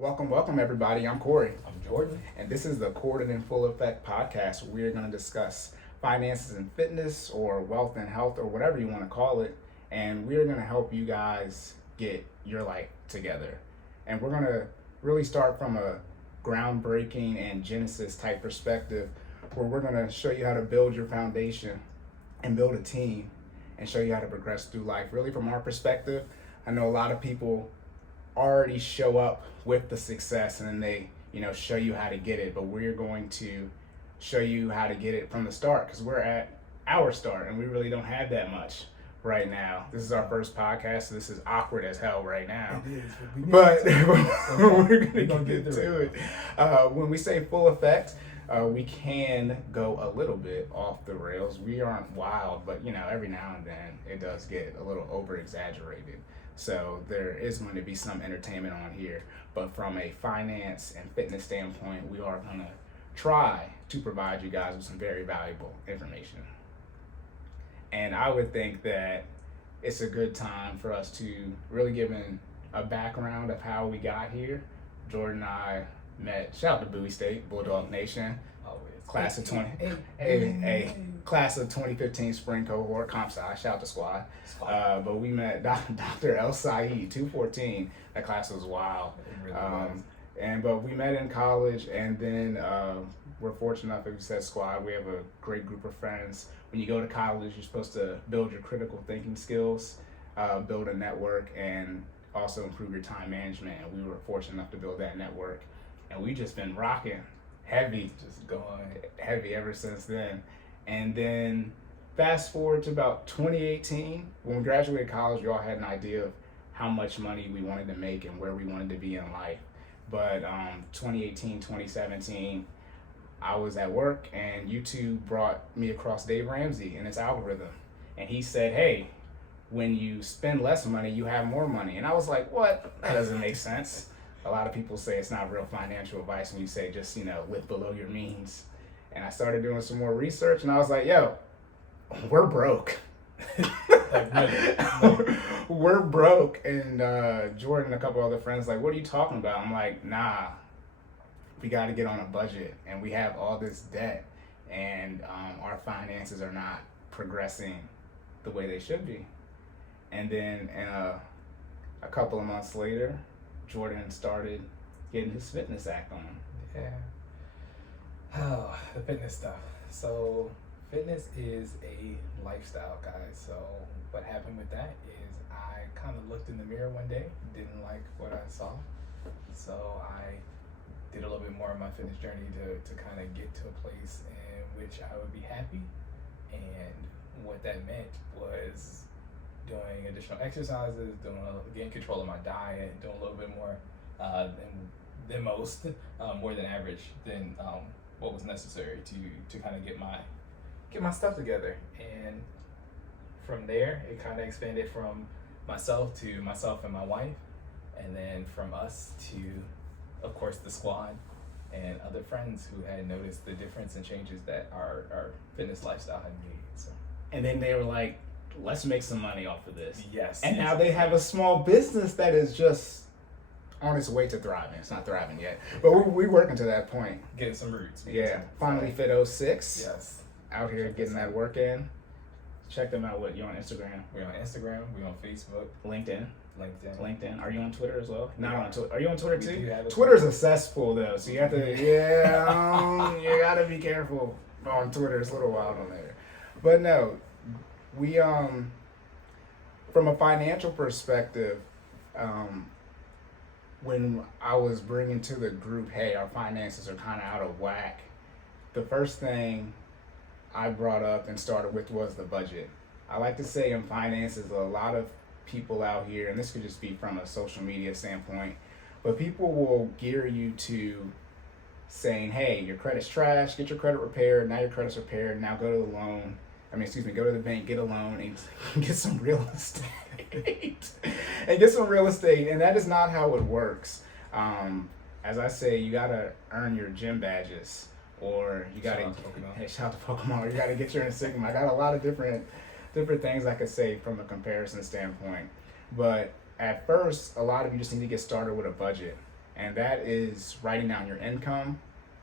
Welcome everybody. I'm Cory, I'm Jordan. and this is the Cordan in Full Effect podcast. Where we're going to discuss finances and fitness, or wealth and health, or whatever you want to call it. And we're going to help you guys get your life together. And we're going to really start from a groundbreaking and Genesis type perspective, where we're going to show you how to build your foundation and build a team and show you how to progress through life. Really, from our perspective, I know a lot of people already show up with the success and then they show you how to get it, but we're going to show you how to get it from the start, because we're at our start and we really don't have that much right now. This is our first podcast, so this is awkward as hell right now. It is, But we're gonna get to it. When we say full effect, we can go a little bit off the rails. We aren't wild, but every now and then it does get a little over exaggerated. So there is going to be some entertainment on here, but from a finance and fitness standpoint, we are going to try to provide you guys with some very valuable information. And I would think that it's a good time for us to really give in a background of how we got here. Jordan and I met, shout out to Bowie State, Bulldog Nation. Class of 2015 spring cohort, comp sci, shout out to squad. But we met Dr. El Saeed, 214. That class was wild. But we met in college, and then we're fortunate enough, as we said, squad, we have a great group of friends. When you go to college, you're supposed to build your critical thinking skills, build a network, and also improve your time management. And we were fortunate enough to build that network, and we just been rocking heavy, just going heavy ever since then. And then fast forward to about 2018, when we graduated college, we all had an idea of how much money we wanted to make and where we wanted to be in life. But 2018, 2017, I was at work and YouTube brought me across Dave Ramsey and his algorithm. And he said, hey, when you spend less money, you have more money. And I was like, what? That doesn't make sense. A lot of people say it's not real financial advice when you say just, live below your means. And I started doing some more research, and I was like, yo, we're broke. We're broke. And Jordan and a couple other friends like, what are you talking about? I'm like, nah, we got to get on a budget, and we have all this debt, and our finances are not progressing the way they should be. And then a couple of months later, Jordan started getting his fitness act on. Yeah. Oh, the fitness stuff. So fitness is a lifestyle, guys. So what happened with that is I kind of looked in the mirror one day, didn't like what I saw. So I did a little bit more of my fitness journey to kind of get to a place in which I would be happy. And what that meant was doing additional exercises, getting control of my diet, doing a little bit more than most, more than average, than what was necessary to kind of get my stuff together. And from there, it kind of expanded from myself and my wife, and then from us to, of course, the squad and other friends who had noticed the difference and changes that our fitness lifestyle had made. So. And then they were like, let's make some money off of this. Yes. And now they have a small business that is just on its way to thriving. It's not thriving yet, but we're working to that point. Getting some roots. Yeah. FinallyFit 06. Yes. Out here getting that work in. Check them out. You're on Instagram? We're on Instagram. We're on Facebook. LinkedIn. LinkedIn. Are you on Twitter as well? Not on Twitter. Are you on Twitter too? Twitter's a cesspool though, so you have to. Yeah, you gotta be careful on Twitter. It's a little wild on there, but no, we from a financial perspective, when I was bringing to the group, hey, our finances are kind of out of whack. The first thing I brought up and started with was the budget. I like to say in finances, a lot of people out here, and this could just be from a social media standpoint, but people will gear you to saying, hey, your credit's trash, get your credit repaired, now your credit's repaired, now go to go to the bank, get a loan, and get some real estate. And that is not how it works. As I say, you gotta earn your gym badges, or you gotta shout out to Pokemon, or you gotta get your insignia. I got a lot of different things I could say from a comparison standpoint. But at first, a lot of you just need to get started with a budget. and that is writing down your income,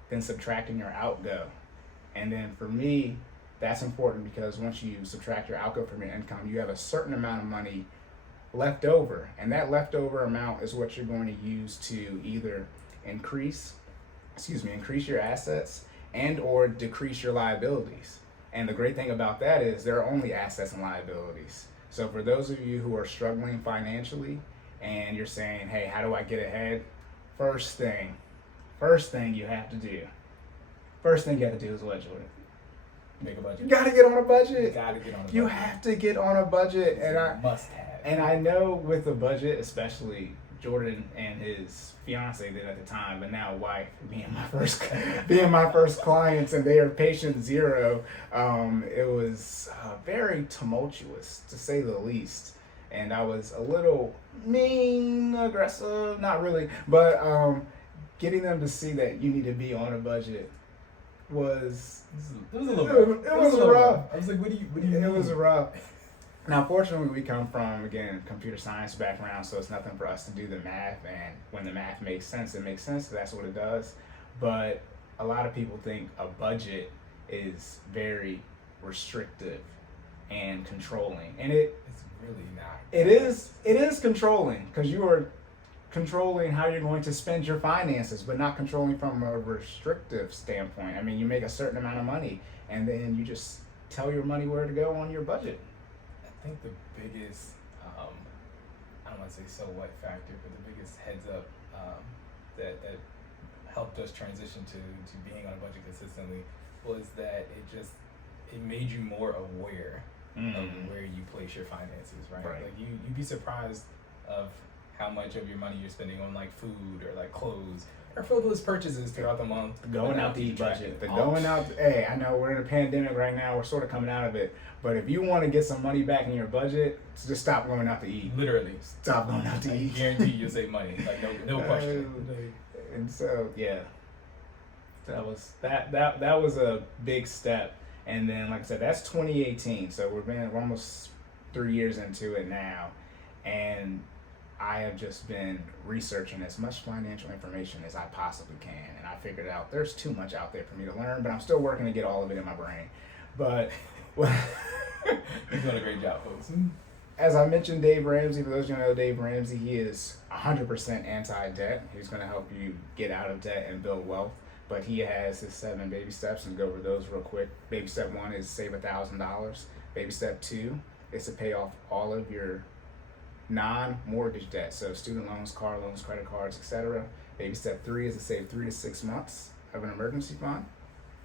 then subtracting your outgo. And then for me, that's important because once you subtract your outgo from your income, you have a certain amount of money left over, and that leftover amount is what you're going to use to either increase your assets and or decrease your liabilities. And the great thing about that is there are only assets and liabilities. So for those of you who are struggling financially and you're saying, hey, how do I get ahead? First thing you have to do is what, Jordan? Make a budget. You gotta get on a budget. You gotta get on a budget. You have to get on a budget. It's a must have. And I know with the budget, especially Jordan and his fiance did at the time, but now wife, being my first clients, and they are patient zero. It was very tumultuous, to say the least. And I was a little mean, aggressive, not really, but getting them to see that you need to be on a budget was It was a little rough. It was rough. I was like, what do you mean? It was rough. Now, fortunately, we come from, again, computer science background, so it's nothing for us to do the math, and when the math makes sense, it makes sense, that's what it does. But a lot of people think a budget is very restrictive and controlling, and It's really not. it is controlling, because you are controlling how you're going to spend your finances, but not controlling from a restrictive standpoint. I mean, you make a certain amount of money, and then you just tell your money where to go on your budget. I think the biggest, I don't want to say so what factor, but the biggest heads up that helped us transition to being on a budget consistently was that it made you more aware of where you place your finances, right? Like you'd be surprised of how much of your money you're spending on like food or like clothes or frivolous purchases throughout the month. Going out to eat budget. Hey, I know we're in a pandemic right now. We're sort of coming out of it. But if you want to get some money back in your budget, just stop going out to eat. Literally. Stop going out to eat. I guarantee you'll save money. Like no question. And so, yeah. That was a big step. And then, like I said, that's 2018. So we're almost 3 years into it now. And I have just been researching as much financial information as I possibly can, and I figured out there's too much out there for me to learn, but I'm still working to get all of it in my brain. But you're doing a great job, folks. As I mentioned, Dave Ramsey, for those of you who know Dave Ramsey, he is 100% anti-debt. He's going to help you get out of debt and build wealth, but he has his 7 baby steps, and go over those real quick. Baby step 1 is save $1,000. Baby step 2 is to pay off all of your non-mortgage debt, so student loans, car loans, credit cards, etc. Baby step 3 is to save 3 to 6 months of an emergency fund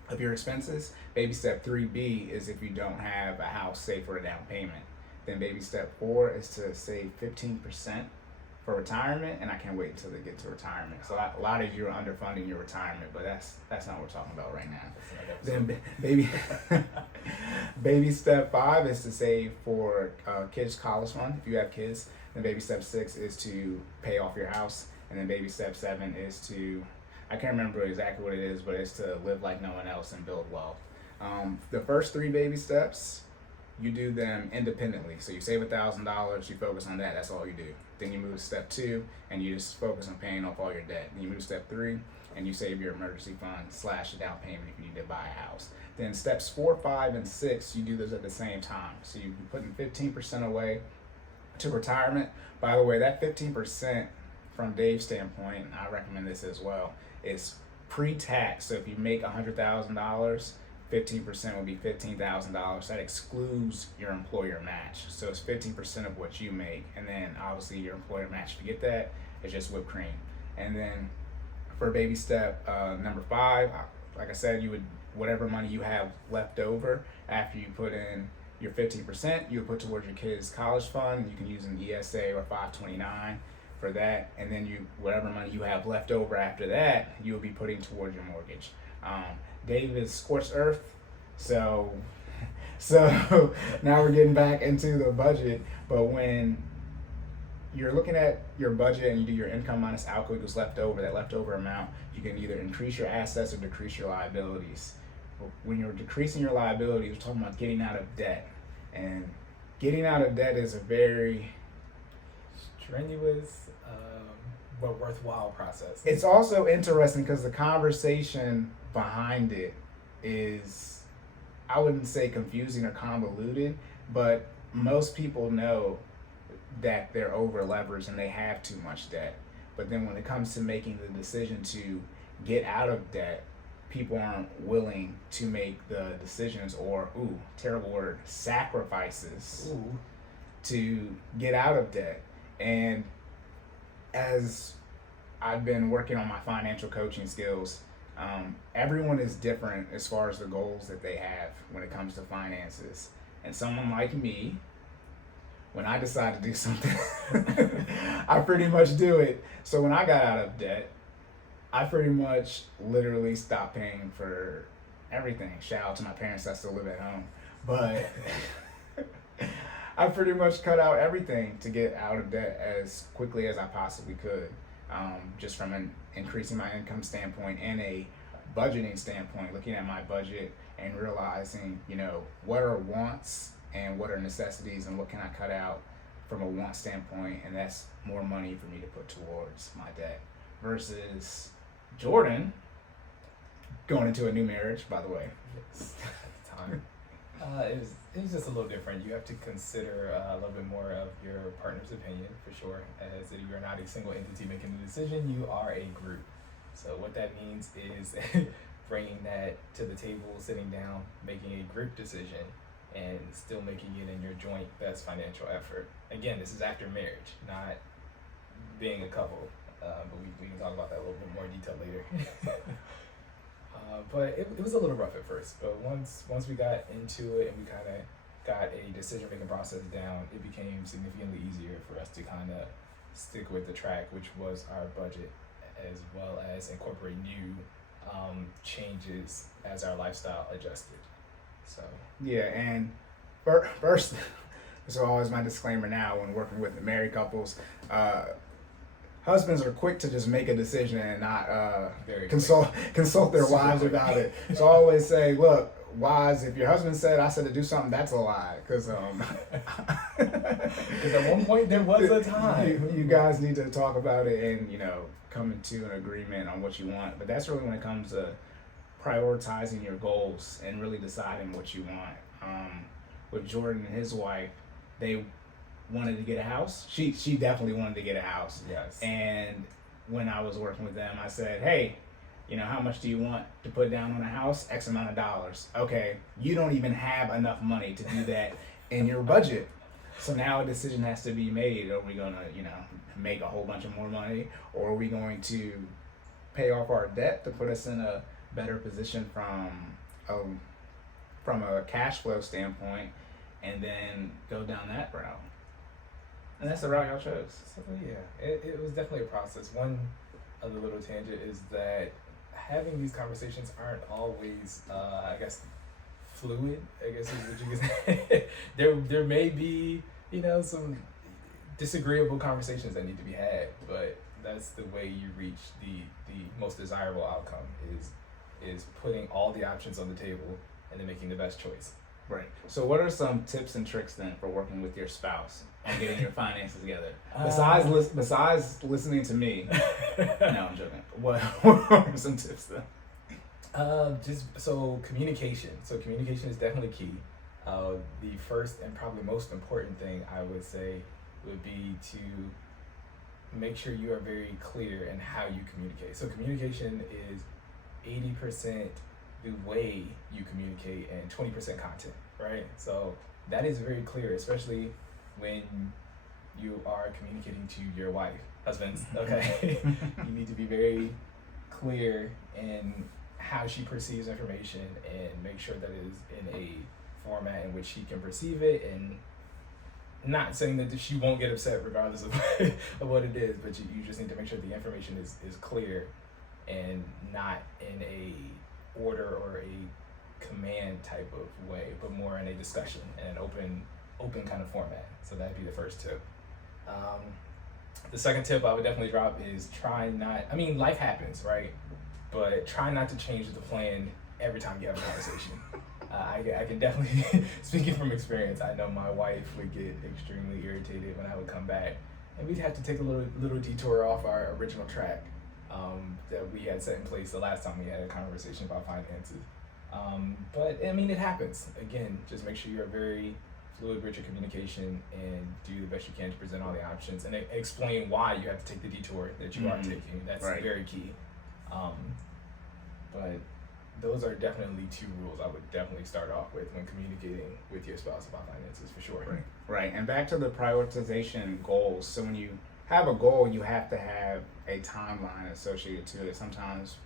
of your expenses. Baby step 3B is if you don't have a house, save for a down payment. Then baby step 4 is to save 15% for retirement, and I can't wait until they get to retirement. So a lot of you are underfunding your retirement, but that's not what we're talking about right now. Then baby step 5 is to save for kids' college fund if you have kids. Then baby step 6 is to pay off your house, and then baby step 7 is to, I can't remember exactly what it is, but it's to live like no one else and build wealth. The first 3 baby steps, you do them independently. So you save $1,000, you focus on that, that's all you do. Then you move to step 2, and you just focus on paying off all your debt. Then you move to step 3, and you save your emergency fund / a down payment if you need to buy a house. Then steps 4, 5, and 6, you do those at the same time. So you're putting 15% away to retirement. By the way, that 15% from Dave's standpoint, and I recommend this as well, is pre-tax. So if you make $100,000, 15% will be $15,000. That excludes your employer match. So it's 15% of what you make, and then obviously your employer match, if you get that, is just whipped cream. And then for baby step number 5, like I said, you would, whatever money you have left over after you put in your 15%, you would put towards your kids' college fund. You can use an ESA or 529 for that, and then whatever money you have left over after that, you'll be putting towards your mortgage. Dave is scorched earth, so now we're getting back into the budget. But when you're looking at your budget and you do your income minus outgo equals leftover, that leftover amount, you can either increase your assets or decrease your liabilities. When you're decreasing your liabilities, we're talking about getting out of debt, and getting out of debt is a very strenuous, worthwhile process. It's also interesting because the conversation behind it is, I wouldn't say confusing or convoluted, but most people know that they're over leveraged and they have too much debt. But then when it comes to making the decision to get out of debt, people aren't willing to make the decisions or, ooh, terrible word, sacrifices Ooh. to get out of debt. And as I've been working on my financial coaching skills, everyone is different as far as the goals that they have when it comes to finances. And someone like me, when I decide to do something, I pretty much do it. So when I got out of debt, I pretty much literally stopped paying for everything. Shout out to my parents that still live at home. But I pretty much cut out everything to get out of debt as quickly as I possibly could. Just from an increasing my income standpoint and a budgeting standpoint, looking at my budget and realizing, what are wants and what are necessities and what can I cut out from a want standpoint, and that's more money for me to put towards my debt. Versus Jordan going into a new marriage, by the way. Yes. At the time. It was just a little different. You have to consider a little bit more of your partner's opinion, for sure, as you're not a single entity making the decision, you are a group. So what that means is bringing that to the table, sitting down, making a group decision, and still making it in your joint best financial effort. Again, this is after marriage, not being a couple, but we can talk about that a little bit more in detail later. But it was a little rough at first, but once we got into it and we kind of got a decision-making process down, it became significantly easier for us to kind of stick with the track, which was our budget, as well as incorporate new changes as our lifestyle adjusted. So yeah, and first, this is always my disclaimer now when working with married couples. Husbands are quick to just make a decision and not consult their wives about it. So I always say, look, wives, if your husband said I said to do something, that's a lie. Because at one point there was a time. You guys need to talk about it and come into an agreement on what you want. But that's really when it comes to prioritizing your goals and really deciding what you want. With Jordan and his wife, they wanted to get a house. She definitely wanted to get a house. Yes. And when I was working with them, I said, hey, how much do you want to put down on a house? X amount of dollars. Okay, you don't even have enough money to do that in your budget. So now a decision has to be made. Are we going to, make a whole bunch of more money, or are we going to pay off our debt to put us in a better position from a cash flow standpoint, and then go down that route? And that's the route y'all chose. So yeah, it was definitely a process. One other little tangent is that having these conversations aren't always, fluid, I guess is what you can say. There may be, some disagreeable conversations that need to be had, but that's the way you reach the most desirable outcome is putting all the options on the table and then making the best choice. Right. So what are some tips and tricks then for working with your spouse on getting your finances together? Besides listening to me. No, I'm joking. What are some tips then? Communication. So communication is definitely key. The first and probably most important thing I would say would be to make sure you are very clear in how you communicate. So communication is 80% the way you communicate and 20% content, right? So that is very clear, especially when you are communicating to your wife, husbands, okay? You need to be very clear in how she perceives information and make sure that it is in a format in which she can perceive it, and not saying that she won't get upset regardless of what it is, but you just need to make sure the information is clear and not in a order or a command type of way, but more in a discussion and an open kind of format. So that'd be the first tip. The second tip I would definitely drop is life happens, right? But try not to change the plan every time you have a conversation. I can definitely, speaking from experience, I know my wife would get extremely irritated when I would come back And we'd have to take a little detour off our original track that we had set in place the last time we had a conversation about finances. But I mean, it happens. Again, just make sure you're very fluid with your communication and do the best you can to present all the options and explain why you have to take the detour that you are taking. That's very key. But those are definitely two rules I would definitely start off with when communicating with your spouse about finances, for sure. Right. And back to the prioritization goals. So when you have a goal, you have to have a timeline associated to it. Sometimes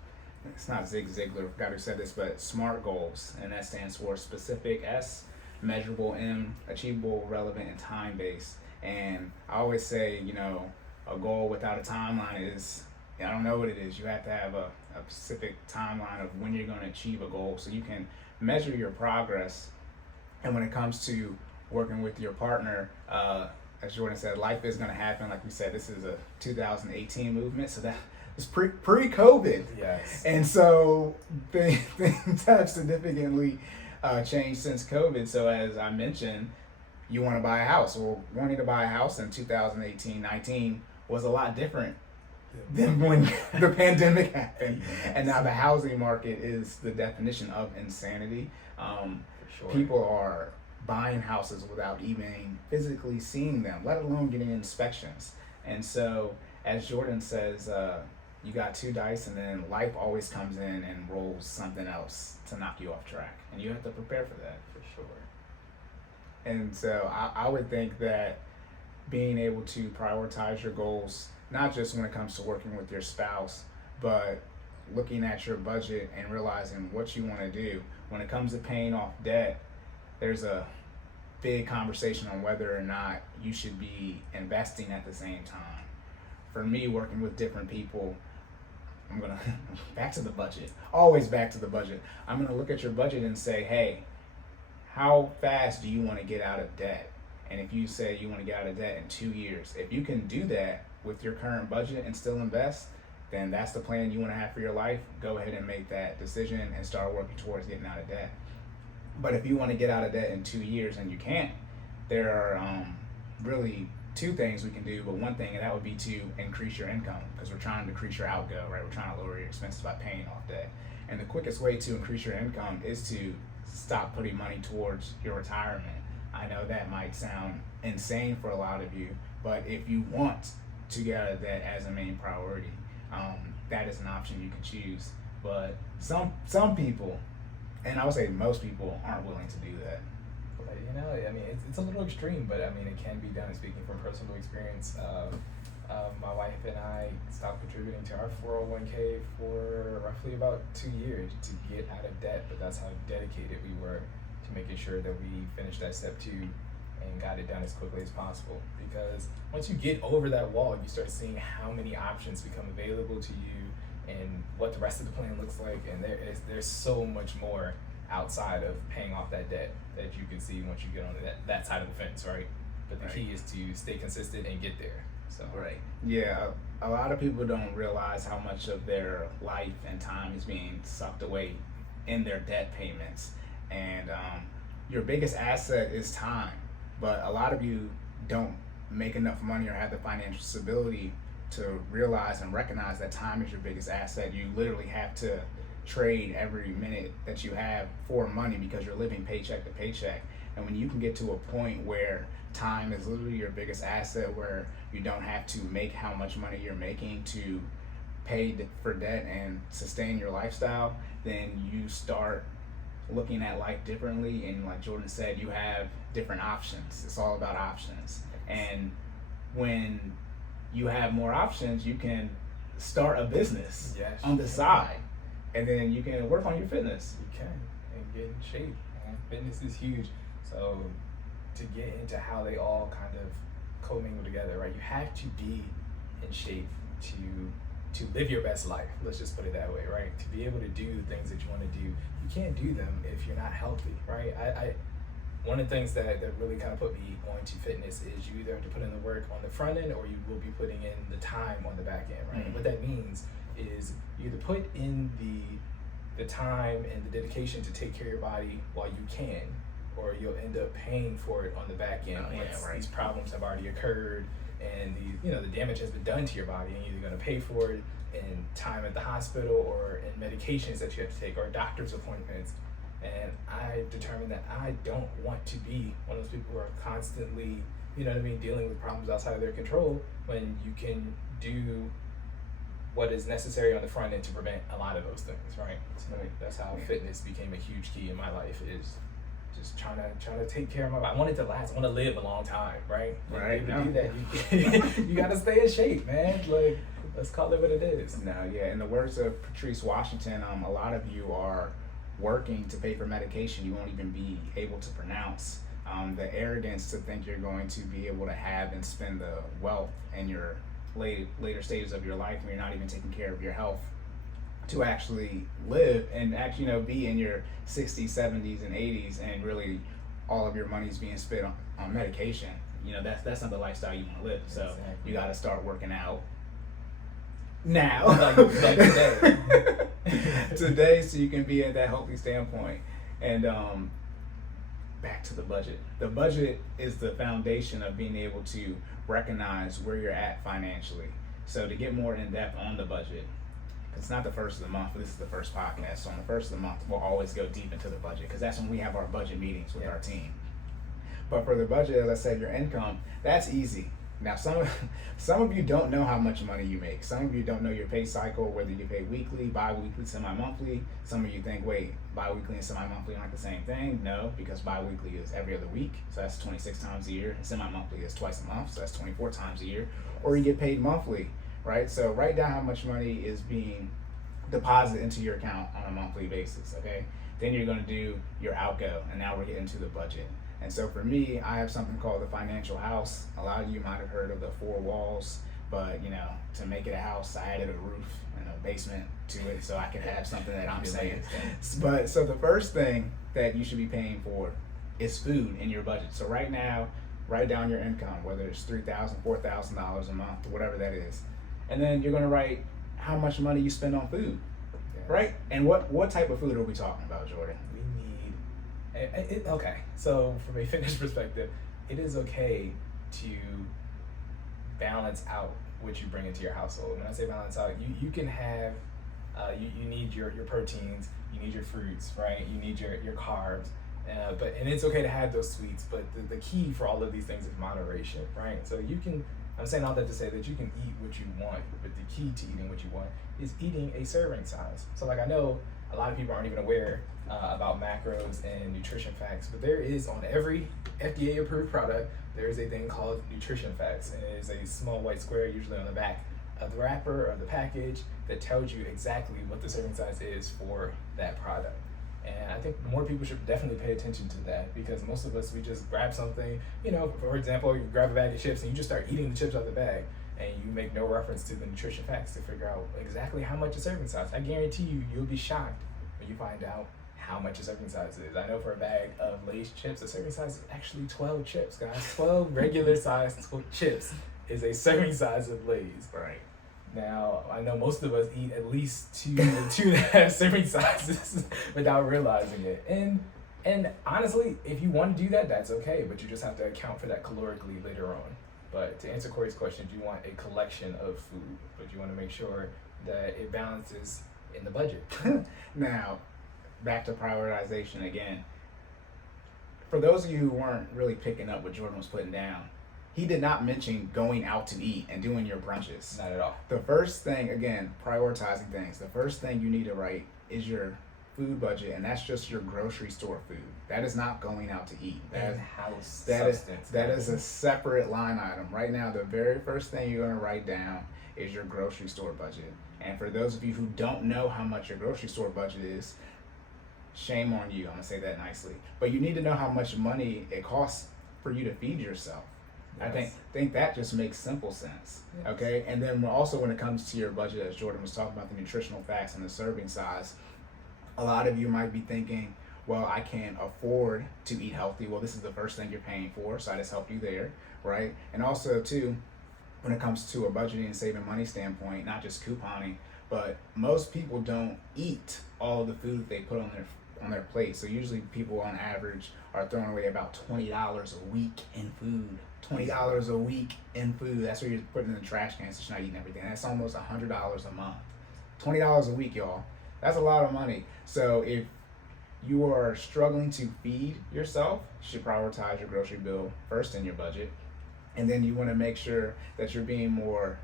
it's not Zig Ziglar, God who said this, but SMART goals. And that stands for specific, S, measurable, M, achievable, relevant, and time-based. And I always say, a goal without a timeline is, I don't know what it is. You have to have a specific timeline of when you're going to achieve a goal so you can measure your progress. And when it comes to working with your partner, as Jordan said, life is going to happen. Like we said, this is a 2018 movement, so that was pre-COVID. Yes. And so things have significantly changed since COVID. So as I mentioned, you want to buy a house. Well, wanting to buy a house in 2018-19 was a lot different than when the pandemic happened. Yes. And now the housing market is the definition of insanity. For sure. People are buying houses without even physically seeing them, let alone getting inspections. And so, as Jordan says, you got two dice, and then life always comes in and rolls something else to knock you off track. And you have to prepare for that. For sure. And so I would think that being able to prioritize your goals, not just when it comes to working with your spouse, but looking at your budget and realizing what you want to do. When it comes to paying off debt, there's a big conversation on whether or not you should be investing at the same time. For me, working with different people, I'm going to back to the budget, always back to the budget. I'm going to look at your budget and say, hey, how fast do you want to get out of debt? And if you say you want to get out of debt in 2 years, if you can do that with your current budget and still invest, then that's the plan you want to have for your life. Go ahead and make that decision and start working towards getting out of debt. But if you want to get out of debt in 2 years and you can't, there are really two things we can do. But one thing, and that would be to increase your income, because we're trying to decrease your outgo, right? We're trying to lower your expenses by paying off debt. And the quickest way to increase your income is to stop putting money towards your retirement. I know that might sound insane for a lot of you, but if you want to get out of debt as a main priority, that is an option you can choose. But some people, and I would say most people, aren't willing to do that. But, I mean, it's a little extreme, but I mean, it can be done. Speaking from personal experience, my wife and I stopped contributing to our 401k for roughly about 2 years to get out of debt, but that's how dedicated we were to making sure that we finished that step 2 and got it done as quickly as possible. Because once you get over that wall, you start seeing how many options become available to you and what the rest of the plan looks like, and there's so much more outside of paying off that debt that you can see once you get on that side of the fence, right? But the key is to stay consistent and get there. So Yeah, a lot of people don't realize how much of their life and time is being sucked away in their debt payments. And your biggest asset is time, but a lot of you don't make enough money or have the financial stability to realize and recognize that time is your biggest asset. You literally have to trade every minute that you have for money because you're living paycheck to paycheck. And when you can get to a point where time is literally your biggest asset, where you don't have to make how much money you're making to pay for debt and sustain your lifestyle, then you start looking at life differently. And like Jordan said, you have different options. It's all about options. And when you have more options, you can start a business on the side, and then you can work on your fitness. You can, and get in shape. And fitness is huge. So to get into how they all kind of commingle together, right? You have to be in shape to live your best life. Let's just put it that way, right? To be able to do the things that you want to do. You can't do them if you're not healthy, right? One of the things that really kind of put me onto fitness is you either have to put in the work on the front end or you will be putting in the time on the back end, right? Mm-hmm. What that means is you either put in the time and the dedication to take care of your body while you can, or you'll end up paying for it on the back end once these problems have already occurred and the damage has been done to your body, and you're either going to pay for it in time at the hospital or in medications that you have to take or doctor's appointments. And I determined that I don't want to be one of those people who are constantly, dealing with problems outside of their control, when you can do what is necessary on the front end to prevent a lot of those things, right? So that's how fitness became a huge key in my life, is just trying to take care of my body. I want it to last. I want to live a long time, right? Right. To do that, you got to stay in shape, man. Like, let's call it what it is. No, yeah. In the words of Patrice Washington, a lot of you are working to pay for medication you won't even be able to pronounce. The arrogance to think you're going to be able to have and spend the wealth in your later stages of your life when you're not even taking care of your health to actually live and actually be in your 60s, 70s, and 80s, and really all of your money is being spent on medication. That's not the lifestyle you want to live. So Exactly. You got to start working out now, like today. today, so you can be at that healthy standpoint. And back to the budget. The budget is the foundation of being able to recognize where you're at financially. So to get more in depth on the budget, it's not the first of the month, but this is the first podcast. So on the first of the month, we'll always go deep into the budget, because that's when we have our budget meetings with our team. But for the budget, let's say your income, that's easy. Now, some of you don't know how much money you make. Some of you don't know your pay cycle, whether you pay weekly, bi-weekly, semi-monthly. Some of you think, wait, bi-weekly and semi-monthly aren't the same thing. No, because bi-weekly is every other week, so that's 26 times a year. And semi-monthly is twice a month, so that's 24 times a year. Or you get paid monthly, right? So write down how much money is being deposited into your account on a monthly basis, okay? Then you're gonna do your outgo, and now we're getting to the budget. And so for me, I have something called the financial house. A lot of you might have heard of the 4 walls, but to make it a house, I added a roof and a basement to it so I could have something that I'm saying. But so the first thing that you should be paying for is food in your budget. So right now, write down your income, whether it's $3,000, $4,000 a month, whatever that is. And then you're gonna write how much money you spend on food, right? And what type of food are we talking about, Jordan? Okay, so from a fitness perspective, it is okay to balance out what you bring into your household. When I say balance out, you can have, you need your proteins, you need your fruits, right? You need your carbs, and it's okay to have those sweets, but the key for all of these things is moderation, right? So I'm saying all that to say that you can eat what you want, but the key to eating what you want is eating a serving size. So I know a lot of people aren't even aware about macros and nutrition facts, but there is, on every FDA approved product, there is a thing called nutrition facts, and it is a small white square, usually on the back of the wrapper or the package, that tells you exactly what the serving size is for that product. And I think more people should definitely pay attention to that, because most of us, we just grab something, for example, you grab a bag of chips and you just start eating the chips out of the bag, and you make no reference to the nutrition facts to figure out exactly how much a serving size. I guarantee you'll be shocked when you find out how much a serving size is. I know for a bag of Lay's chips, a serving size is actually 12 chips, guys. 12 regular sized chips is a serving size of Lay's. Right. Now, I know most of us eat at least two and a half serving sizes without realizing it. And honestly, if you want to do that, that's okay, but you just have to account for that calorically later on. But to answer Corey's question, you want a collection of food, but you want to make sure that it balances in the budget. Now, back to prioritization again. For those of you who weren't really picking up what Jordan was putting down, he did not mention going out to eat and doing your brunches. Not at all. The first thing, again, prioritizing things, the first thing you need to write is your food budget, and that's just your grocery store food. That is not going out to eat. In-house That substance. is a separate line item. Right now, the very first thing you're going to write down is your grocery store budget. And for those of you who don't know how much your grocery store budget is, shame on you. I'm going to say that nicely. But you need to know how much money it costs for you to feed yourself. Yes. I think that just makes simple sense. Yes. Okay? And then also when it comes to your budget, as Jordan was talking about the nutritional facts and the serving size, a lot of you might be thinking, well, I can't afford to eat healthy. Well, this is the first thing you're paying for, so I just helped you there, right? And also, too, when it comes to a budgeting and saving money standpoint, not just couponing, but most people don't eat all of the food that they put on their plate. So usually people on average are throwing away about $20 a week in food. $20 a week in food. That's what you're putting in the trash cans, so you're not eating everything. That's almost $100 a month. $20 a week, y'all. That's a lot of money. So if you are struggling to feed yourself, you should prioritize your grocery bill first in your budget. And then you want to make sure that you're being more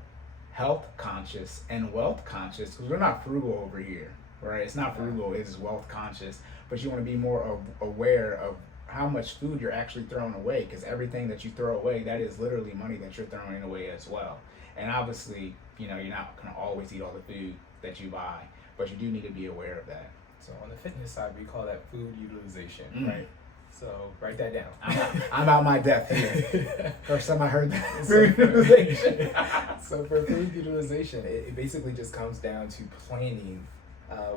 health conscious and wealth conscious, because we're not frugal over here, right? It's not frugal, it's wealth conscious. But you want to be more aware of how much food you're actually throwing away, because everything that you throw away, that is literally money that you're throwing away as well. And obviously, you're not going to always eat all the food that you buy, but you do need to be aware of that. So on the fitness side, we call that food utilization, right? So write that down. I'm out my depth here. First time I heard that. Food utilization. So for food utilization, it basically just comes down to planning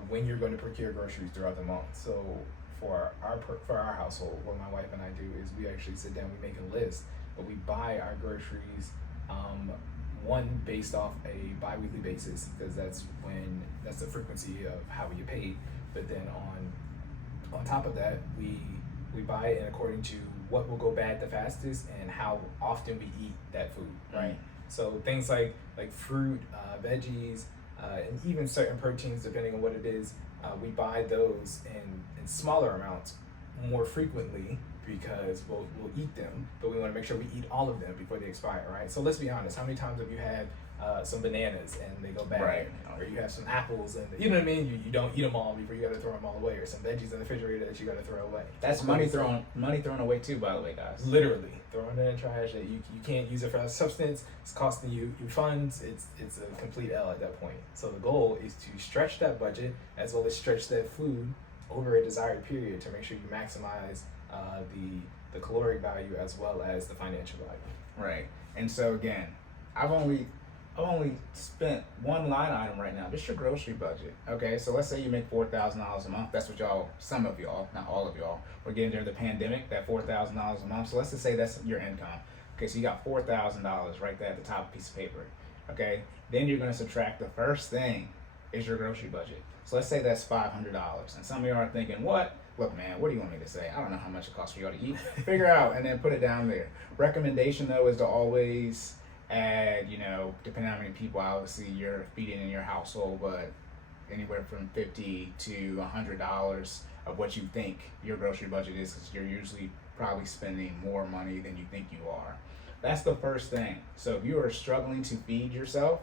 when you're going to procure groceries throughout the month. So for our household, what my wife and I do is we actually sit down, we make a list, but we buy our groceries one based off a bi-weekly basis, because that's the frequency of how we get paid. But then on top of that, we buy it in according to what will go bad the fastest and how often we eat that food, right? So things like fruit, veggies, and even certain proteins, depending on what it is, we buy those in smaller amounts more frequently, because we'll eat them, but we want to make sure we eat all of them before they expire, right? So let's be honest, how many times have you had some bananas and they go bad, right? Or you have some apples and you know what I mean, you don't eat them all before you got to throw them all away, or some veggies in the refrigerator that you got to throw away. That's money thrown away too, by the way, guys. Literally throwing it in the trash that you can't use it for a substance. It's costing you funds. It's a complete L at that point. So the goal is to stretch that budget as well as stretch that food over a desired period to make sure you maximize the caloric value as well as the financial value. Right. And so again, I've only spent one line item right now. Just your grocery budget. Okay, so let's say you make $4,000 a month. That's what some of y'all, not all of y'all, we're getting during the pandemic, that $4,000 a month. So let's just say that's your income. Okay, so you got $4,000 right there at the top of the piece of paper. Okay, then you're going to subtract the first thing is your grocery budget. So let's say that's $500. And some of y'all are thinking, what? Look, man, what do you want me to say? I don't know how much it costs for y'all to eat. Figure out and then put it down there. Recommendation, though, is to always add, depending on how many people, obviously, you're feeding in your household, but anywhere from $50 to $100 of what you think your grocery budget is, because you're usually probably spending more money than you think you are. That's the first thing. So if you are struggling to feed yourself,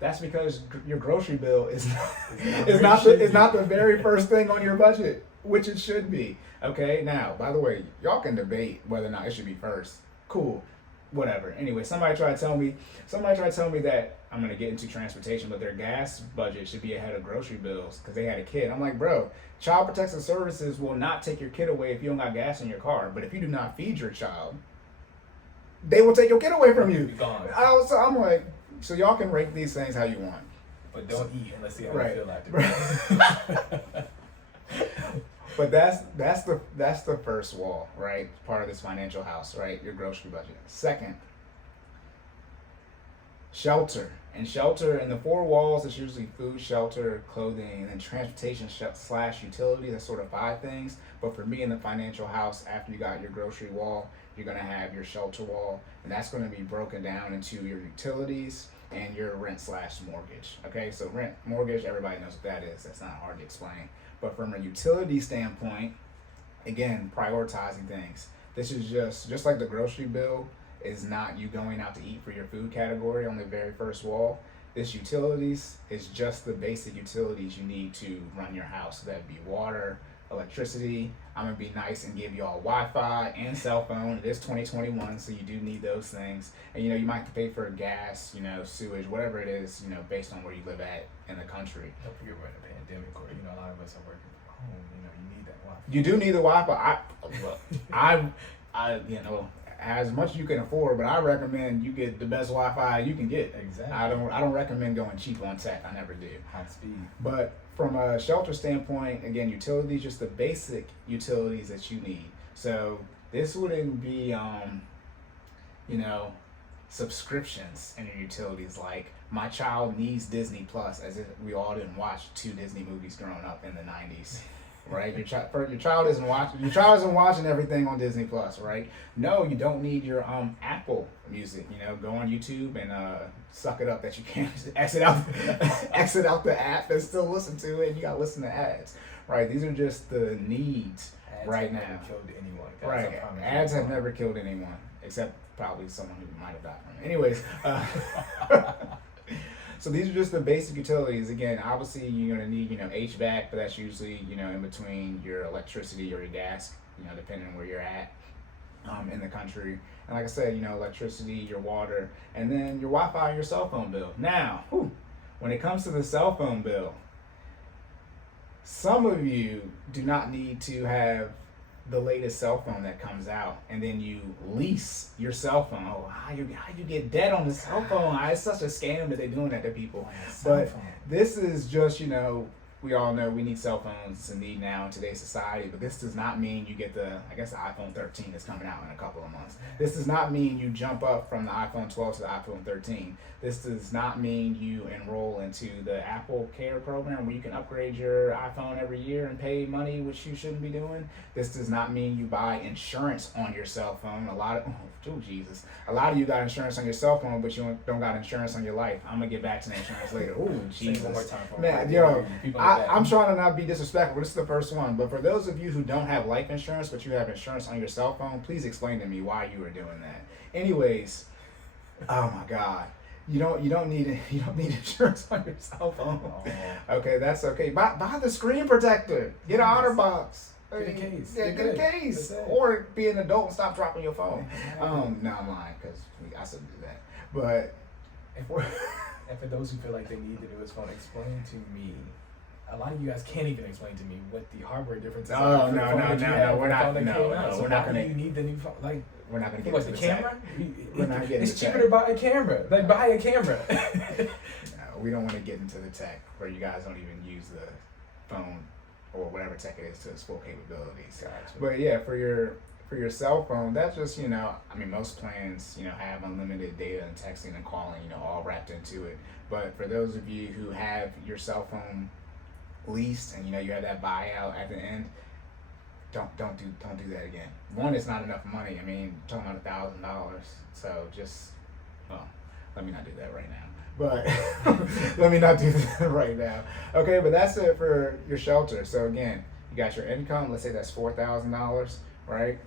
that's because your grocery bill is not the very first thing on your budget, which it should be. Okay, now, by the way, y'all can debate whether or not it should be first. Cool, whatever. Anyway, somebody tried to tell me that I'm gonna get into transportation, but their gas budget should be ahead of grocery bills because they had a kid. I'm like, bro, Child Protective Services will not take your kid away if you don't got gas in your car, but if you do not feed your child, they will take your kid away from you. So I'm like, so y'all can rank these things how you want, but don't eat unless you right. feel like it. But that's the first wall, right? Part of this financial house, right? Your grocery budget. Second, shelter. And shelter in the four walls is usually food, shelter, clothing, and then transportation / utility. That's sort of 5 things. But for me in the financial house, after you got your grocery wall, you're gonna have your shelter wall, and that's gonna be broken down into your utilities and your rent / mortgage. Okay, so rent, mortgage, everybody knows what that is. That's not hard to explain. But from a utility standpoint, again, prioritizing things. This is just like the grocery bill is not you going out to eat for your food category on the very first wall. This utilities is just the basic utilities you need to run your house. So that'd be water, electricity. I'm gonna be nice and give y'all Wi-Fi and cell phone. It is 2021, so you do need those things. And you might have to pay for gas, sewage, whatever it is, based on where you live at in the country. Don't forget we're in a pandemic, or a lot of us are working from home. You need that Wi-Fi. You do need the Wi-Fi. I as much as you can afford, but I recommend you get the best Wi-Fi you can get. Exactly. I don't recommend going cheap on tech. I never do. High speed. But from a shelter standpoint, again, utilities, just the basic utilities that you need. So this wouldn't be, subscriptions in your utilities. Like my child needs Disney Plus, as if we all didn't watch 2 Disney movies growing up in the 90s. right? Your child isn't watching. Your child isn't watching everything on Disney Plus, right? No, you don't need your Apple Music. Go on YouTube and suck it up that you can't exit out exit out the app and still listen to it. And you got to listen to ads, right? These are just the needs Ads right have now. never killed anyone, guys, Right, ads have never killed anyone except probably someone who might have died from it. Anyways. So these are just the basic utilities. Again, obviously you're gonna need, HVAC, but that's usually, in between your electricity or your gas, depending on where you're at in the country. And like I said, electricity, your water, and then your Wi-Fi and your cell phone bill. Now, when it comes to the cell phone bill, some of you do not need to have the latest cell phone that comes out, and then you lease your cell phone. Oh, how you get debt on the cell phone? It's such a scam that they're doing that to people. But this is just, we all know we need cell phones. It's a need now in today's society, but this does not mean you get the iPhone 13 that's coming out in a couple of months. This does not mean you jump up from the iPhone 12 to the iPhone 13. This does not mean you enroll into the Apple Care program where you can upgrade your iPhone every year and pay money, which you shouldn't be doing. This does not mean you buy insurance on your cell phone. A lot of you got insurance on your cell phone, but you don't got insurance on your life. I'm gonna get back to the insurance later. Oh, Jesus. One more time for Man, I'm trying to not be disrespectful, but this is the first one. But for those of you who don't have life insurance, but you have insurance on your cell phone, please explain to me why you are doing that. Anyways, oh my God. You don't need insurance on your cell phone. Oh. Okay, that's okay. Buy the screen protector. Get an OtterBox. Get a case. Yeah, get a case. Or be an adult and stop dropping your phone. No, I'm lying because I still do that. But and for those who feel like they need the newest phone, explain to me. A lot of you guys can't even explain to me what the hardware differences are. No, we're not gonna. You need the new phone, like. We're not gonna get into the camera. We're not getting. It's cheaper to buy a camera. Like buy a camera. No, we don't want to get into the tech where you guys don't even use the phone or whatever tech it is to its full capabilities. Gotcha. But yeah, for your cell phone, that's just most plans have unlimited data and texting and calling all wrapped into it. But for those of you who have your cell phone leased and you have that buyout at the end. Don't do that again. One, it's not enough money. Talking about $1,000. So let me not do that right now. But let me not do that right now. Okay, but that's it for your shelter. So again, you got your income. Let's say that's $4,000, right?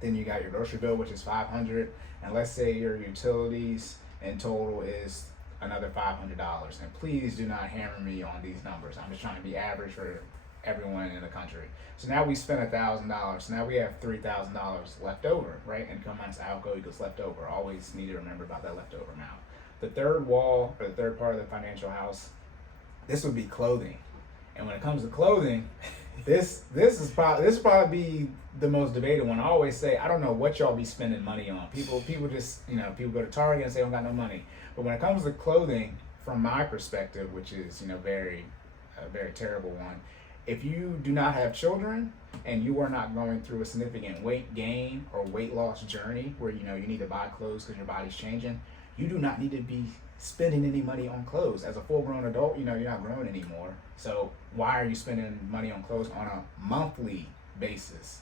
Then you got your grocery bill, which is $500, and let's say your utilities in total is another $500. And please do not hammer me on these numbers. I'm just trying to be average for everyone in the country. So now we spent $1,000. So now we have $3,000 left over, right? Income minus outgo equals left over. Always need to remember about that leftover amount. The third wall, or the third part of the financial house, this would be clothing. And when it comes to clothing, this probably be the most debated one. I always say, I don't know what y'all be spending money on. People just, people go to Target and say, I don't got no money. But when it comes to clothing, from my perspective, which is, a very terrible one, if you do not have children and you are not going through a significant weight gain or weight loss journey where you need to buy clothes because your body's changing, you do not need to be spending any money on clothes. As a full-grown adult, you're not grown anymore. So why are you spending money on clothes on a monthly basis?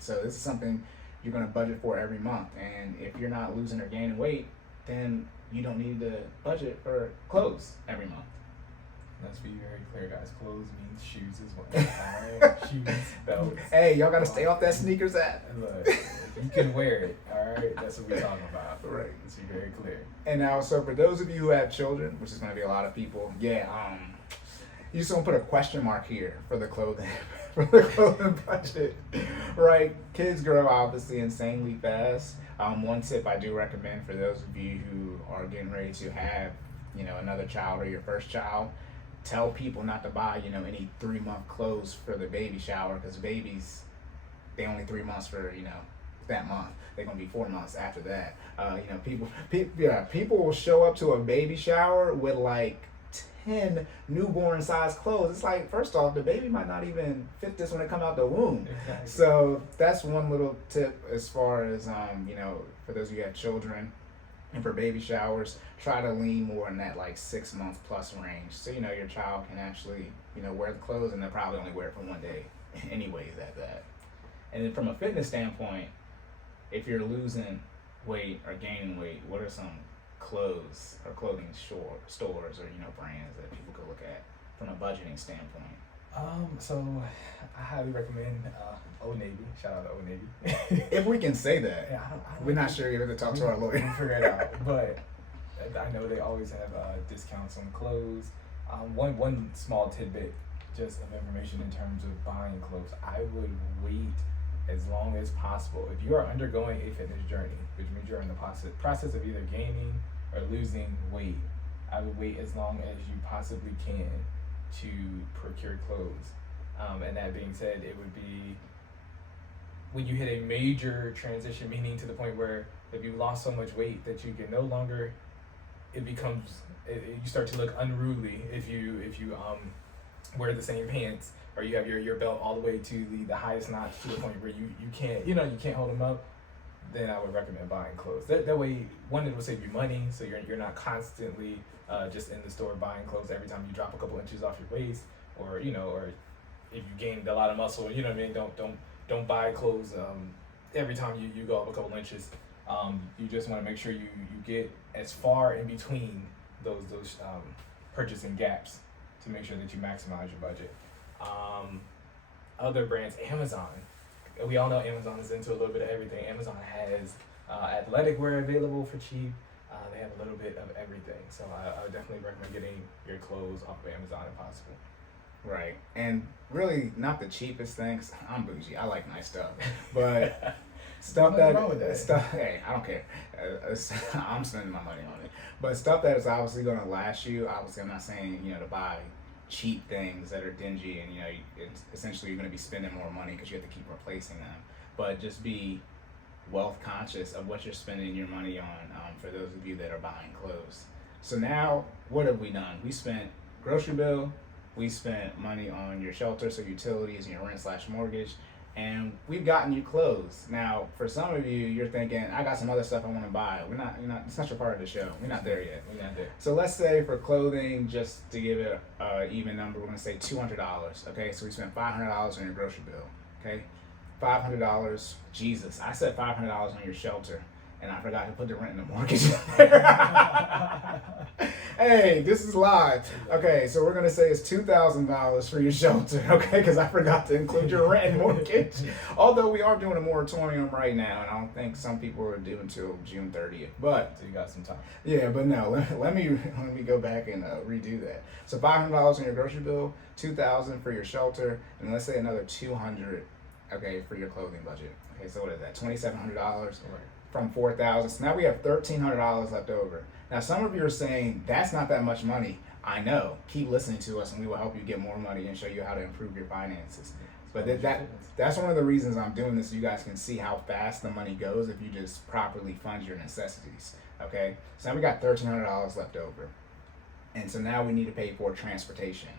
So this is something you're going to budget for every month. And if you're not losing or gaining weight, then you don't need to budget for clothes every month. Let's be very clear, guys. Clothes means shoes as well. Alright? Shoes, belts. Hey, y'all gotta stay off that sneakers app. Look, you can wear it. Alright? That's what we're talking about. Right. Let's be very clear. And now, so for those of you who have children, which is gonna be a lot of people, you just gonna put a question mark here for the clothing, budget, right? Kids grow obviously insanely fast. One tip I do recommend for those of you who are getting ready to have, another child or your first child, tell people not to buy, any 3-month clothes for the baby shower, because babies, they only 3 months for, that month. They're gonna be 4 months after that. People will show up to a baby shower with like 10 newborn size clothes. It's like, first off, the baby might not even fit this when it come out the womb. Exactly. So that's one little tip as far as, for those of you who have children. And for baby showers, try to lean more in that like 6 month plus range. So, your child can actually, wear the clothes and they'll probably only wear it for one day. anyways at that. And then from a fitness standpoint, if you're losing weight or gaining weight, what are some clothes or clothing stores or brands that people could look at from a budgeting standpoint? So I highly recommend Old Navy. Shout out to Old Navy. If we can say that. Yeah, I don't We're not sure. You have to talk to our lawyer. We'll figure it out. But I know they always have discounts on clothes. One small tidbit just of information in terms of buying clothes. I would wait as long as possible. If you are undergoing a fitness journey, which means you're in the process of either gaining or losing weight, I would wait as long as you possibly can to procure clothes. And that being said, it would be when you hit a major transition, meaning to the point where if you lost so much weight that you can no longer, you start to look unruly if you wear the same pants, or you have your belt all the way to the highest notch to the point where you can't hold them up, then I would recommend buying clothes. That way, one, it will save you money, so you're not constantly just in the store buying clothes every time you drop a couple inches off your waist, or if you gained a lot of muscle, you know what I mean. Don't buy clothes every time you go up a couple inches. You just want to make sure you get as far in between those purchasing gaps to make sure that you maximize your budget. Other brands, Amazon. We all know Amazon is into a little bit of everything. Amazon has athletic wear available for cheap. They have a little bit of everything. So I would definitely recommend getting your clothes off of Amazon if possible. Right. And really not the cheapest things. I'm bougie. I like nice stuff. But stuff hey, I don't care. I'm spending my money on it. But stuff that is obviously going to last you. Obviously, I'm not saying, to buy cheap things that are dingy and, essentially you're going to be spending more money because you have to keep replacing them. But just be wealth conscious of what you're spending your money on, for those of you that are buying clothes. So now, what have we done? We spent grocery bill, we spent money on your shelter, so utilities and your rent/mortgage, and we've gotten you clothes. Now, for some of you, you're thinking, I got some other stuff I want to buy. It's not your part of the show. We're not there yet. We're not there. So let's say for clothing, just to give it an even number, we're going to say $200. Okay, so we spent $500 on your grocery bill. Okay, $500. Jesus, I said $500 on your shelter, and I forgot to put the rent and the mortgage. Hey, this is live. Okay, so we're gonna say it's $2,000 for your shelter, okay? Because I forgot to include your rent and mortgage. Although we are doing a moratorium right now, and I don't think some people are due until June 30th. But so you got some time. Yeah, but no. Let me go back and redo that. So $500 on your grocery bill, $2,000 for your shelter, and let's say another $200, okay, for your clothing budget. Okay, so what is that? $2,700 from $4,000. So now we have $1,300 left over. Now, some of you are saying, that's not that much money. I know. Keep listening to us, and we will help you get more money and show you how to improve your finances. But that's one of the reasons I'm doing this, so you guys can see how fast the money goes if you just properly fund your necessities, okay? So now we got $1,300 left over. And so now we need to pay for transportation.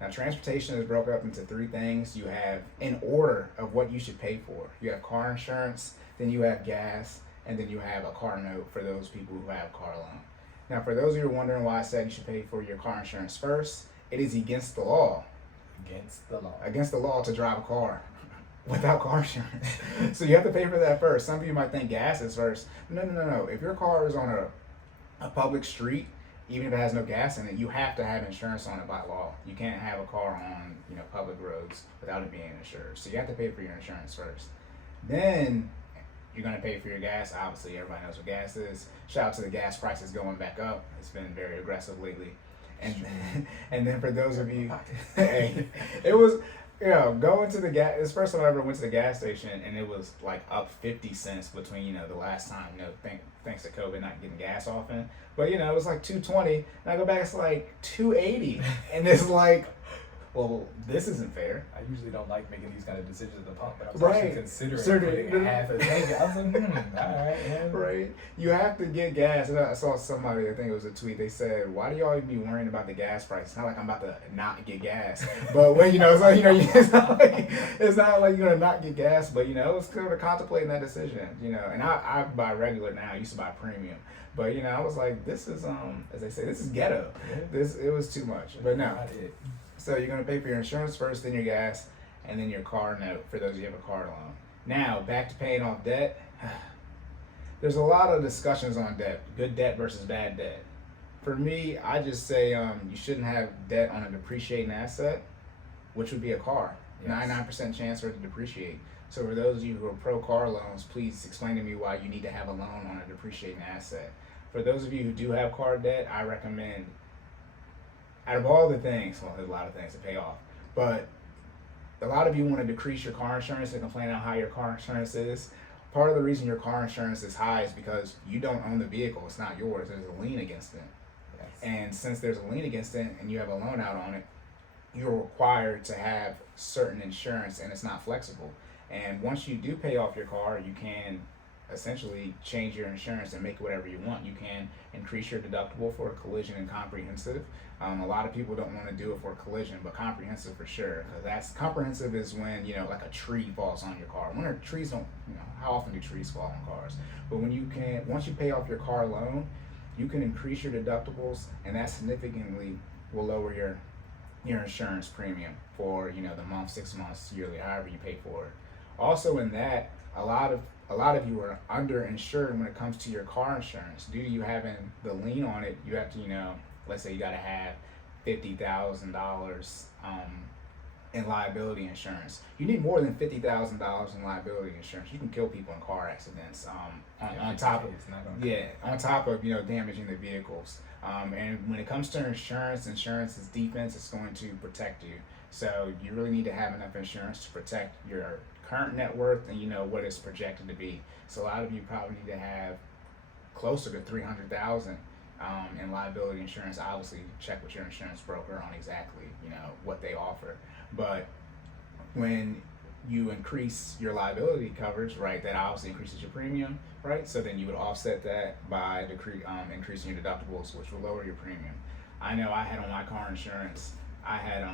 Now, transportation is broken up into three things. You have, in order of what you should pay for, you have car insurance, then you have gas, and then you have a car note for those people who have car loan. Now, for those of you who are wondering why I said you should pay for your car insurance first, it is against the law. Against the law to drive a car without car insurance. So you have to pay for that first. Some of you might think gas is first. No. If your car is on a public street, even if it has no gas in it, you have to have insurance on it by law. You can't have a car on public roads without it being insured. So you have to pay for your insurance first. Then you're going to pay for your gas. Obviously, everybody knows what gas is. Shout out to the gas prices going back up. It's been very aggressive lately. And then for those of you, hey, it was, going to the gas. It's the first time I ever went to the gas station, and it was like up 50 cents between, the last time, thanks to COVID, not getting gas often. But, it was like $2.20, and I go back, it's like $2.80. And it's like, well, this isn't fair. I usually don't like making these kind of decisions at the pump, but I was actually considering putting half a tank. I was like, all right. Yeah. Right. You have to get gas. And I saw somebody, I think it was a tweet, they said, why do y'all be worrying about the gas price? It's not like I'm about to not get gas. But when, it's like, it's not like you're going to not get gas, but, it's kind of contemplating that decision, And I buy regular now. I used to buy premium. But, I was like, this is, as they say, this is ghetto. Yeah. It was too much. But no. So you're going to pay for your insurance first, then your gas, and then your car note for those of you who have a car loan. Now, back to paying off debt. There's a lot of discussions on debt, good debt versus bad debt. For me, I just say you shouldn't have debt on a depreciating asset, which would be a car. Yes. 99% chance for it to depreciate. So for those of you who are pro car loans, please explain to me why you need to have a loan on a depreciating asset. For those of you who do have car debt, I recommend, out of all the things, well, there's a lot of things to pay off, but a lot of you want to decrease your car insurance and complain about how your car insurance is. Part of the reason your car insurance is high is because you don't own the vehicle. It's not yours. There's a lien against it. Yes. And since there's a lien against it and you have a loan out on it, you're required to have certain insurance, and it's not flexible. And once you do pay off your car, you can essentially change your insurance and make it whatever you want. You can increase your deductible for collision and comprehensive. A lot of people don't want to do it for collision, but comprehensive for sure. Because that's comprehensive is when, you know, like a tree falls on your car. When trees don't, you know, how often do trees fall on cars? But when you can, once you pay off your car loan, you can increase your deductibles, and that significantly will lower your insurance premium for, you know, the month, 6 months, yearly, however you pay for it. Also in that, a lot of you are underinsured when it comes to your car insurance. Due to you having the lien on it, you have to, you know, let's say you got to have $50,000 in liability insurance. You need more than $50,000 in liability insurance. You can kill people in car accidents. On top of you know, damaging the vehicles. And when it comes to insurance is defense. It's going to protect you. So you really need to have enough insurance to protect your current net worth and, you know, what it's projected to be. So a lot of you probably need to have closer to $300,000 in liability insurance. Obviously, check with your insurance broker on exactly, you know, what they offer. But when you increase your liability coverage, right, that obviously increases your premium, right? So then you would offset that by increasing your deductibles, which will lower your premium. I know I had on my car insurance, I had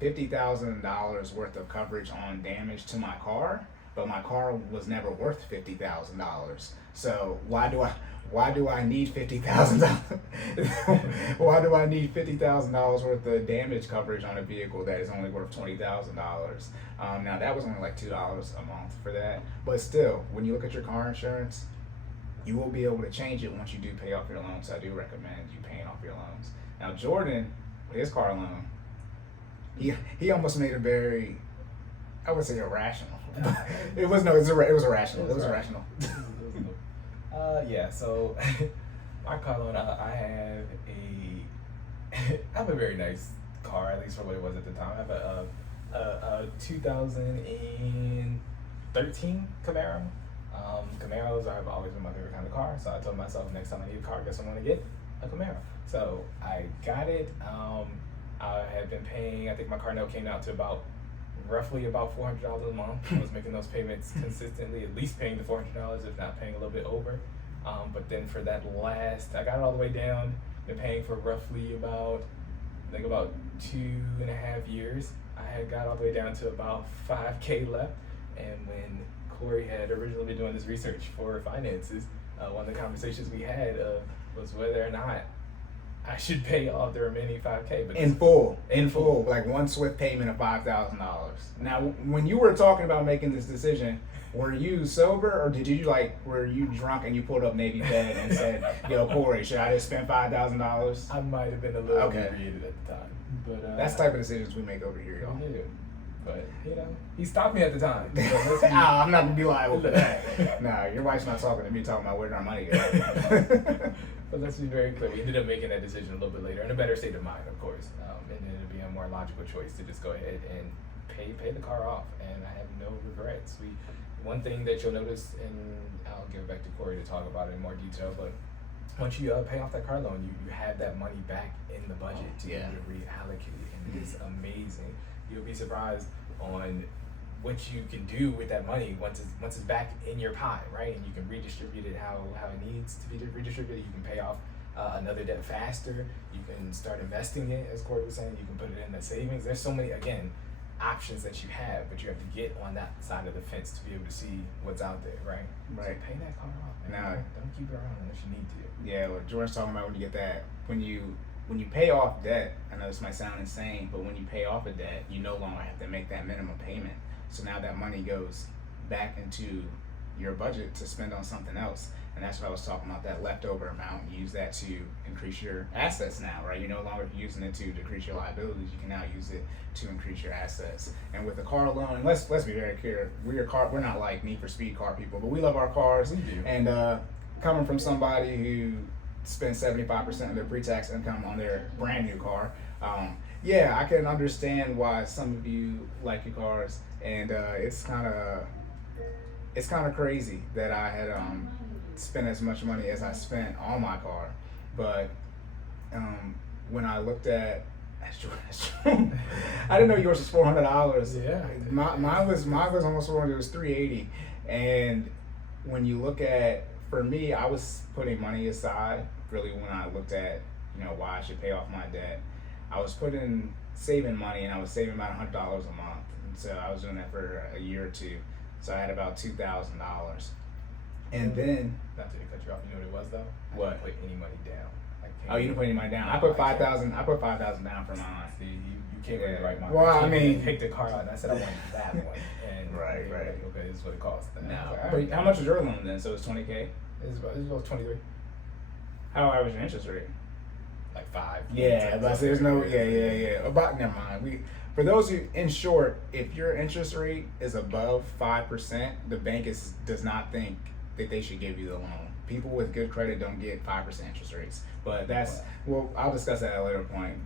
$50,000 worth of coverage on damage to my car, but my car was never worth $50,000. So why do I need $50,000? Why do I need $50,000 worth of damage coverage on a vehicle that is only worth $20,000? Now that was only like $2 a month for that, but still, when you look at your car insurance, you will be able to change it once you do pay off your loans. So I do recommend you paying off your loans. Now Jordan, with his car loan, he almost made a very, I would say, irrational. It was irrational. It was irrational. Yeah. So my car loan, I have a very nice car, at least for what it was at the time. I have a 2013 Camaro. Camaros have always been my favorite kind of car. So I told myself, next time I need a car, I guess I'm gonna get a Camaro. So I got it. I had been paying, I think my car note came out to roughly about $400 a month. I was making those payments consistently, at least paying the $400, if not paying a little bit over. But then for that I got it all the way down, been paying for roughly about 2.5 years. I had got all the way down to about $5K left. And when Cory had originally been doing this research for finances, one of the conversations we had was whether or not I should pay off the remaining $5K, but in full, like one swift payment of $5,000. Now, when you were talking about making this decision, were you sober, or were you drunk and you pulled up Navy Fed and said, "Yo, Cory, should I just spend $5,000?" I might have been a little inebriated at the time, but that's the type of decisions we make over here, y'all. We do. But you know, he stopped me at the time. So I'm not gonna be liable for that. Nah, your wife's not talking to me, talking about where our money goes. But let's be very clear. We ended up making that decision a little bit later, in a better state of mind, of course. And then it'd be a more logical choice to just go ahead and pay the car off. And I have no regrets. One thing that you'll notice, and I'll give it back to Cory to talk about it in more detail, but once you pay off that car loan, you have that money back in the budget to be able to reallocate it, and it's amazing. You'll be surprised on what you can do with that money once it's back in your pie, right? And you can redistribute it how it needs to be redistributed. You can pay off another debt faster. You can start investing it, as Cory was saying. You can put it in the savings. There's so many, again, options that you have, but you have to get on that side of the fence to be able to see what's out there, right? Right. So pay that car off. Now, don't keep it around unless you need to. Yeah, what Jordan's talking about, when you get that, when you when you pay off debt, I know this might sound insane, but when you pay off a debt, you no longer have to make that minimum payment. So now that money goes back into your budget to spend on something else. And that's what I was talking about, that leftover amount. You use that to increase your assets now, right? You're no longer using it to decrease your liabilities. You can now use it to increase your assets. And with the car loan, and let's be very clear, we're not like Need for Speed car people, but we love our cars. We do. And coming from somebody who spends 75% of their pre-tax income on their brand new car, yeah, I can understand why some of you like your cars, and it's kind of crazy that I had spent as much money as I spent on my car. But when I looked at, that's true. I didn't know yours was $400. Yeah. Mine was almost $400. It was $380. And when you look at, for me, I was putting money aside. Really, when I looked at, why I should pay off my debt, I was saving money, and I was saving about $100 a month. And so I was doing that for a year or two. So I had about $2,000. And then, not to cut you off, you know what it was though? What? I didn't put any money down. Oh, you didn't put any money down. I put $5,000. I put $5,000 down for mine. See, you came with the right mind. Well, I mean, pick the car out. And I said I wanted that one. And right. Okay, this is what it costs. No, like, but how much was your loan then? So it's $20K. It was about 23. How high was your interest rate? Like 5. Yeah, but there's no. Yeah. About never mind. For those who, in short, if your interest rate is above 5%, the bank does not think that they should give you the loan. People with good credit don't get 5% interest rates. But I'll discuss that at a later point.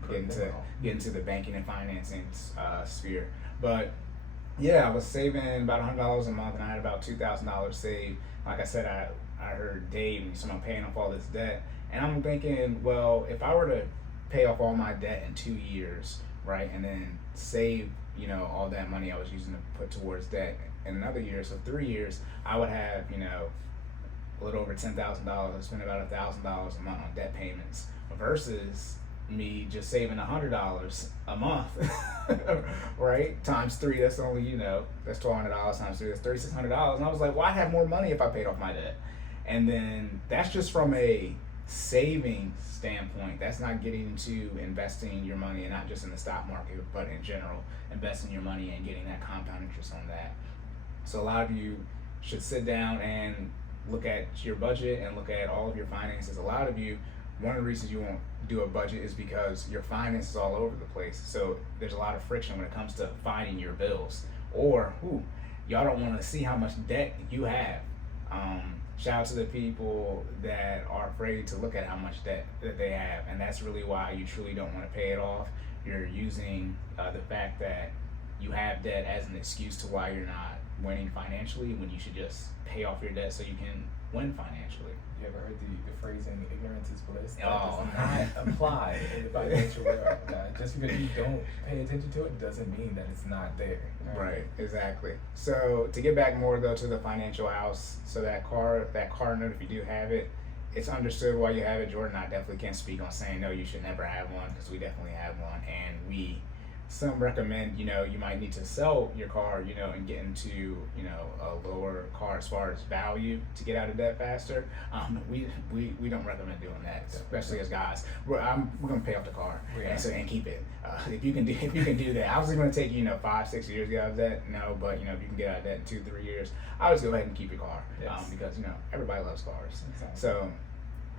Get into the banking and financing sphere. But yeah, I was saving about $100 a month, and I had about $2,000 saved. Like I said, I heard Dave and someone paying off all this debt, and I'm thinking, well, if I were to pay off all my debt in 2 years, right, and then save, all that money I was using to put towards debt in another year, so 3 years, I would have, a little over $10,000. I spend about $1,000 a month on debt payments versus me just saving $100 a month, right? Times 3, that's only, that's $1,200 times 3, that's $3,600. And I was like, well, I'd have more money if I paid off my debt. And then that's just from a saving standpoint. That's not getting into investing your money, and not just in the stock market, but in general, investing your money and getting that compound interest on that. So a lot of you should sit down and look at your budget and look at all of your finances. A lot of you, one of the reasons you won't do a budget is because your finances all over the place. So there's a lot of friction when it comes to finding your bills. Or, y'all don't want to see how much debt you have. Shout out to the people that are afraid to look at how much debt that they have. And that's really why you truly don't want to pay it off. You're using the fact that you have debt as an excuse to why you're not winning financially, when you should just pay off your debt so you can win financially. You ever heard the phrasing, ignorance is bliss? That Oh. does not apply in the financial world. Just because you don't pay attention to it doesn't mean that it's not there. Right, exactly. So to get back more though to the financial house, so that car note, if you do have it, it's understood why you have it. Jordan, I definitely can't speak on saying no, you should never have one, because we definitely have one, and some recommend, you might need to sell your car, and get into, a lower car as far as value to get out of debt faster. We don't recommend doing that, especially as guys. We're gonna pay off the car and keep it. If you can do that, I was going to take 5-6 years to get out of debt. No, but if you can get out of debt in 2-3 years, I would just go ahead and keep your car, because everybody loves cars. Exactly. So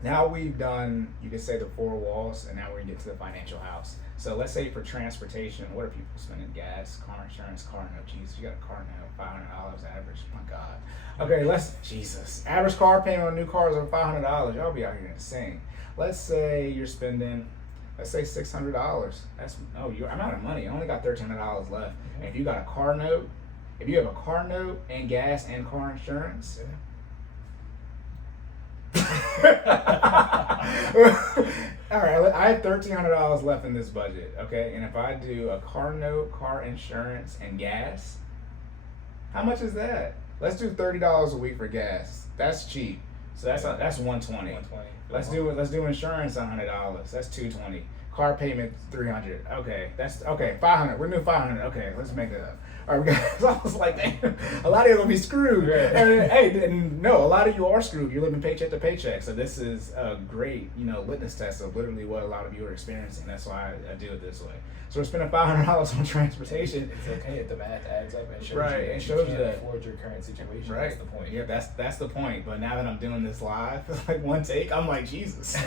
now we've done, you could say, the 4 walls, and now we're gonna get to the financial house. So let's say for transportation, what are people spending? Gas, car insurance, car note. Jesus, you got a car note, $500 average. My God. Okay, average car payment on new cars over $500. Y'all be out here insane. Let's say you're spending, $600. I'm out of money. I only got $1,300 left. And if you got a car note, if you have a car note and gas and car insurance. All right, I have $1,300 left in this budget, okay? And if I do a car note, car insurance, and gas, how much is that? Let's do $30 a week for gas. That's cheap. So that's $120. $120. Let's do insurance $100. That's $220. Car payment $300. Okay, that's okay. $500. We're doing $500. Okay, let's make it up. All right, we got. So I was like, damn, a lot of you are gonna be screwed. Right. And, hey, and no, a lot of you are screwed. You're living paycheck to paycheck. So this is a great, litmus test of literally what a lot of you are experiencing. That's why I do it this way. So we're spending $500 on transportation. It's okay if the math adds up and shows Right, you that it you shows can't you that. afford your current situation. Right. That's the point. Yeah, that's the point. But now that I'm doing this live, like one take, I'm like, Jesus.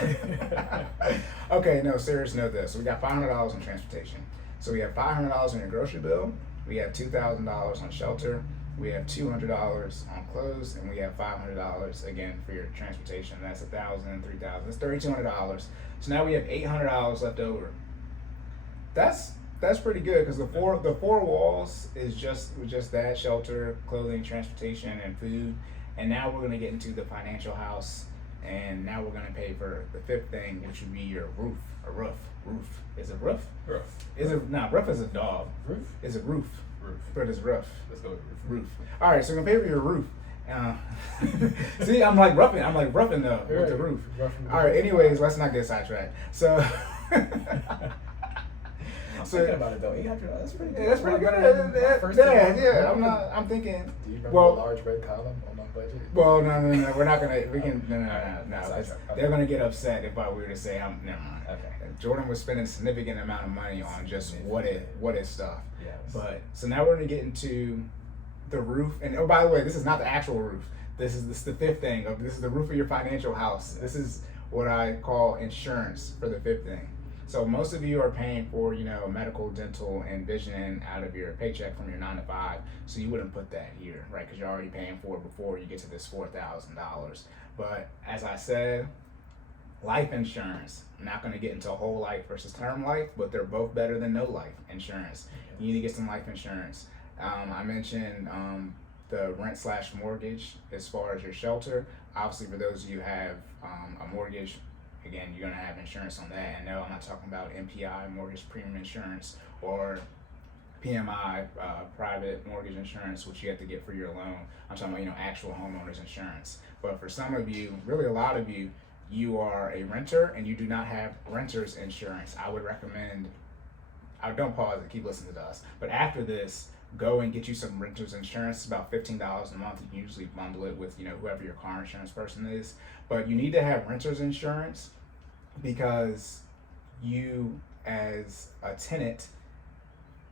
Okay, no, serious note this. So we got $500 on transportation. So we have $500 on your grocery bill. We have $2,000 on shelter. We have $200 on clothes, and we have $500 again for your transportation. That's $1,000, $3,000. That's $3,200. So now we have $800 left over. That's pretty good because the four walls is just that: shelter, clothing, transportation, and food. And now we're gonna get into the financial house, and now we're gonna pay for the fifth thing, which would be your roof. A roof. Is it roof? Roof. Is it no? Roof is a dog. Roof. Is it roof? Roof. But it's roof. Let's go with Roof. All right, so we're gonna pay for your roof. See, I'm like roughing though with the roof. All right. Anyways, let's not get sidetracked. So. I'm So- thinking about it though. $800. That's pretty good. Yeah, that's pretty good. First Yeah, thing, yeah. I'm thinking. Do you remember Well- the large red column on my budget? Well, no. We're not gonna. We can. No. Sidetrack. They're gonna get upset if I were to say I'm. Never mind. Okay. Jordan was spending a significant amount of money on just what is stuff. Yes. But so now we're gonna get into the roof. And oh, by the way, this is not the actual roof. This is the fifth thing. This is the roof of your financial house. This is what I call insurance for the fifth thing. So most of you are paying for, medical, dental, and vision out of your paycheck from your 9 to 5. So you wouldn't put that here, right? Because you're already paying for it before you get to this $4,000. But as I said, life insurance. I'm not going to get into whole life versus term life, but they're both better than no life insurance. You need to get some life insurance. I mentioned the rent/mortgage as far as your shelter. Obviously, for those of you who have a mortgage, again, you're going to have insurance on that. And no, I'm not talking about MPI, mortgage premium insurance, or PMI, private mortgage insurance, which you have to get for your loan. I'm talking about, actual homeowners insurance. But for some of you, really a lot of you, you are a renter and you do not have renter's insurance. I would recommend, don't pause it, keep listening to us. But after this, go and get you some renter's insurance. It's about $15 a month. You can usually bundle it with, whoever your car insurance person is. But you need to have renter's insurance because you, as a tenant,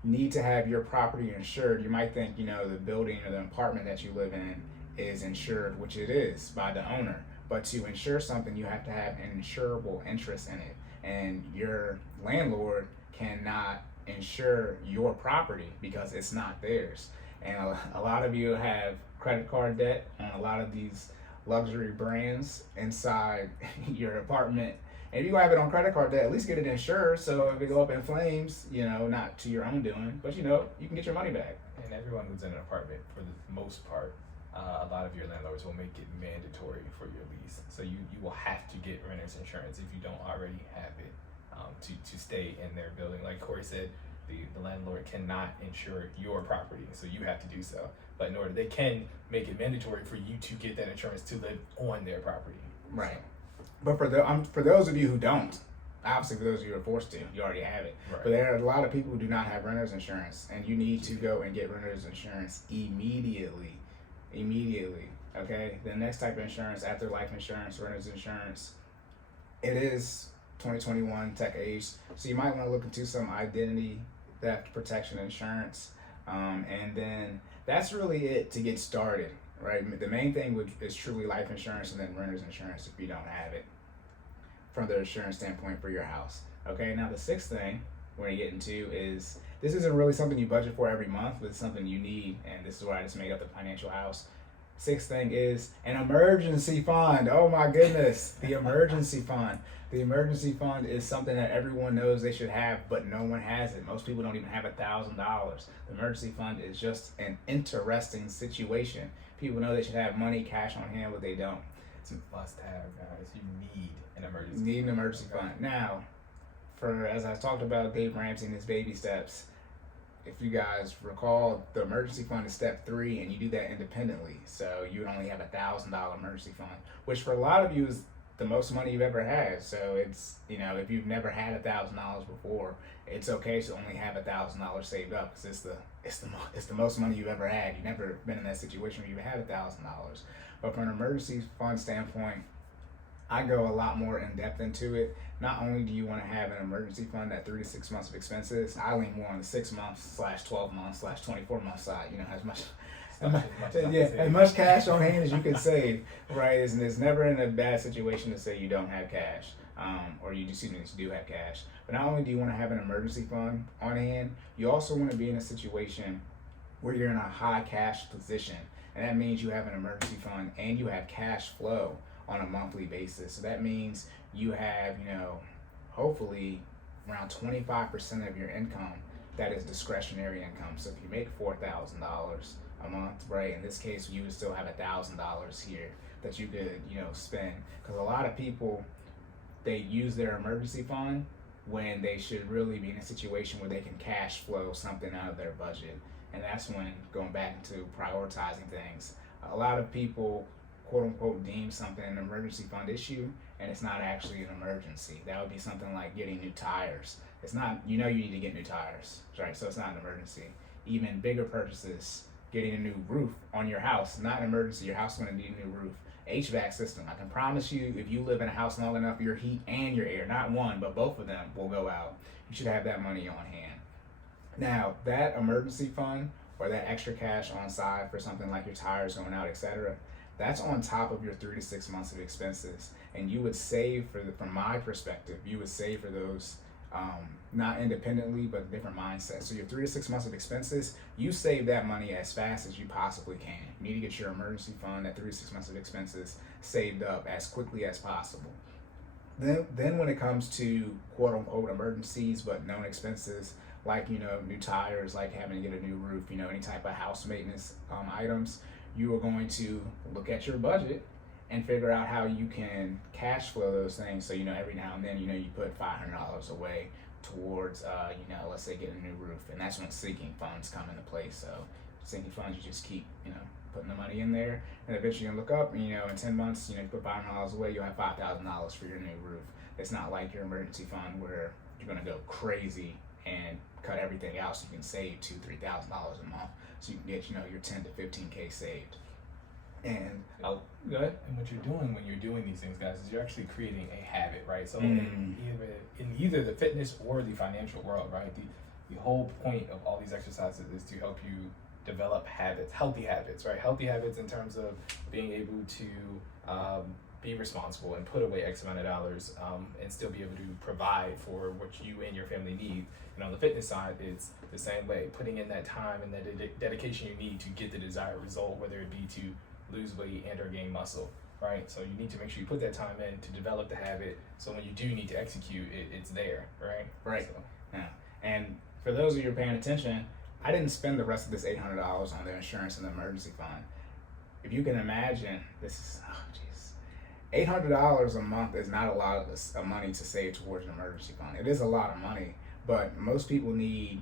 need to have your property insured. You might think, the building or the apartment that you live in is insured, which it is by the owner. But to insure something, you have to have an insurable interest in it. And your landlord cannot insure your property because it's not theirs. And a lot of you have credit card debt on a lot of these luxury brands inside your apartment. And if you have it on credit card debt, at least get it insured. So if it go up in flames, not to your own doing, but you can get your money back. And everyone who's in an apartment, for the most part, a lot of your landlords will make it mandatory for your lease. So you will have to get renter's insurance if you don't already have it to stay in their building. Like Cory said, the landlord cannot insure your property, so you have to do so. But in order, they can make it mandatory for you to get that insurance to live on their property. Right. But for those of you who don't, obviously for those of you who are forced to, you already have it. Right. But there are a lot of people who do not have renter's insurance, and you need to go and get renter's insurance immediately. Okay. The next type of insurance after life insurance, renter's insurance, it is 2021 tech age, so you might want to look into some identity theft protection insurance, and then that's really it to get started, right? The main thing is truly life insurance and then renter's insurance if you don't have it from the insurance standpoint for your house. Okay, now the sixth thing we're going to get into is, this isn't really something you budget for every month, but it's something you need, and this is why I just made up the financial house. Sixth thing is an emergency fund. Oh my goodness, the emergency fund. The emergency fund is something that everyone knows they should have, but no one has it. Most people don't even have $1,000. The emergency fund is just an interesting situation. People know they should have money, cash on hand, but they don't. It's a must-have, guys. You need an emergency. You need an emergency fund. Now, as I talked about Dave Ramsey and his baby steps, if you guys recall, the emergency fund is step 3, and you do that independently. So you would only have $1,000 emergency fund, which for a lot of you is the most money you've ever had. So it's, if you've never had $1,000 before, it's okay to only have $1,000 saved up, because it's the most money you've ever had. You've never been in that situation where you had $1,000. But from an emergency fund standpoint, I go a lot more in depth into it. Not only do you want to have an emergency fund at 3 to 6 months of expenses, I lean more on the 6 months / 12 months / 24 month side. As much cash on hand as you can save, right? And it's never in a bad situation to say you don't have cash, or you do have cash. But not only do you want to have an emergency fund on hand, you also want to be in a situation where you're in a high cash position, and that means you have an emergency fund and you have cash flow on a monthly basis. So that means you have, hopefully around 25% of your income that is discretionary income. So if you make $4,000 a month, right, in this case, you would still have $1,000 here that you could, spend. Because a lot of people, they use their emergency fund when they should really be in a situation where they can cash flow something out of their budget. And that's when, going back into prioritizing things, a lot of people, quote unquote, deem something an emergency fund issue, and it's not actually an emergency. That would be something like getting new tires. It's not, you need to get new tires, right? So it's not an emergency. Even bigger purchases, getting a new roof on your house, not an emergency. Your house is going to need a new roof. HVAC system, I can promise you, if you live in a house long enough, your heat and your air, not one, but both of them will go out. You should have that money on hand. Now, that emergency fund or that extra cash on side for something like your tires going out, etc., that's on top of your 3 to 6 months of expenses. And you would save from my perspective, you would save for those, not independently, but different mindsets. So your 3 to 6 months of expenses, you save that money as fast as you possibly can. You need to get your emergency fund, that 3 to 6 months of expenses, saved up as quickly as possible. Then when it comes to quote unquote emergencies, but known expenses, like, new tires, like having to get a new roof, any type of house maintenance items, you are going to look at your budget and figure out how you can cash flow those things. So, every now and then, you put $500 away towards, let's say getting a new roof. And that's when sinking funds come into place. So sinking funds, you just keep, putting the money in there, and eventually you're gonna look up, and, in 10 months, you put $500 away, you'll have $5,000 for your new roof. It's not like your emergency fund where you're gonna go crazy and cut everything out so you can save $2,000 - $3,000 a month, so you can get, your 10 to 15K saved. And go ahead. And what you're doing when you're doing these things, guys, is you're actually creating a habit, right? So in either the fitness or the financial world, right? The whole point of all these exercises is to help you develop habits, healthy habits, right? Healthy habits in terms of being able to be responsible and put away X amount of dollars, and still be able to provide for what you and your family need. And on the fitness side, it's the same way, putting in that time and that dedication you need to get the desired result, whether it be to lose weight and or gain muscle, right? So you need to make sure you put that time in to develop the habit, so when you do need to execute, it's there, right? Right. So. Yeah. And for those of you who are paying attention, I didn't spend the rest of this $800 on the insurance and the emergency fund. If you can imagine, $800 a month is not a lot of money to save towards an emergency fund. It is a lot of money, but most people need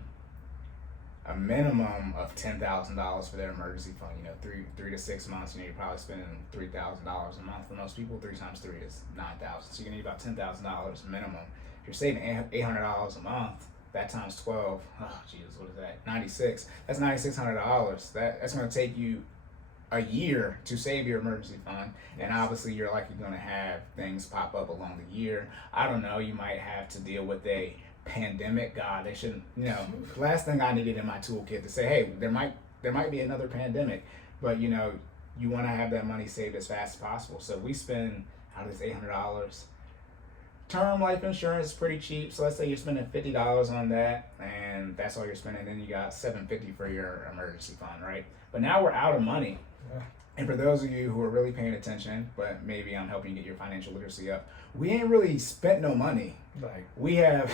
a minimum of $10,000 for their emergency fund. 3 to 6 months, you're probably spending $3,000 a month for most people. 3 times 3 is 9,000. So you're gonna need about $10,000 minimum. If you're saving $800 a month, that times 12, what is that? 96. That's $9,600. That's gonna take you a year to save your emergency fund. And obviously you're likely gonna have things pop up along the year. I don't know, you might have to deal with a pandemic. God, they shouldn't, last thing I needed in my toolkit to say, hey, there might be another pandemic, but you want to have that money saved as fast as possible. So we spend out of this $800. Term life insurance is pretty cheap, so let's say you're spending $50 on that, and that's all you're spending. Then you got $750 for your emergency fund, right? But now we're out of money. Yeah. And for those of you who are really paying attention, but maybe I'm helping you get your financial literacy up, we ain't really spent no money. Like, we have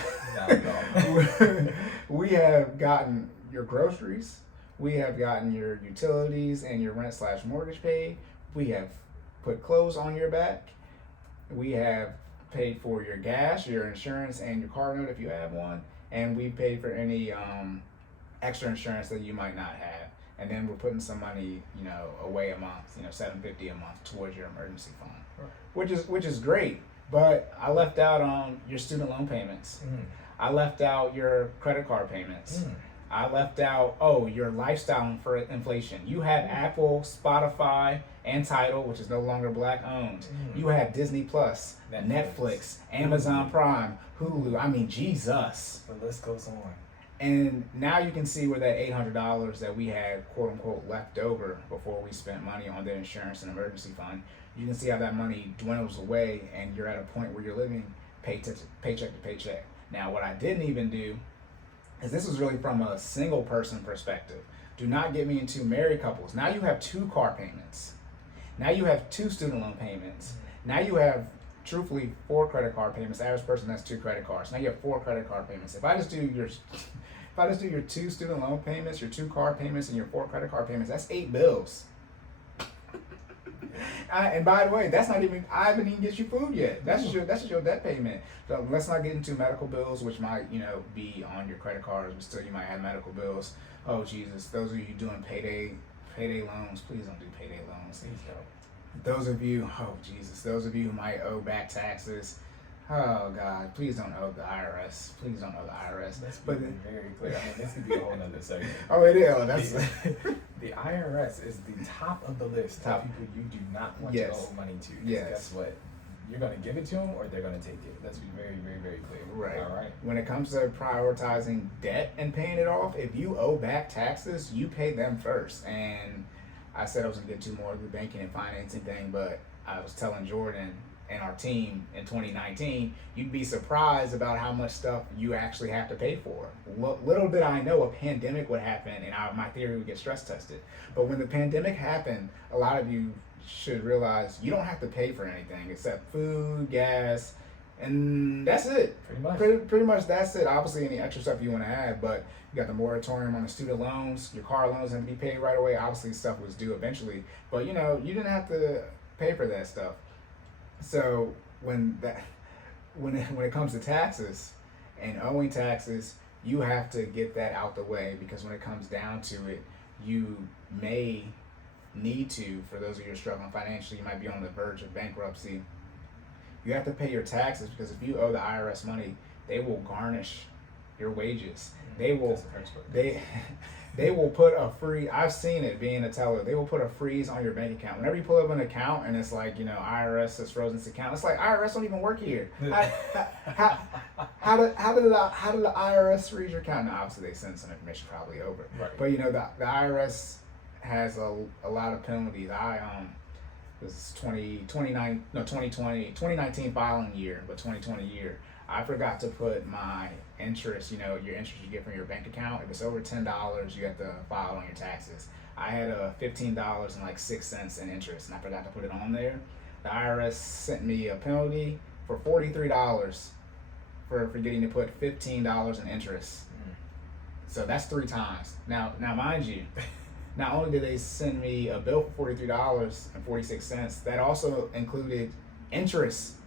we have gotten your groceries, we have gotten your utilities and your rent / mortgage paid, we have put clothes on your back, we have paid for your gas, your insurance, and your car note if you have one, and we paid for any extra insurance that you might not have. And then we're putting some money, away a month, $750 a month towards your emergency fund. which is great. But I left out on your student loan payments. I left out your credit card payments. I left out, your lifestyle for inflation. You had Apple, Spotify, and Tidal, which is no longer black owned. You had Disney Plus, Netflix, Amazon Prime, Hulu. I mean, Jesus. The list goes on. And now you can see where that $800 that we had, quote unquote, left over before we spent money on the insurance and emergency fund. You can see how that money dwindles away, and you're at a point where you're living paycheck to paycheck. Now, what I didn't even do is this was really from a single person perspective. Do not get me into married couples. Now you have 2 car payments. Now you have 2 student loan payments. Now you have, truthfully, 4 credit card payments. The average person has 2 credit cards. Now you have 4 credit card payments. If I just do your 2 student loan payments, your 2 car payments, and your 4 credit card payments, that's 8 bills. And by the way, that's not even, I haven't even get you food yet. That's just your debt payment. So let's not get into medical bills, which might, be on your credit cards, but still you might have medical bills. Oh Jesus, those of you doing payday loans, please don't do payday loans. Please don't. Those of you who might owe back taxes, oh God, please don't owe the IRS. Please don't owe the IRS. Let's be very clear. I mean, this could be a whole nother segment. Oh, it is. That's the IRS is the top of the list of people you do not want to owe money to. Yes. Guess what? You're going to give it to them or they're going to take it. Let's be very, very, very clear. Right. All right. When it comes to prioritizing debt and paying it off, if you owe back taxes, you pay them first. And I said I was going to get to more of the banking and financing thing, but I was telling Jordan and our team in 2019, you'd be surprised about how much stuff you actually have to pay for. Little did I know a pandemic would happen and my theory would get stress tested. But when the pandemic happened, a lot of you should realize you don't have to pay for anything except food, gas, and that's it. Pretty much. Pretty much that's it. Obviously, any extra stuff you want to add, but you got the moratorium on the student loans. Your car loans have to be paid right away. Obviously, stuff was due eventually, but you didn't have to pay for that stuff. So when it comes to taxes and owing taxes, you have to get that out the way, because when it comes down to it, you may need to, for those of you who are struggling financially, you might be on the verge of bankruptcy. You have to pay your taxes, because if you owe the IRS money, they will garnish your wages. They will put a free, I've seen it being a teller, they will put a freeze on your bank account. Whenever you pull up an account and it's like, IRS has frozen this account, it's like, IRS don't even work here. How did the IRS freeze your account? Now, obviously they send some information probably over. Right. But the IRS has a lot of penalties. This is 2019 filing year, but 2020 year. I forgot to put my interest, your interest you get from your bank account. If it's over $10, you have to file on your taxes. I had $15.06 in interest, and I forgot to put it on there. The IRS sent me a penalty for $43 for forgetting to put $15 in interest. So that's 3 times. Now mind you, not only did they send me a bill for $43.46, that also included interest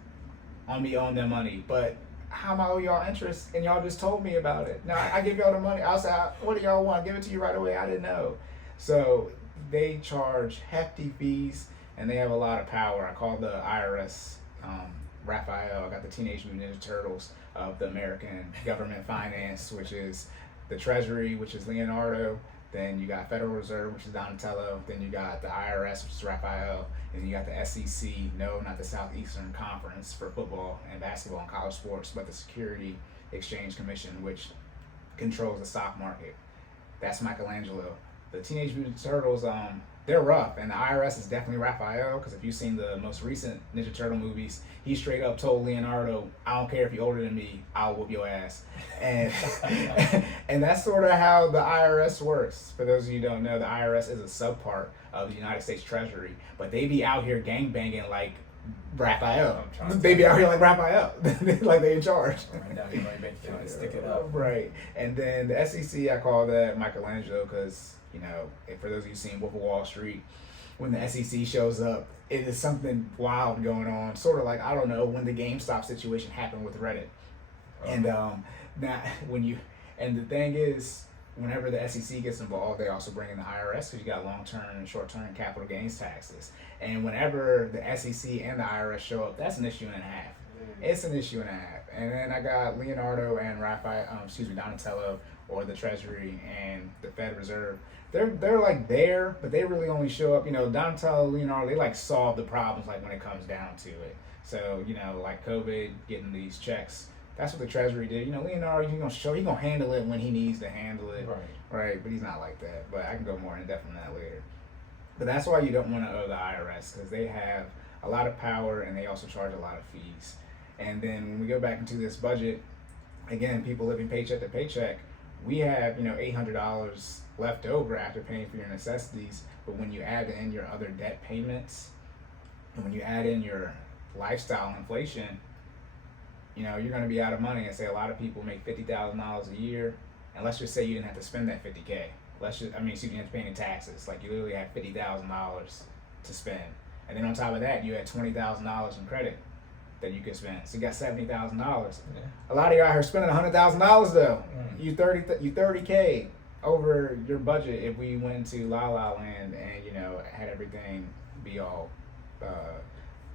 on me owing them money. But how am I owe y'all interest? And y'all just told me about it. Now I give y'all the money. I'll say, what do y'all want? Give it to you right away. I didn't know. So they charge hefty fees, and they have a lot of power. I called the IRS Raphael. I got the Teenage Mutant Ninja Turtles of the American government finance, which is the Treasury, which is Leonardo. Then you got Federal Reserve, which is Donatello. Then you got the IRS, which is Raphael. And then you got the SEC, no, not the Southeastern Conference for football and basketball and college sports, but the Security Exchange Commission, which controls the stock market. That's Michelangelo. The Teenage Mutant Turtles, they're rough, and the IRS is definitely Raphael, because if you've seen the most recent Ninja Turtle movies, he straight up told Leonardo, I don't care if you're older than me, I'll whoop your ass. And and that's sort of how the IRS works. For those of you who don't know, the IRS is a subpart of the United States Treasury, but they be out here gangbanging like Raphael. They be out here like Raphael, like they in charge. Stick it up. Right. And then the SEC, I call that Michelangelo, because for those of you who've seen Wolf of Wall Street, when the SEC shows up, it is something wild going on. Sort of like, I don't know, when the GameStop situation happened with Reddit. And now the thing is, whenever the SEC gets involved, they also bring in the IRS because you got long-term and short-term capital gains taxes. And whenever the SEC and the IRS show up, that's an issue and a half. It's an issue and a half. And then I got Leonardo and Donatello, or the Treasury and the Fed Reserve. They're like there, but they really only show up. Donatello, Leonardo, they like solve the problems like when it comes down to it. So like COVID, getting these checks. That's what the Treasury did. Leonardo, he's gonna handle it when he needs to handle it. Right. But he's not like that. But I can go more in depth on that later. But that's why you don't want to owe the IRS, because they have a lot of power and they also charge a lot of fees. And then when we go back into this budget, again, people living paycheck to paycheck, we have $800 left over after paying for your necessities. But when you add in your other debt payments, and when you add in your lifestyle inflation, you're going to be out of money. I say a lot of people make $50,000 a year, and let's just say you didn't have to spend that $50K. You didn't have to pay any taxes. Like, you literally have $50,000 to spend, and then on top of that, you had $20,000 in credit that you could spend. So you got $70,000. Yeah. A lot of you out here spending $100,000 though. You 30K over your budget if we went to La La Land and had everything be all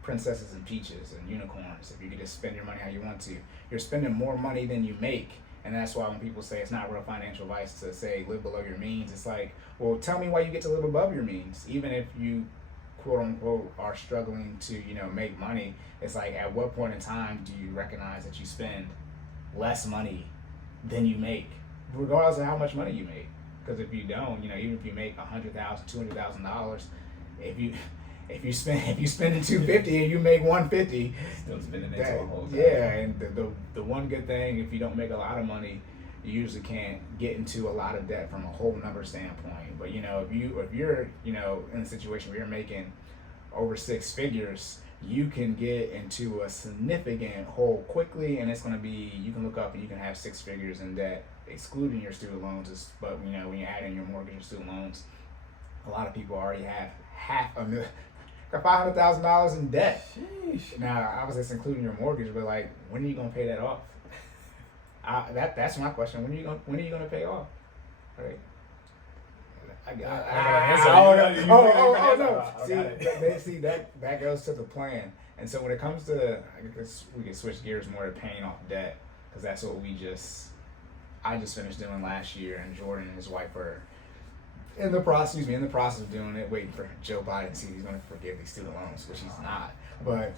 princesses and peaches and unicorns. If you could just spend your money how you want to, you're spending more money than you make. And that's why when people say it's not real financial advice to say live below your means, it's like, well, tell me why you get to live above your means. Even if you quote unquote are struggling to make money, it's like, at what point in time do you recognize that you spend less money than you make, regardless of how much money you make? Because if you don't, even if you make $100,000, $200,000, if you spend it $250 and you make $150, still spending it a whole time. Yeah, and the one good thing, if you don't make a lot of money, you usually can't get into a lot of debt from a whole number standpoint. But if you're in a situation where you're making over six figures, you can get into a significant hole quickly, and it's going to be, you can look up and you can have six figures in debt, excluding your student loans. But when you add in your mortgage and student loans, a lot of people already have got $500,000 in debt. Sheesh. Now, obviously, it's including your mortgage, but like, when are you going to pay that off? That's my question. When are you gonna pay off? Right. See that goes to the plan. And so when it comes to, I guess we can switch gears more to paying off debt, because that's what I just finished doing last year, and Jordan and his wife are in the process of doing it, waiting for Joe Biden to see if he's gonna forgive these student loans, which he's not. But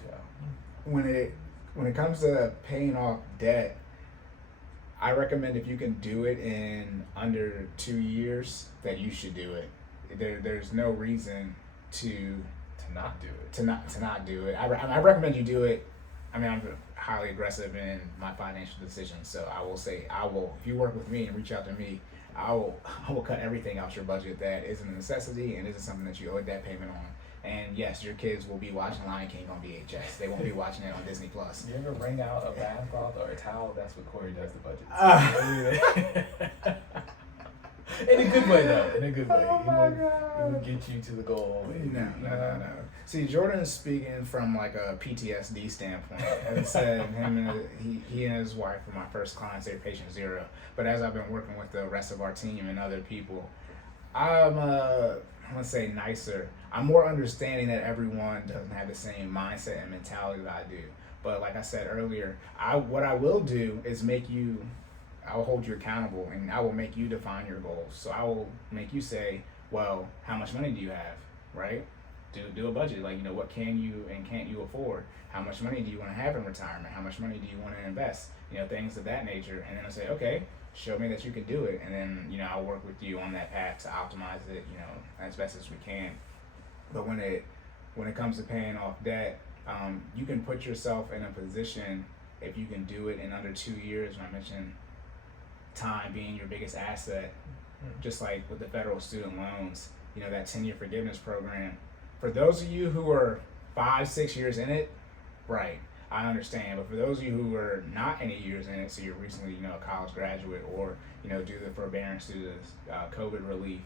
when it comes to paying off debt, I recommend, if you can do it in under 2 years, that you should do it. There's no reason to not do it. To not do it. I recommend you do it. I mean, I'm highly aggressive in my financial decisions, so I will say, if you work with me and reach out to me, I will cut everything out your budget that isn't a necessity and isn't something that you owe a debt payment on. And yes, your kids will be watching Lion King on VHS. They won't be watching it on Disney Plus. You ever bring out a bathcloth or a towel? That's what Cory does the budget. In a good way, though. In a good way. He will get you to the goal. No. See, Jordan's speaking from like a PTSD standpoint. As I said, he and his wife were my first clients. They're patient zero. But as I've been working with the rest of our team and other people, I'm gonna say nicer. I'm more understanding that everyone doesn't have the same mindset and mentality that I do. But like I said earlier, what I will do is I will hold you accountable, and I will make you define your goals. So I will make you say, well, how much money do you have, right? Do a budget. Like, what can you and can't you afford? How much money do you want to have in retirement? How much money do you want to invest? Things of that nature. And then I say, okay, show me that you can do it. And then, I'll work with you on that path to optimize it, as best as we can. But when it comes to paying off debt, you can put yourself in a position, if you can do it in under 2 years. When I mentioned time being your biggest asset, just like with the federal student loans, that 10-year forgiveness program. For those of you who are 5-6 years in it, right, I understand. But for those of you who are not any years in it, so you're recently, a college graduate, or, do the forbearance through the COVID relief,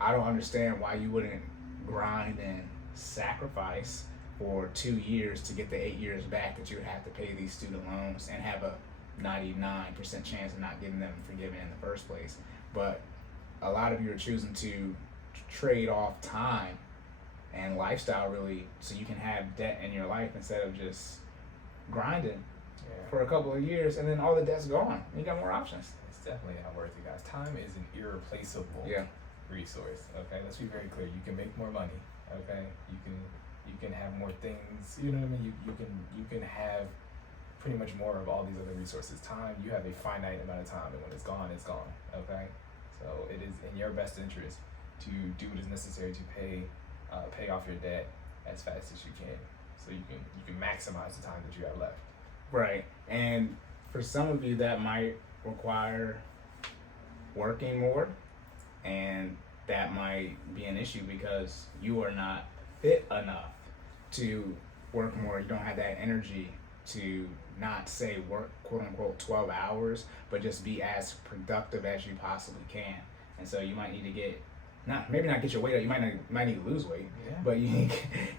I don't understand why you wouldn't grind and sacrifice for 2 years to get the 8 years back that you would have to pay these student loans, and have a 99% chance of not getting them forgiven in the first place. but a lot of you are choosing to trade off time and lifestyle really so you can have debt in your life instead of just grinding for a couple of years and then all the debt's gone. You got more options. It's definitely not worth it, guys. Time is an irreplaceable resource. Okay, let's be very clear. You can make more money. Okay, you can have more things. You know what I mean? You can have pretty much more of all these other resources. Time, you have a finite amount of time, and when it's gone, it's gone. Okay, so it is in your best interest to do what is necessary to pay off your debt as fast as you can, so you can maximize the time that you have left. Right, and for some of you that might require working more, and that might be an issue because you are not fit enough to work more. You don't have that energy to not say work quote unquote 12 hours, but just be as productive as you possibly can. And so you might need to get maybe not get your weight up. You might need to lose weight, but you need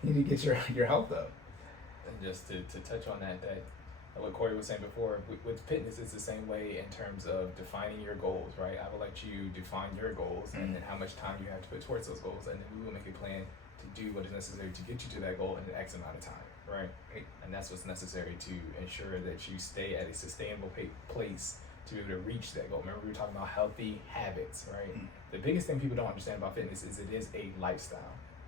to get your health up. And just to touch on that what Cory was saying before, with fitness, it's the same way in terms of defining your goals, right? I will let you define your goals and then how much time you have to put towards those goals, and then we will make a plan to do what is necessary to get you to that goal in an X amount of time, right? And that's what's necessary to ensure that you stay at a sustainable place to be able to reach that goal. Remember, we were talking about healthy habits, right? The biggest thing people don't understand about fitness is it is a lifestyle,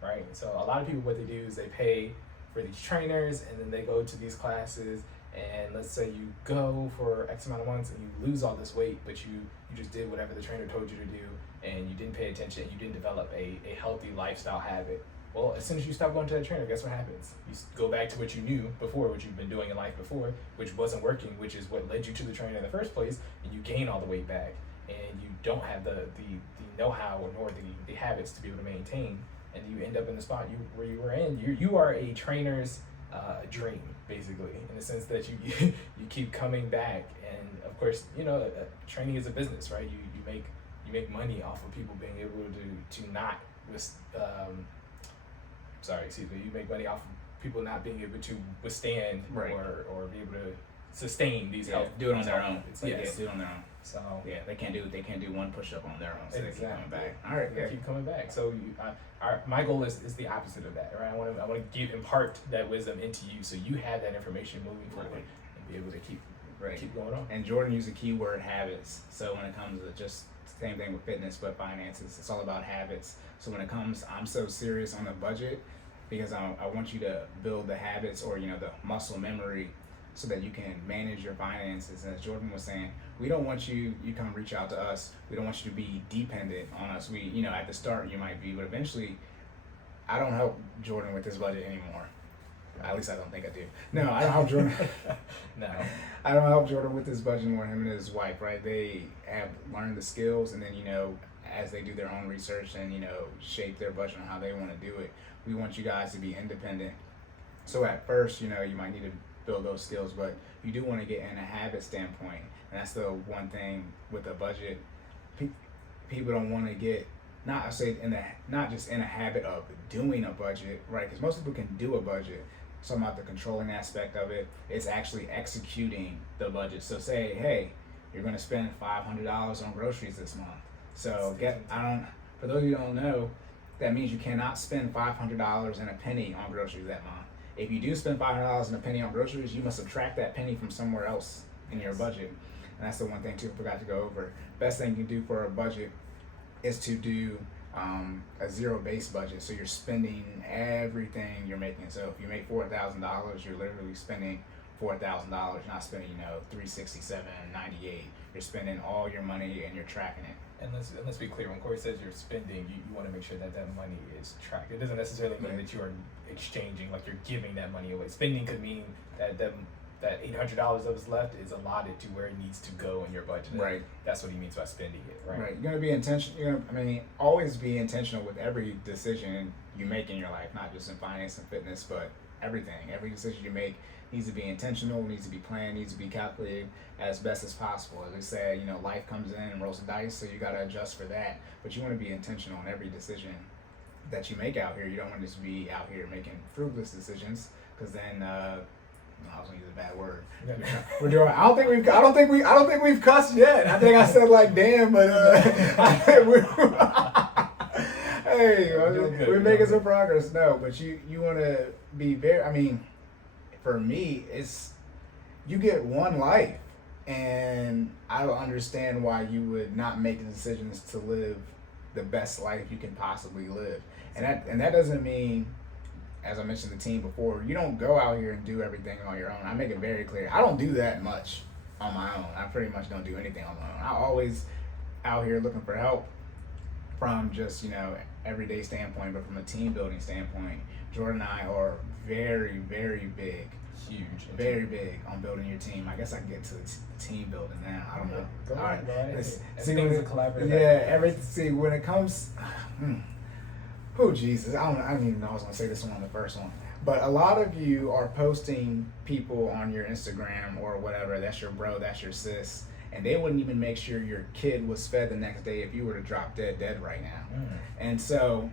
right? So a lot of people, what they do is they pay for these trainers and then they go to these classes, and let's say you go for X amount of months and you lose all this weight, but you just did whatever the trainer told you to do, and you didn't pay attention, and you didn't develop a healthy lifestyle habit. Well, as soon as you stop going to that trainer, guess what happens? You go back to what you knew before, what you've been doing in life before, which wasn't working, which is what led you to the trainer in the first place, and you gain all the weight back, and you don't have the know-how nor the habits to be able to maintain, and you end up in the spot where you were in. You are a trainer's dream, basically, in the sense that you keep coming back, and of course, training is a business, right? You make money off of people being able to not you make money off of people not being able to withstand or be able to sustain these health. Do it on their own. It's like, do it on their own. So they can't do one push up on their own. So exactly. They keep coming back. All right, keep coming back. So my goal is the opposite of that, right? I want to impart that wisdom into you, so you have that information moving forward and be able to keep going on. And Jordan used the keyword habits. So when it comes to just same thing with fitness, but finances, it's all about habits. So when it comes, I'm so serious on the budget because I want you to build the habits or the muscle memory so that you can manage your finances. And as Jordan was saying, we don't want you come reach out to us. We don't want you to be dependent on us. We, at the start you might be, but eventually I don't help Jordan with his budget anymore. At least I don't think I do. No, I don't help Jordan. No. I don't help Jordan with his budget more, him and his wife, right? They have learned the skills, and then, as they do their own research and, shape their budget on how they want to do it, we want you guys to be independent. So at first, you might need to build those skills, but you do want to get in a habit standpoint. And that's the one thing with a budget. People don't want to get, not just in a habit of doing a budget, right? Because most people can do a budget. It's talking about the controlling aspect of it. It's actually executing the budget. So say, hey, you're going to spend $500 on groceries this month. So for those of you who don't know, that means you cannot spend $500 and a penny on groceries that month. If you do spend $500 and a penny on groceries, you must subtract that penny from somewhere else in your budget. And that's the one thing too I forgot to go over. Best thing you can do for a budget is to do a zero-based budget. So you're spending everything you're making. So if you make $4,000, you're literally spending $4,000, not spending $367.98. You're spending all your money and you're tracking it. And let's be clear, when Cory says you're spending, you want to make sure that money is tracked. It doesn't necessarily mean that you are exchanging, like you're giving that money away. Spending could mean that $800 that was left is allotted to where it needs to go in your budget. Right. That's what he means by spending it, right? Right. You're going to be intentional. Always be intentional with every decision you make in your life, not just in finance and fitness, but everything. Every decision you make needs to be intentional, needs to be planned, needs to be calculated as best as possible. As they say, life comes in and rolls the dice, so you got to adjust for that. But you want to be intentional in every decision that you make out here. You don't want to just be out here making fruitless decisions, because then I was gonna use a bad word. Yeah. We're doing. I don't think we've cussed yet. I think I said like damn, but I think we're making some progress. No, but you want to be very. I mean, for me, it's you get one life, and I don't understand why you would not make the decisions to live the best life you can possibly live, and that doesn't mean, as I mentioned the team before, you don't go out here and do everything on your own. I make it very clear. I don't do that much on my own. I pretty much don't do anything on my own. I'm always out here looking for help from just, everyday standpoint, but from a team building standpoint, Jordan and I are very, very big. Huge. Very big on building your team. I guess I can get to the team building now. I don't know. Go All right. Everything's a collaborative. Yeah, when it comes... Oh, Jesus. I didn't even know I was going to say this one on the first one. But a lot of you are posting people on your Instagram or whatever. That's your bro, that's your sis. And they wouldn't even make sure your kid was fed the next day if you were to drop dead right now. And so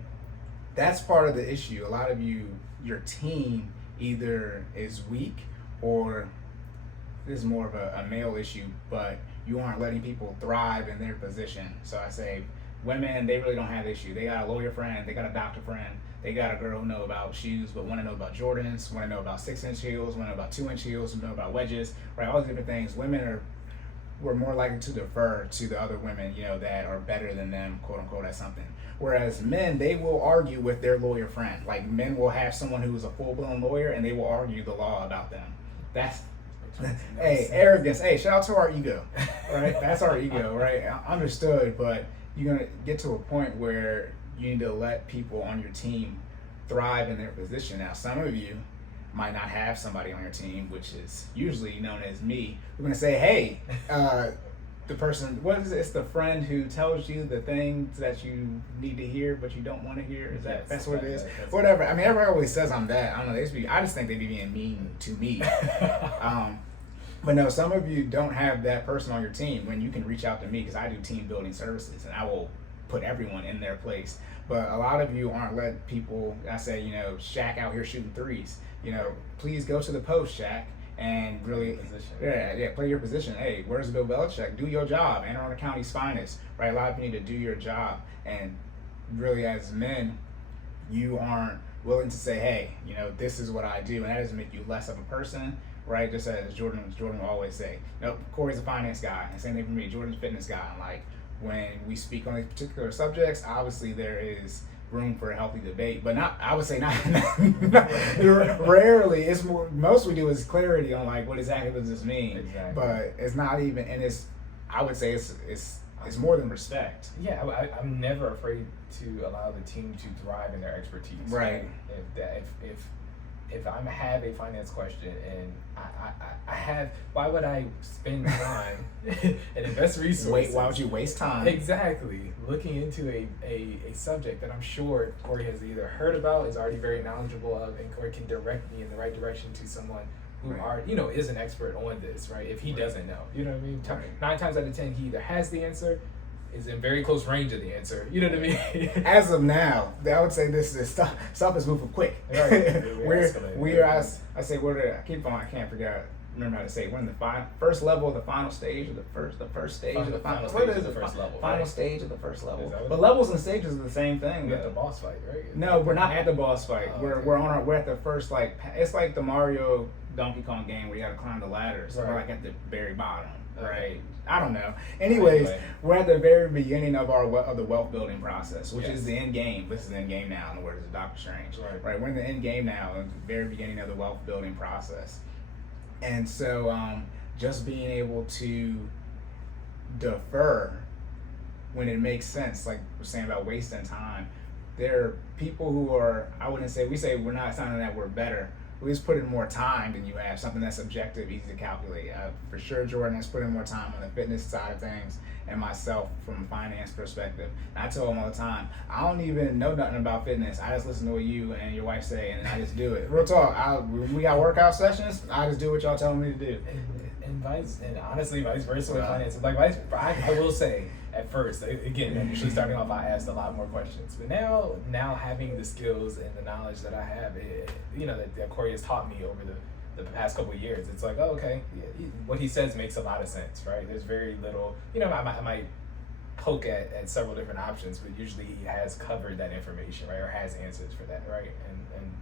that's part of the issue. A lot of you, your team either is weak or this is more of a male issue, but you aren't letting people thrive in their position. So I say, women, they really don't have the issue. They got a lawyer friend, they got a doctor friend, they got a girl who know about shoes but want to know about Jordans, want to know about 6-inch heels, want to know about 2-inch heels, know about wedges, right? All these different things. We're more likely to defer to the other women, that are better than them, quote unquote, at something. Whereas men, they will argue with their lawyer friend. Like men will have someone who's a full-blown lawyer and they will argue the law about them. That's hey, arrogance. Hey, shout out to our ego, right? That's our ego, right? Understood, but you're going to get to a point where you need to let people on your team thrive in their position. Now, some of you might not have somebody on your team, which is usually known as me. We're going to say, hey, the person, what is it? It's the friend who tells you the things that you need to hear, but you don't want to hear. That's what it is? Whatever. I mean, everybody always says I'm that. I don't know. I just think they be being mean to me. But no, some of you don't have that person on your team when you can reach out to me because I do team building services and I will put everyone in their place. But a lot of you aren't letting people, I say, Shaq out here shooting threes. Please go to the post, Shaq, and really, play your position. Hey, where's Bill Belichick? Do your job. Anne Arundel County's finest, right? A lot of you need to do your job. And really, as men, you aren't willing to say, hey, this is what I do. And that doesn't make you less of a person. Right, just as Jordan will always say, nope, Cory's a finance guy, and same thing for me, Jordan's a fitness guy. And like when we speak on these particular subjects, obviously there is room for a healthy debate, but not rarely. It's more, most we do is clarity on like what exactly does this mean. Exactly. But it's not even, and I would say it's more than respect. Yeah, I'm never afraid to allow the team to thrive in their expertise. Right. If I have a finance question and I have, why would I spend time and invest resources? Why would you waste time? Exactly. Looking into a subject that I'm sure Cory has either heard about, is already very knowledgeable of, and Cory can direct me in the right direction to someone who is an expert on this, right? If he doesn't know, you know what I mean? 9 times out of 10, he either has the answer, is in very close range of the answer. You know what I mean? As of now, I would say this is stuff is moving quick. Right. I can't remember how to say it. We're in the first level of the final stage of the first stage of the final. What is the first level? Final stage of the first level. But levels and stages are the same thing. We're at the boss fight, right? No, we're not at the boss fight. We're at the first, like, it's like the Mario Donkey Kong game where you gotta climb the ladder. So we're like at the very bottom. Right. I don't know. Anyways, we're at the very beginning of the wealth building process, which is the end game. This is the end game now, in the words of Dr. Strange. Right. We're in the end game now, at the very beginning of the wealth building process. And so just being able to defer when it makes sense, like we're saying about wasting time. There are people who are, we say we're not sounding that we're better. We just put in more time than you have, something that's objective, easy to calculate. For sure, Jordan has put in more time on the fitness side of things, and myself from a finance perspective. And I tell him all the time, I don't even know nothing about fitness. I just listen to what you and your wife say, and I just do it. Real talk. When we got workout sessions, I just do what y'all tell me to do. And honestly, vice versa with finance. Like, I will say, at first, again, initially starting off, I asked a lot more questions. But now having the skills and the knowledge that I have, that Cory has taught me over the past couple of years, it's like, oh, okay, what he says makes a lot of sense, right? There's very little, I might poke at several different options, but usually he has covered that information, right, or has answers for that, right? And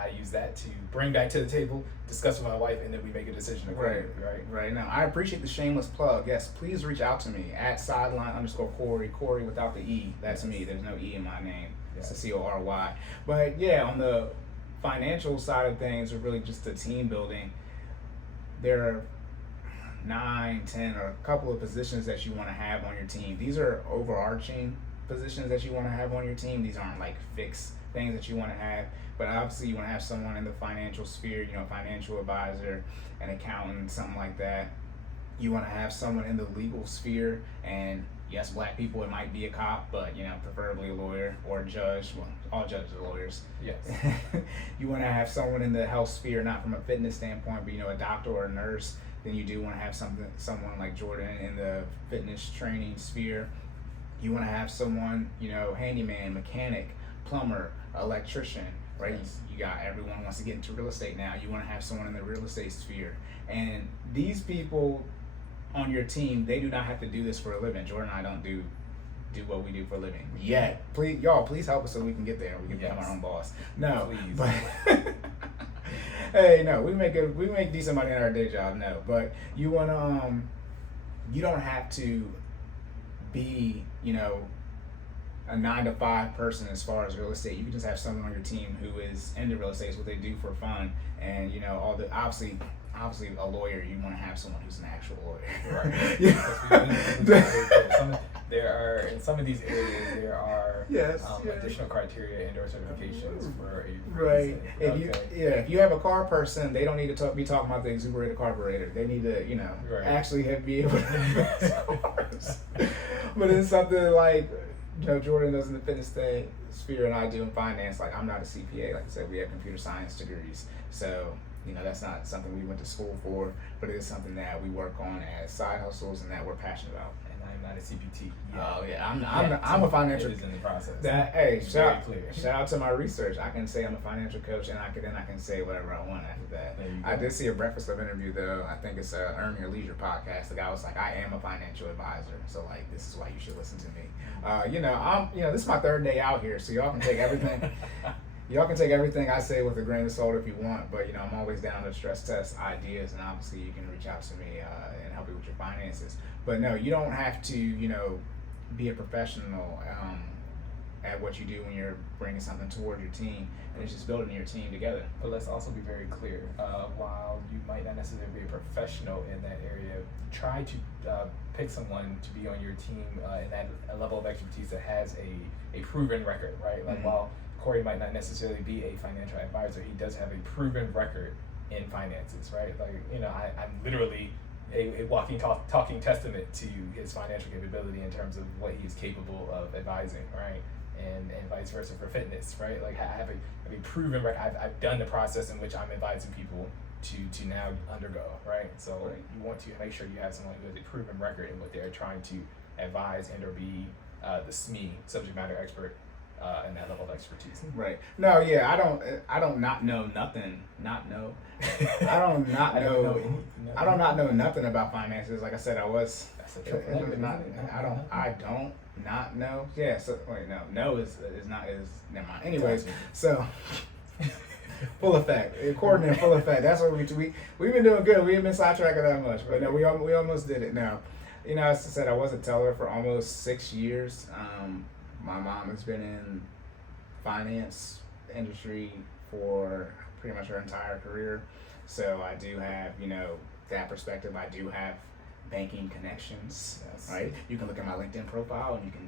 I use that to bring back to the table, discuss with my wife, and then we make a decision accordingly, right? Right. Now, I appreciate the shameless plug. Yes, please reach out to me at sideline_Cory, Cory without the E. That's me. There's no E in my name. It's a Cory. But yeah, on the financial side of things, or really just the team building, there are 9, 10, or a couple of positions that you want to have on your team. These are overarching positions that you want to have on your team. These aren't like fixed things that you want to have, but obviously you want to have someone in the financial sphere, financial advisor, an accountant, something like that. You want to have someone in the legal sphere, and yes, black people, it might be a cop, but preferably a lawyer or a judge. Well, all judges are lawyers. Yes. You want to have someone in the health sphere, not from a fitness standpoint, but a doctor or a nurse. Then you do want to have someone like Jordan in the fitness training sphere. You want to have someone, handyman, mechanic, plumber, electrician, right? Yes. You got, everyone wants to get into real estate now. You want to have someone in the real estate sphere. And these people on your team, they do not have to do this for a living. Jordan and I don't do what we do for a living yet. Please help us so we can get there. We can become our own boss. No, please. But hey, no, we make decent money in our day job. No, but you want to you don't have to be a 9 to 5 person as far as real estate. You can just have someone on your team who is into real estate. It's what they do for fun, and obviously a lawyer. You want to have someone who's an actual lawyer, right? There are, in some of these areas, there are additional criteria and/or certifications for a reason. If you have a car person, they don't need to be talking about the exuberated carburetor. They need to actually be able to. But it's something like Jordan does in the fitness sphere, and I do in finance. Like, I'm not a CPA. Like I said, we have computer science degrees, so that's not something we went to school for, but it is something that we work on as side hustles and that we're passionate about. And I'm not a CPT. Oh yeah, I'm a financial. It is in the process. Shout out to my research. I can say I'm a financial coach, and I can say whatever I want after that. I did see a Breakfast Club interview though. I think it's a Earn Your Leisure podcast. The guy was like, "I am a financial advisor, so like this is why you should listen to me." This is my 3rd day out here, so y'all can take everything. Y'all can take everything I say with a grain of salt if you want, but I'm always down to stress test ideas, and obviously you can reach out to me and help you with your finances. But no, you don't have to be a professional at what you do when you're bringing something toward your team, and it's just building your team together. But let's also be very clear. While you might not necessarily be a professional in that area, try to pick someone to be on your team in that level of expertise that has a proven record, right? Like, while Cory might not necessarily be a financial advisor, he does have a proven record in finances, right? Like, I'm literally a walking, talking testament to his financial capability in terms of what he is capable of advising, right? And vice versa for fitness, right? Like, I have a proven record. I've done the process in which I'm advising people to now undergo, right? So you want to make sure you have someone who has a proven record in what they're trying to advise and or be the SME, subject matter expert, in that level of expertise. Right. No, yeah, I don't not know nothing. Not know. I don't not know. I don't not know nothing about finances. Like I said, I was. I don't not know. Yeah. So wait, no. No is never mind. Anyways, so. Full effect. Cordan, full effect. That's what we've been doing good. We haven't been sidetracked that much, but no, we almost did it. Now, as I said, I was a teller for almost 6 years. My mom has been in finance industry for pretty much her entire career, so I do have that perspective. I do have banking connections. Yes. Right. You can look at my LinkedIn profile, and you can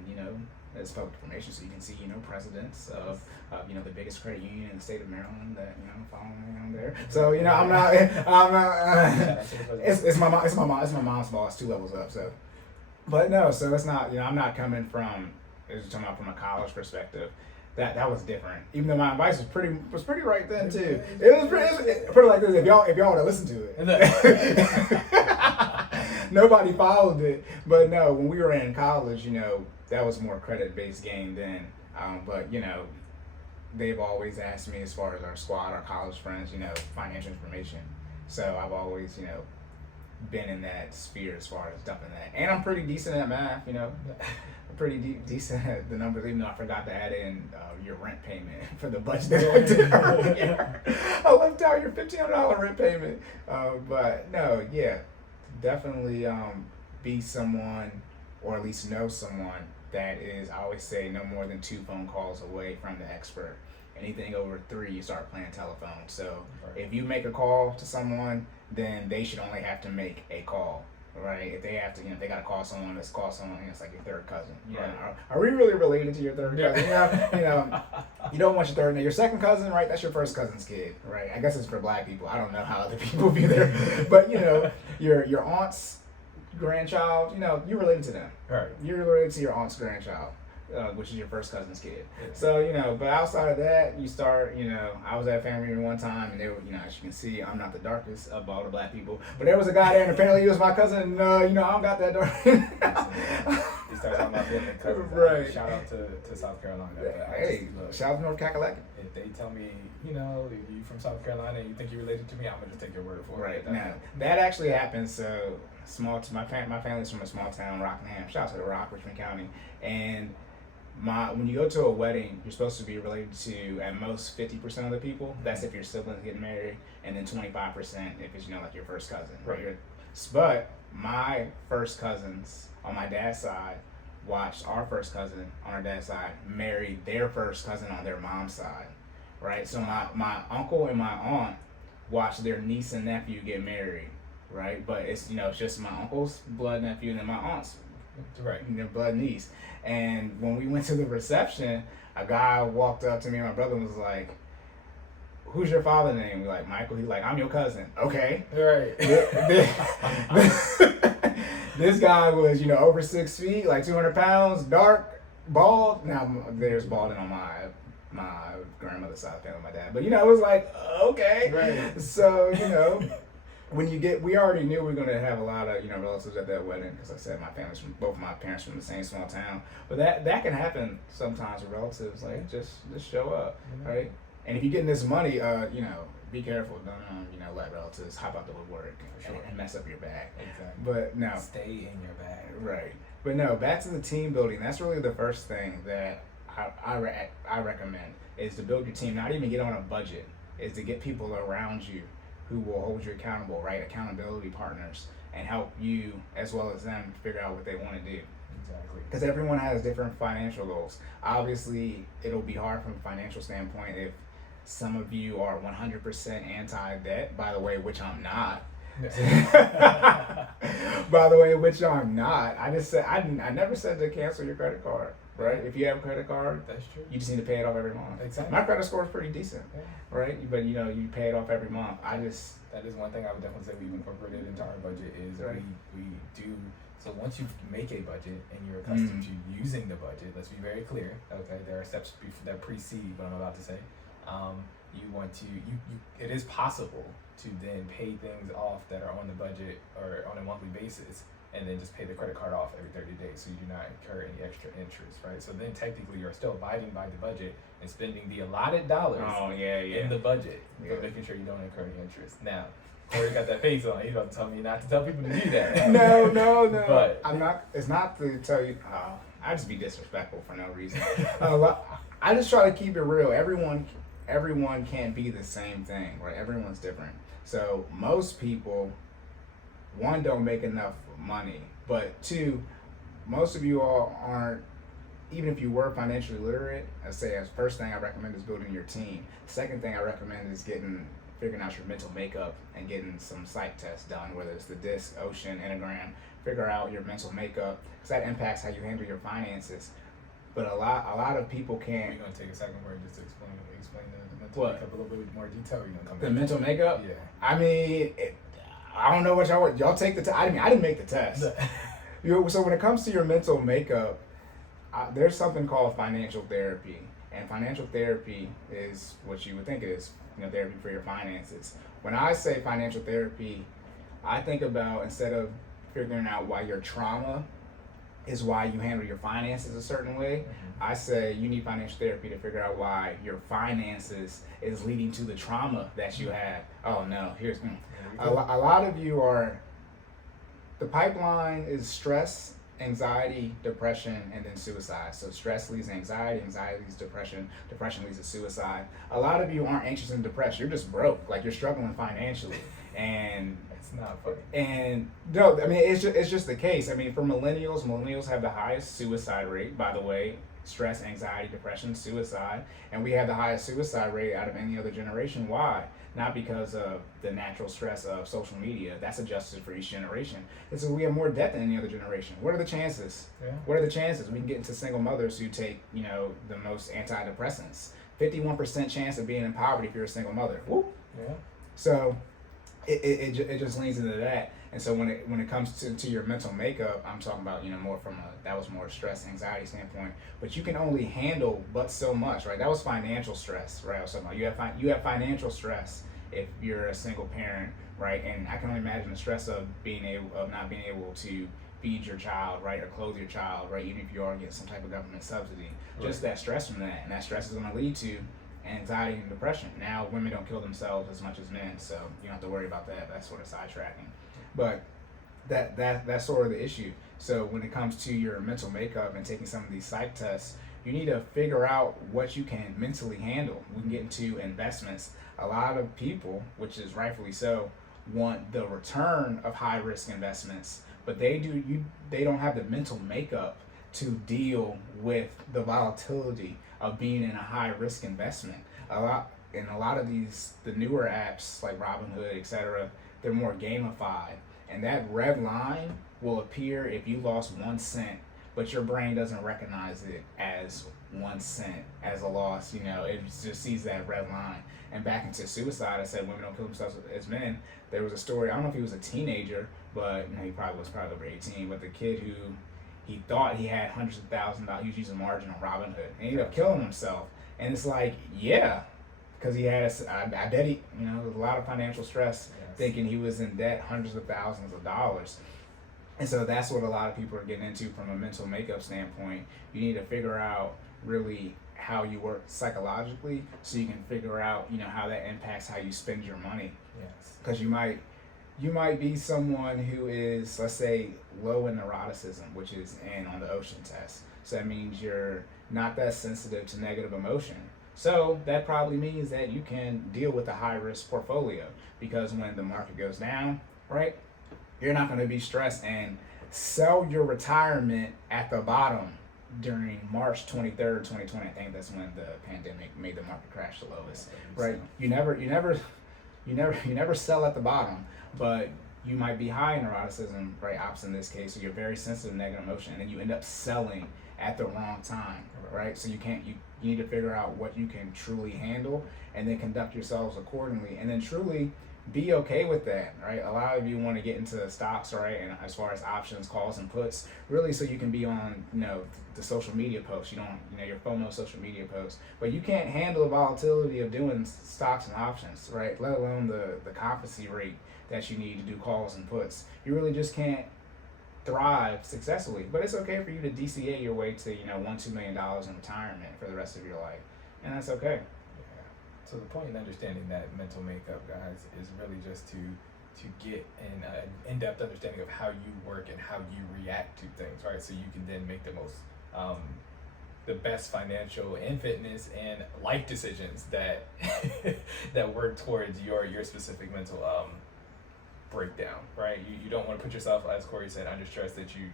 it's public information, so you can see presidents of the biggest credit union in the state of Maryland that follow me on there. So I'm not it's my mom's boss 2 levels up. So, but no, so it's not I'm not coming from. It was talking about from a college perspective. That was different. Even though my advice was pretty right then too. It was pretty like this. If y'all would have listened to it, nobody followed it. But no, when we were in college, that was more credit based game then. But they've always asked me, as far as our squad, our college friends, financial information. So I've always, been in that sphere as far as dumping that. And I'm pretty decent at math, I'm pretty decent at the numbers, even though I forgot to add in your rent payment for the budget that I did earlier. I left out your $1,500 rent payment. But no, yeah, definitely be someone, or at least know someone that is, I always say, no more than 2 phone calls away from the expert. Anything over 3, you start playing telephone. So if you make a call to someone, then they should only have to make a call, right? If they have to, they got to call someone, let's call someone, it's like your third cousin. Are we really related to your third cousin? You don't want your second cousin, right? That's your first cousin's kid, right? I guess it's for black people. I don't know how other people view their, but your aunt's grandchild, you're related to them. Right. You're related to your aunt's grandchild. Which is your first cousin's kid. Yeah. So, but outside of that, you start, I was at a family reunion one time, and they were, as you can see, I'm not the darkest of all the black people, but there was a guy there, and apparently he was my cousin, and, I don't got that dark. He started talking about being cousins. Right. Shout out to South Carolina. Hey, shout out to North Kakalaki. If they tell me, if you from South Carolina and you think you're related to me, I'm going to just take your word for it. Right. Now, that actually happens, so, my family's from a small town, Rockingham. Shout out to the Rock, Richmond County, and when you go to a wedding, you're supposed to be related to at most 50% of the people. That's if your siblings get married, and then 25% if it's like your first cousin. Right. But my first cousins on my dad's side watched our first cousin on our dad's side marry their first cousin on their mom's side, right? So my uncle and my aunt watched their niece and nephew get married, right? But it's it's just my uncle's blood nephew and then my aunt's blood niece. And when we went to the reception, a guy walked up to me and my brother was like, "Who's your father's name?" We're like, "Michael." He's like, "I'm your cousin." Okay. Right. This guy was, over 6 feet, like 200 pounds, dark, bald. Now there's balding on my grandmother's side of the family, my dad. But it was like, okay. Right. So, we already knew we were gonna have a lot of relatives at that wedding, because I said both my parents from the same small town. But that can happen sometimes with relatives, like just show up, right? And if you're getting this money, be careful. Don't let relatives hop out the woodwork and mess up your bag. Exactly. But no, stay in your bag. Right. But no, back to the team building. That's really the first thing that I recommend, is to build your team. Not even get on a budget, is to get people around you who will hold you accountable, right? Accountability partners, and help you as well as them figure out what they want to do. Exactly. Because everyone has different financial goals. Obviously, it'll be hard from a financial standpoint if some of you are 100% anti-debt, by the way, which I'm not. By the way, which I'm not. I just said I never said to cancel your credit card, right? If you have a credit card, that's true. You just need to pay it off every month. Exactly. My credit score is pretty decent, right? But you pay it off every month. That is one thing I would definitely say we've incorporated into our budget is we do. So once you make a budget and you're accustomed to using the budget, let's be very clear. Okay, there are steps that precede what I'm about to say. It is possible to then pay things off that are on the budget or on a monthly basis, and then just pay the credit card off every 30 days so you do not incur any extra interest, right? So then technically you're still abiding by the budget and spending the allotted dollars in the budget, but making sure you don't incur any interest. Now, Corey got that face on. He's about to tell me not to tell people to do that. No. But I'm not. It's not to tell you. I just be disrespectful for no reason. I just try to keep it real. Everyone can't be the same thing, right? Everyone's different. So most people, one, don't make enough money, but two, most of you all aren't. Even if you were financially literate, I say as first thing I recommend is building your team. Second thing I recommend is figuring out your mental makeup and getting some psych tests done, whether it's the DISC, Ocean, Enneagram. Figure out your mental makeup, because that impacts how you handle your finances. But a lot of people can't. We're gonna take a second word just to explain the mental makeup a little bit more detail. You're gonna come the mental makeup. Yeah. I mean, I don't know what y'all take the test. I didn't make the test. So when it comes to your mental makeup, there's something called financial therapy, and financial therapy is what you would think it is. Therapy for your finances. When I say financial therapy, I think about, instead of figuring out why your trauma is why you handle your finances a certain way. I say you need financial therapy to figure out why your finances is leading to the trauma that you have. Oh no, a lot of you are, the pipeline is stress, anxiety, depression, and then suicide. So stress leads to anxiety, anxiety leads to depression, depression leads to suicide. A lot of you aren't anxious and depressed. You're just broke. Like you're struggling financially. And it's not funny. And no, I mean it's just the case. I mean, for millennials have the highest suicide rate, by the way. Stress, anxiety, depression, suicide, and we have the highest suicide rate out of any other generation. Why? Not because of the natural stress of social media. That's adjusted for each generation. It's we have more debt than any other generation. What are the chances? Yeah. What are the chances? We can get into single mothers who take, the most antidepressants. 51% chance of being in poverty if you're a single mother. Whoop. Yeah. So it just leans into that. And so when it comes to your mental makeup, I'm talking about, more from that was more stress, anxiety standpoint, but you can only handle but so much, right? That was financial stress, right? I was talking about you have financial stress if you're a single parent, right? And I can only imagine the stress of not being able to feed your child, right, or clothe your child, right, even if you are getting some type of government subsidy. Right. Just that stress from that, and that stress is going to lead to anxiety and depression. Now, women don't kill themselves as much as men, so you don't have to worry about that. That's sort of sidetracking. But that's sort of the issue. So when it comes to your mental makeup and taking some of these psych tests, you need to figure out what you can mentally handle. We can get into investments. A lot of people, which is rightfully so, want the return of high risk investments, but they don't have the mental makeup to deal with the volatility of being in a high risk investment. A lot of the newer apps like Robinhood, etc., they're more gamified, and that red line will appear if you lost 1 cent, but your brain doesn't recognize it as 1 cent as a loss. It just sees that red line. And back into suicide, I said women don't kill themselves as men. There was a story, I don't know if he was a teenager, but he probably was over 18, but the kid who he thought he had hundreds of thousands of dollars, he was using margin on Robinhood, and he ended up killing himself. And it's like, yeah, because he had, I bet he, a lot of financial stress, yes, thinking he was in debt hundreds of thousands of dollars. And so that's what a lot of people are getting into from a mental makeup standpoint. You need to figure out really how you work psychologically so you can figure out, how that impacts how you spend your money. Yes. Because you might be someone who is, let's say, low in neuroticism, which is in on the ocean test. So that means you're not that sensitive to negative emotion. So that probably means that you can deal with a high risk portfolio, because when the market goes down, right, you're not going to be stressed and sell your retirement at the bottom during March 23rd, 2020. I think that's when the pandemic made the market crash the lowest, right? You never sell at the bottom, but you might be high in neuroticism, right? Opposite in this case, so you're very sensitive to negative emotion, and then you end up selling at the wrong time, right? So you need to figure out what you can truly handle, and then conduct yourselves accordingly, and then truly be okay with that, right? A lot of you want to get into stocks, right? And as far as options, calls, and puts, really, so you can be on, the social media posts. You don't, your FOMO social media posts, but you can't handle the volatility of doing stocks and options, right? Let alone the competency rate that you need to do calls and puts. You really just can't thrive successfully. But it's okay for you to DCA your way to, $1-2 million in retirement for the rest of your life, and that's okay. So the point in understanding that mental makeup, guys, is really just to get an in-depth understanding of how you work and how you react to things, right? So you can then make the best financial and fitness and life decisions that that work towards your specific mental breakdown, right? You don't want to put yourself, as Corey said, under stress that you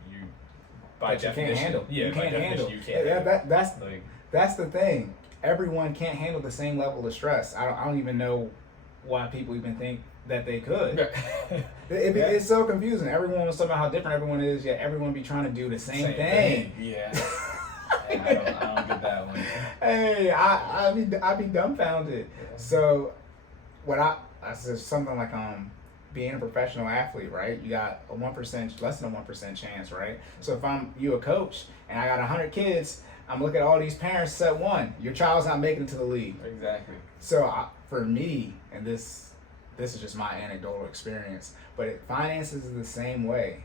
by definition can't handle. Yeah, you can't handle. You can't handle. That's the thing. Everyone can't handle the same level of stress. I don't even know why people even think that they could. It's so confusing. Everyone was talking about how different everyone is, yet everyone be trying to do the same thing. Yeah. I don't get that one. Hey, I be dumbfounded. Yeah. So I said something like being a professional athlete, right? You got a 1%, less than a 1% chance, right? So if I'm a coach and I got 100 kids, I'm looking at all these parents set one. Your child's not making it to the league. Exactly. So for me, and this is just my anecdotal experience, but finances is the same way.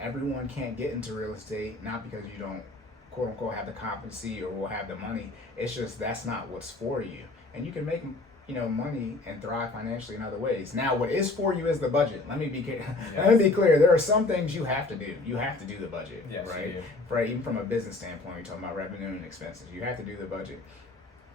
Everyone can't get into real estate, not because you don't quote unquote have the competency or will have the money. It's just that's not what's for you, and you can make money and thrive financially in other ways. Now, what is for you is the budget. Let me be clear. Yes. Let me be clear. There are some things you have to do. You have to do the budget, Yes, right? you do. Right. Even from a business standpoint, you're talking about revenue and expenses. You have to do the budget.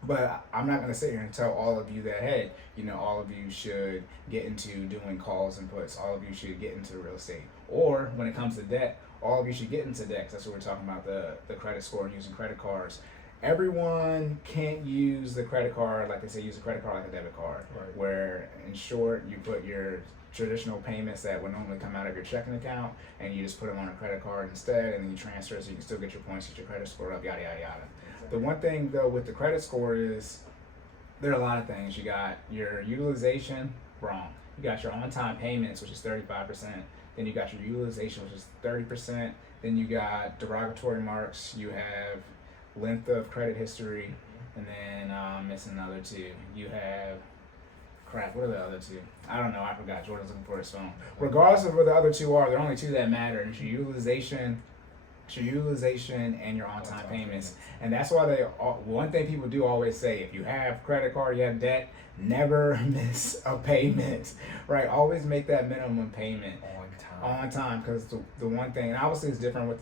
But I'm not going to sit here and tell all of you that, hey, all of you should get into doing calls and puts. All of you should get into real estate. Or when it comes to debt, all of you should get into debt. 'Cause that's what we're talking about, the credit score and using credit cards. Everyone can't use the credit card, like they say, use a credit card like a debit card. Right. Where, in short, you put your traditional payments that would normally come out of your checking account and you just put them on a credit card instead, and then you transfer it so you can still get your points, get your credit score up, yada, yada, yada. The one thing, though, with the credit score is there are a lot of things. You got your utilization, wrong. You got your on-time payments, which is 35%. Then you got your utilization, which is 30%. Then you got derogatory marks. You have length of credit history. And then I'm missing another two. You have, crap, what are the other two? I don't know. I forgot. Jordan's looking for his phone. Regardless of what the other two are, there are only two that matter. It's your utilization and your on-time payments. And that's why one thing people do always say, if you have credit card, you have debt, never miss a payment, right? Always make that minimum payment on time, because the one thing, and obviously it's different with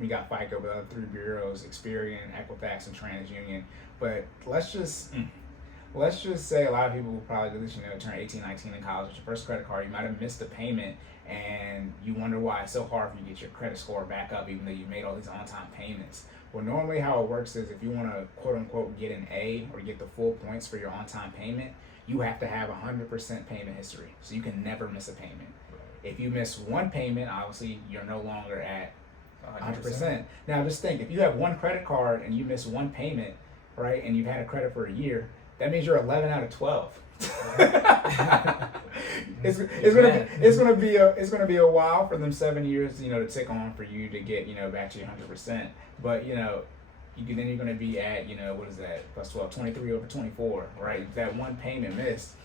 we got FICO, but the other three bureaus, Experian, Equifax, and TransUnion. But let's just say a lot of people will probably at least turn 18, 19 in college with your first credit card. You might have missed a payment, and you wonder why it's so hard for you to get your credit score back up, even though you made all these on-time payments. Well, normally how it works is if you want to quote-unquote get an A or get the full points for your on-time payment, you have to have 100% payment history, so you can never miss a payment. If you miss one payment, obviously you're no longer at 100%. Now just think, if you have one credit card and you miss one payment, right, and you've had a credit for a year, that means you're 11 out of 12. It's gonna be a while for them 7 years, to tick on for you to get, back to your 100%. But then you're gonna be at, what is that, plus 12, 23 over 24, right? That one payment missed.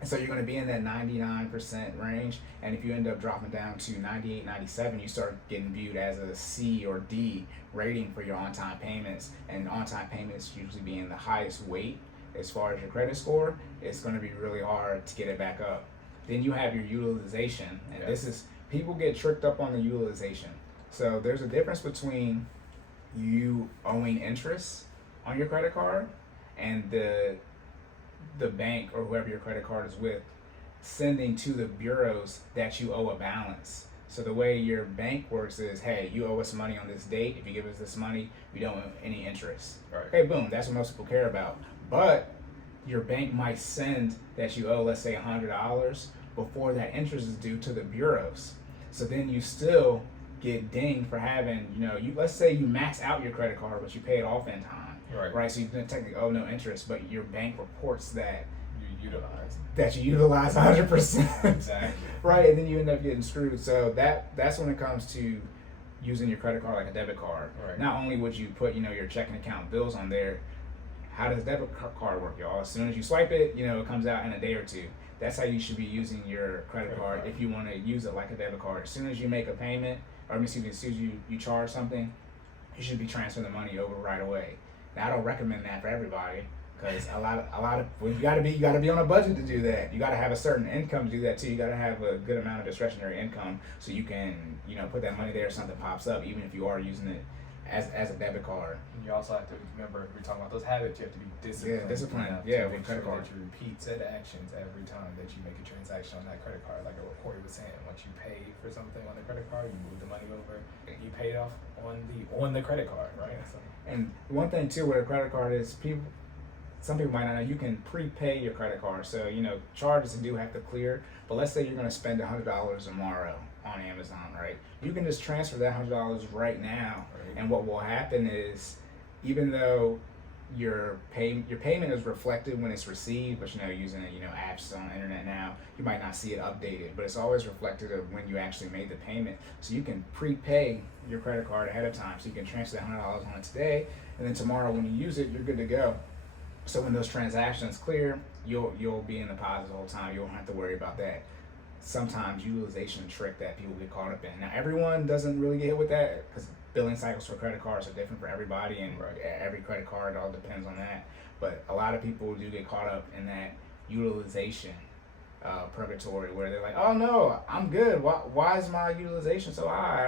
And so you're going to be in that 99% range, and if you end up dropping down to 98, 97, you start getting viewed as a C or D rating for your on-time payments, and on-time payments usually being the highest weight as far as your credit score. It's going to be really hard to get it back up. Then you have your utilization, and this is, people get tricked up on the utilization. So there's a difference between you owing interest on your credit card and the bank or whoever your credit card is with sending to the bureaus that you owe a balance. So the way your bank works is, hey, you owe us money on this date. If you give us this money, we don't owe any interest. Right. Okay, boom. That's what most people care about. But your bank might send that you owe, let's say, $100 before that interest is due to the bureaus. So then you still get dinged for having, let's say you max out your credit card, but you pay it off in time. Right. So you technically owe no interest, but your bank reports that you utilize 100%. Exactly. Right, and then you end up getting screwed. So that's when it comes to using your credit card like a debit card. Right. Not only would you put your checking account bills on there, how does debit card work, y'all? As soon as you swipe it, it comes out in a day or two. That's how you should be using your credit card if you want to use it like a debit card. As soon as you make a payment, as soon as you charge something, you should be transferring the money over right away. Now, I don't recommend that for everybody, because a lot of you gotta be on a budget to do that. You gotta have a certain income to do that too. You gotta have a good amount of discretionary income so you can put that money there if something pops up, even if you are using it as a debit card. And you also have to remember, we're talking about those habits. You have to be disciplined. Yeah, disciplined. With credit card. That you repeat said actions every time that you make a transaction on that credit card. Like what Cory was saying, once you pay for something on the credit card, you move the money over, you pay it off on the credit card, right? So. And one thing too with a credit card is some people might not know, you can prepay your credit card. So, charges do have to clear, but let's say you're going to spend $100 tomorrow on Amazon, right? You can just transfer that $100 right now. Right. And what will happen is, even though your payment is reflected when it's received, but using apps on the internet now, you might not see it updated, but it's always reflected of when you actually made the payment. So you can prepay your credit card ahead of time, so you can transfer that $100 on it today, and then tomorrow when you use it, you're good to go. So when those transactions clear, you'll be in the positive the whole time. You won't have to worry about that. sometimes utilization trick that people get caught up in. Now, everyone doesn't really get hit with that because billing cycles for credit cards are different for everybody, and every credit card all depends on that. But a lot of people do get caught up in that utilization purgatory where they're like, "Oh no, I'm good. Why is my utilization so high?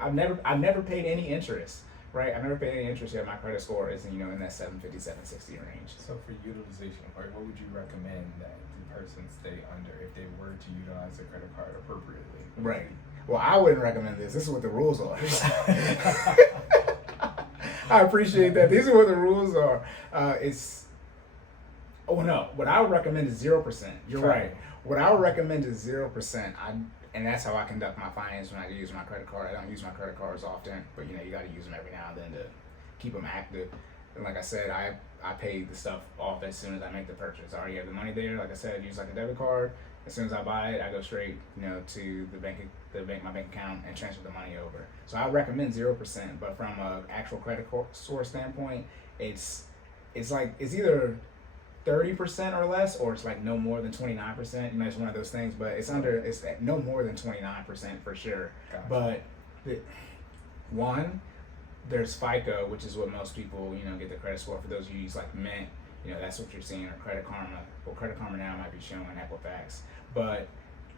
I've never paid any interest." Right, I've never paid any interest yet. My credit score is, you know, in that 750, 760 range. So for utilization, right, what would you recommend that the person stay under if they were to utilize their credit card appropriately? Right. Well, I wouldn't recommend this. This is what the rules are. I appreciate that. These are what the rules are. What I would recommend is 0%. You're right. What I would recommend is 0%. And that's how I conduct my finance when I use my credit card. I don't use my credit cards often, but you know, you got to use them every now and then to keep them active. And like I said, I pay the stuff off as soon as I make the purchase. I already have the money there. Like I said, I use like a debit card. As soon as I buy it, I go straight, you know, to my bank account and transfer the money over. So I recommend 0%. But from an actual credit score standpoint, it's either 30% or less, or it's like no more than 29%. You know, it's one of those things, but it's at no more than 29% for sure. Gotcha. But there's FICO, which is what most people, you know, get the credit score. For those who use like Mint, you know, that's what you're seeing, or Credit Karma. Well, Credit Karma now might be showing Equifax, but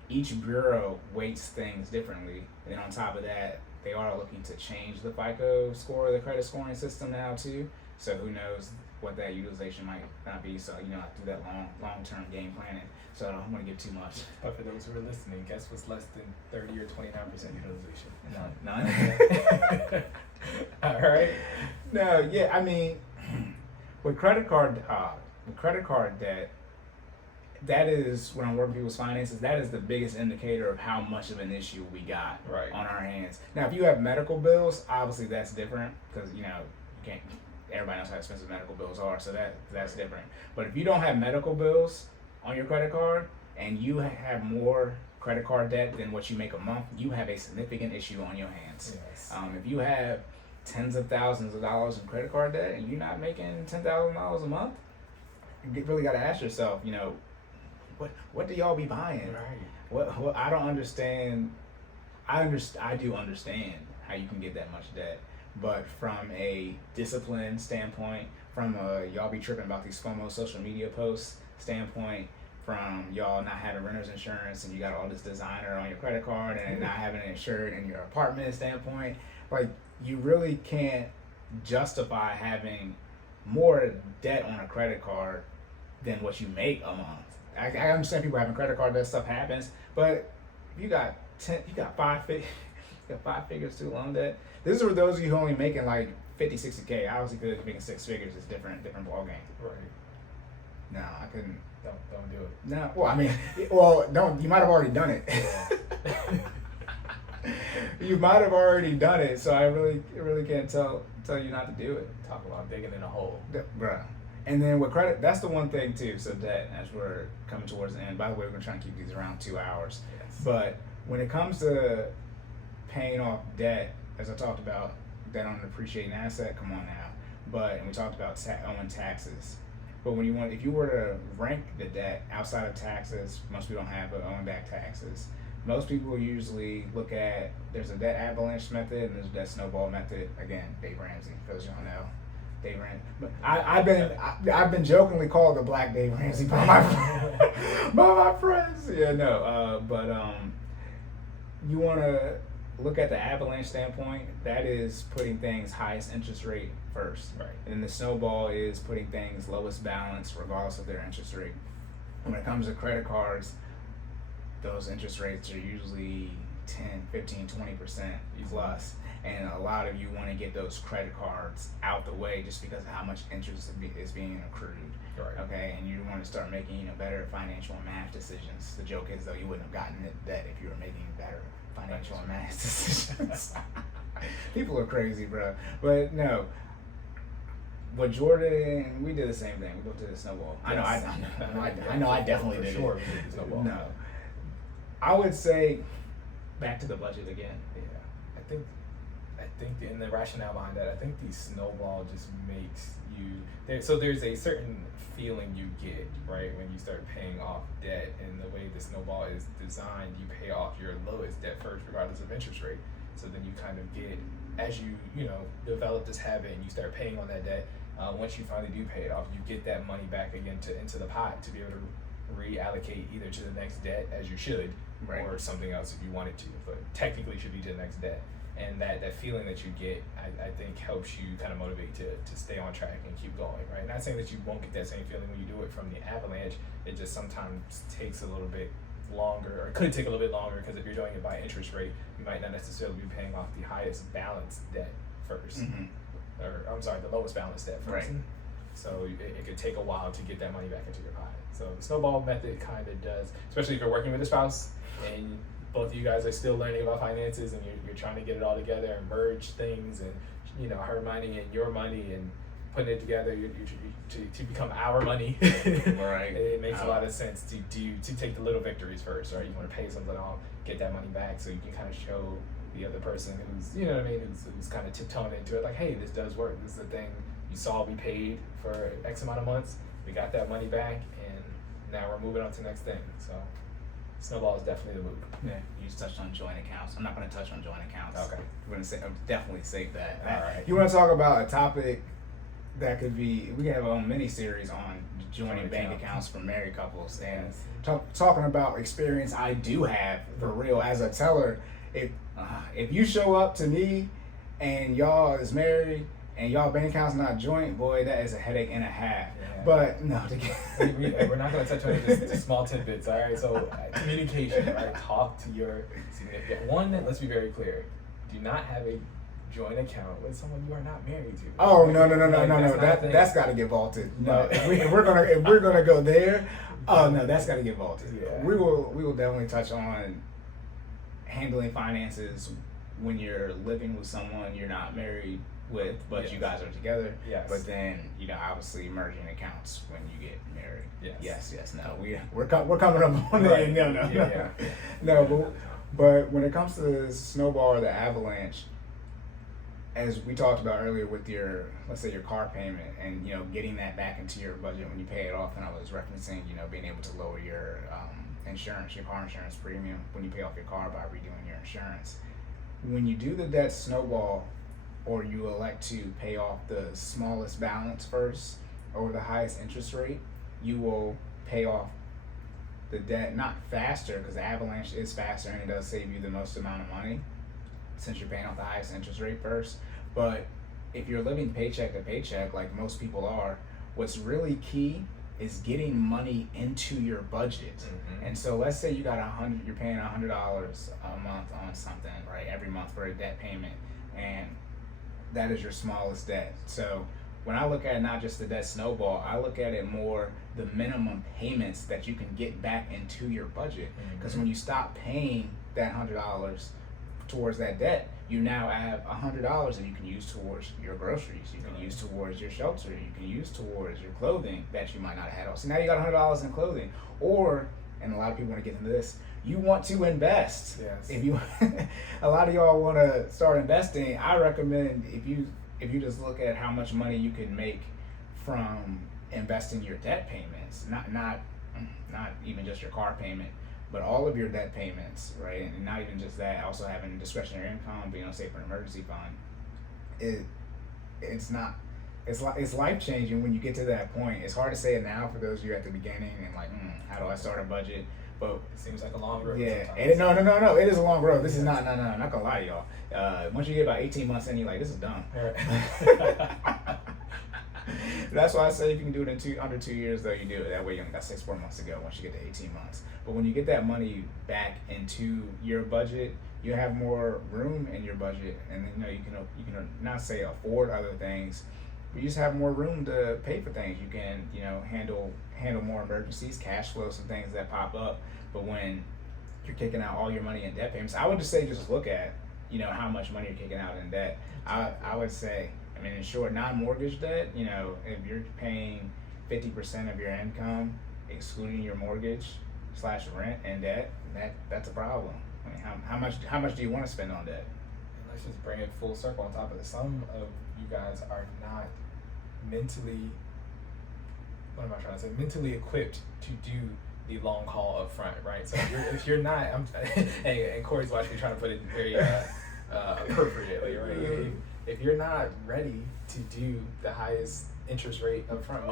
each bureau weights things differently. And then on top of that, they are looking to change the FICO score, the credit scoring system now too. So who knows what that utilization might not be. So, you know, I do that long-term game planning. So I don't want to give too much. But for those who are listening, guess what's less than 30 or 29% utilization? None. All right. No, yeah, I mean, with credit card debt, that is, when I'm working people's finances, that is the biggest indicator of how much of an issue we got on our hands. Now, if you have medical bills, obviously that's different because, you know, you can't. Everybody knows how expensive medical bills are, so that's different. But if you don't have medical bills on your credit card and you have more credit card debt than what you make a month, you have a significant issue on your hands. Yes. If you have tens of thousands of dollars in credit card debt and you're not making $10,000 a month, you really got to ask yourself, you know, what do y'all be buying? Right. What I don't understand. I do understand how you can get that much debt. But from a discipline standpoint, from a y'all be tripping about these FOMO social media posts standpoint, from y'all not having renter's insurance and you got all this designer on your credit card and not having it insured in your apartment standpoint, like you really can't justify having more debt on a credit card than what you make a month. I understand people having credit card, that stuff happens, but if you got 5 figures to loan debt. This is for those of you who only making like 50, 60K. Obviously, if you're making 6 figures, it's different ball game. Right. No, I couldn't. Don't do it. No, well, I mean, don't. You might have already done it. You might have already done it, so I really can't tell you not to do it. Talk about digging in a hole, bruh. And then with credit, that's the one thing too. So debt, as we're coming towards the end. By the way, we're gonna try and keep these around 2 hours. Yes. But when it comes to paying off debt, as I talked about, debt on an appreciating asset, come on now. And we talked about owing taxes. But if you were to rank the debt outside of taxes, most people don't have owing back taxes. Most people usually look at, there's a debt avalanche method and there's a debt snowball method. Again, Dave Ramsey, for those you don't know. Dave Ramsey. But I've been jokingly called the Black Dave Ramsey by my friends. Yeah, no. You want to look at the avalanche standpoint. That is putting things highest interest rate first. Right. And then the snowball is putting things lowest balance regardless of their interest rate. When it comes to credit cards, those interest rates are usually 10, 15, 20% plus. And a lot of you want to get those credit cards out the way just because of how much interest is being accrued. Right. Okay, and you want to start making better financial and math decisions. The joke is though you wouldn't have gotten that if you were making better financial and math decisions. People are crazy, bro. But no, what Jordan, we did the same thing. We looked at the snowball. Yes. I know. I definitely did. Sure, we did the snowball. No, I would say back to the budget again. Yeah, I think in the rationale behind that, I think the snowball just makes you there. So there's a certain feeling you get, right, when you start paying off debt, and the way the snowball is designed, you pay off your lowest debt first, regardless of interest rate. So then you kind of get, as you know, develop this habit and you start paying on that debt. Once you finally do pay it off, you get that money back again into the pot to be able to reallocate either to the next debt, as you should, Right. or something else if you wanted to, but technically should be to the next debt. And that feeling that you get, I think helps you kind of motivate to stay on track and keep going, right? Not saying that you won't get that same feeling when you do it from the avalanche. It just sometimes takes a little bit longer, or could take a little bit longer, because if you're doing it by interest rate, you might not necessarily be paying off the highest balance debt first, or I'm sorry, the lowest balance debt first. Right. So it could take a while to get that money back into your pocket. So the snowball method kind of does, especially if you're working with a spouse and both of you guys are still learning about finances, and you're trying to get it all together and merge things, and you know, her money and your money, and putting it together to become our money. Right. It makes a lot of sense to take the little victories first, right? You want to pay something off, get that money back, so you can kind of show the other person who's, you know what I mean, who's kind of tiptoeing into it, like, hey, this does work. This is the thing you saw we paid for X amount of months. We got that money back, and now we're moving on to the next thing. So snowball is definitely the move. Yeah, you just touched on joint accounts. I'm not going to touch on joint accounts. Okay. We're going to say, definitely save that. All right. You want to talk about a topic that could be, we can have a mini series on joining Joint bank account. accounts for married couples, and Yes. talking about experience I do have for real as a teller. If you show up to me and y'all is married and y'all bank account's not joint, boy, that is a headache and a half. Yeah. But no, We're not going to touch on just small tidbits, all right? So communication, right? Talk to your significant one. Let's be very clear: do not have a joint account with someone you are not married to. Oh no. Like, That's got to get vaulted. No, if we're gonna go there, oh no, that's got to get vaulted. Yeah. We will definitely touch on handling finances when you're living with someone you're not married with, but Yes. you guys are together. Yes. But then, you know, obviously merging accounts when you get married. Yes. Yes. No, we're coming up on Right. that. No. Yeah. No, but when it comes to the snowball or the avalanche, as we talked about earlier with your, let's say, your car payment, and you know, getting that back into your budget when you pay it off, and I was referencing, you know, being able to lower your insurance, your car insurance premium when you pay off your car by redoing your insurance. When you do the debt snowball, or you elect to pay off the smallest balance first over the highest interest rate, you will pay off the debt not faster, because the avalanche is faster and it does save you the most amount of money since you're paying off the highest interest rate first. But if you're living paycheck to paycheck like most people are, what's really key is getting money into your budget. Mm-hmm. And so let's say you got you're paying $100 a month on something, right, every month for a debt payment, and that is your smallest debt. So when I look at not just the debt snowball, I look at it more the minimum payments that you can get back into your budget. Because when you stop paying that $100 towards that debt, you now have $100 that you can use towards your groceries, you can use towards your shelter, you can use towards your clothing that you might not have had. So now you got $100 in clothing. Or, and a lot of people want to get into this, you want to invest. Yes. If you, a lot of y'all want to start investing, I recommend if you just look at how much money you can make from investing your debt payments, not even just your car payment, but all of your debt payments, right? And not even just that, also having discretionary income, being able to save for an emergency fund. It's life changing when you get to that point. It's hard to say it now for those of you at the beginning and like, how do I start a budget? But It seems like a long road. yeah, sometimes. no, it is a long road. This is not gonna lie to y'all. Once you get about 18 months in, you're like, this is dumb. Right. That's why I say if you can do it in under 2 years, though, you do it. That way you only got more months to go once you get to 18 months. But when you get that money back into your budget, you have more room in your budget, and then you can not say afford other things, but you just have more room to pay for things. You can handle more emergencies, cash flow, some things that pop up. But when you're kicking out all your money in debt payments, I would just say just look at how much money you're kicking out in debt. I would say, I mean, in short, non-mortgage debt, if you're paying 50% of your income, excluding your mortgage / rent and debt, that's a problem. I mean, how much do you want to spend on debt? let's just bring it full circle on top of this. Some of you guys are not mentally, what am I trying to say? Mentally equipped to do the long haul up front, right? So if you're not, and Corey's watching me trying to put it very appropriately, right? If you're not ready to do the highest interest rate up front,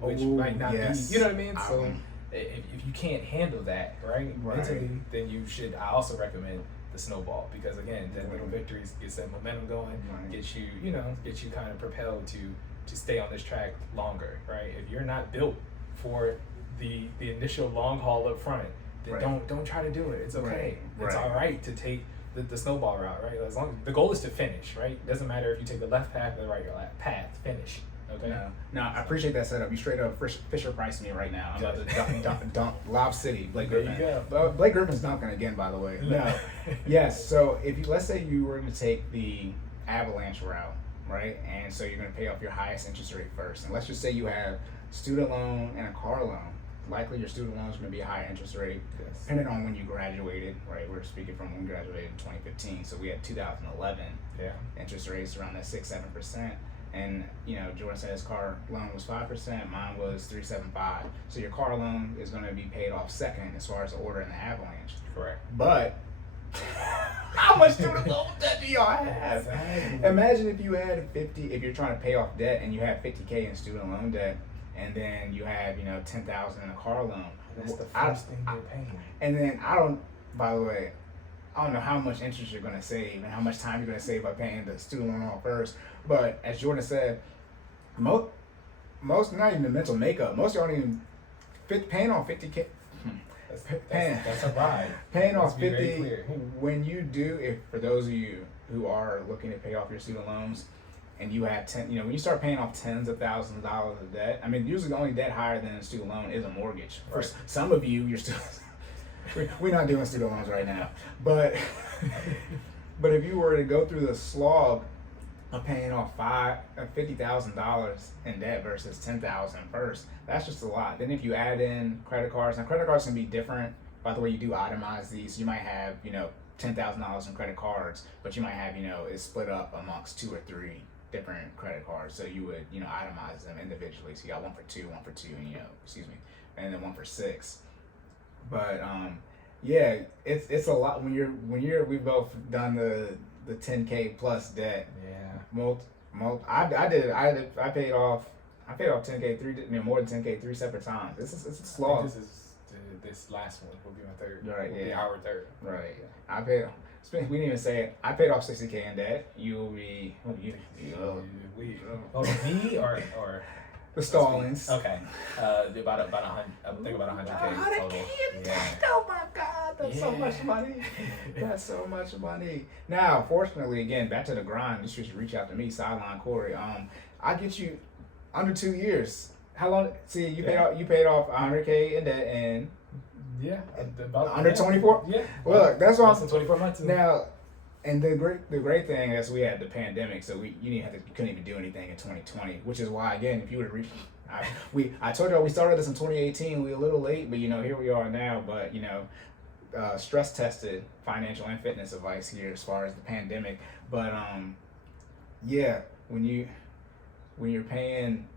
which might not be, you know what I mean? So if you can't handle that, right, mentally, then you should. I also recommend the snowball, because again, that little victories gets that momentum going, gets you kind of propelled to stay on this track longer, right? If you're not built for the initial long haul up front, then don't try to do it. It's okay. It's all right to take the snowball route, right? As long as the goal is to finish, right? It doesn't matter if you take the left path or the right path. Finish. Okay. No, I appreciate that setup. You straight up Fisher Price me right now. I'm about to dunk Lob City, Blake Griffin. There you go. Blake Griffin's dunking again, by the way. No. Yes. So if you, let's say you were to take the Avalanche route, right? And so you're going to pay off your highest interest rate first. And let's just say you have student loan and a car loan. Likely your student loan is going to be a higher interest rate, depending on when you graduated, right? We're speaking from when we graduated in 2015. So we had 2011 interest rates around that 6-7%. And Jordan said his car loan was 5%, mine was 3.75. So your car loan is going to be paid off second as far as the order in the Avalanche. Correct. But how much student loan debt do y'all have? Exactly. Imagine if you had 50. If you're trying to pay off debt and you have 50K in student loan debt, and then you have 10,000 in a car loan. That's the first thing you're paying. And then by the way, I don't know how much interest you're going to save and how much time you're going to save by paying the student loan off first. But as Jordan said, most not even the mental makeup. Most y'all don't even paying off 50K. That's a ride. Paying off 50 when you do. For those of you who are looking to pay off your student loans, and you have when you start paying off tens of thousands of dollars of debt, I mean, usually the only debt higher than a student loan is a mortgage. For some of you, you're still, we're not doing student loans right now, but if you were to go through the slog of paying off $50,000 in debt versus $10,000 first, that's just a lot. Then if you add in credit cards, now credit cards can be different. By the way, you do itemize these. You might have, $10,000 in crededit cards, but you might have, it's split up amongst 2 or 3 different credit cards. So you would, itemize them individually. So you got one for two, and then one for 6. But it's a lot we've both done the 10K plus debt. Yeah. I paid off 10K more than 10K 3 separate times. It's a slog. This last one will be my third. Right. Will be our third. Right. I paid. We didn't even say it. I paid off 60K in debt. You'll be. Me or the Stallings. Okay. About 100K total. Yeah. Oh my God, that's so much money. That's so much money. Now, fortunately, again, back to the grind. You should reach out to me, Sideline Cory. I get you under 2 years. How long? See, you paid off 100K in debt and. Yeah, about under 24. Yeah, look, that's why. 24 months now, and the great thing is we had the pandemic, so you couldn't even do anything in 2020, which is why again, if you would have reached, I told y'all we started this in 2018. We were a little late, but here we are now. But stress tested financial and fitness advice here as far as the pandemic. But when you're paying,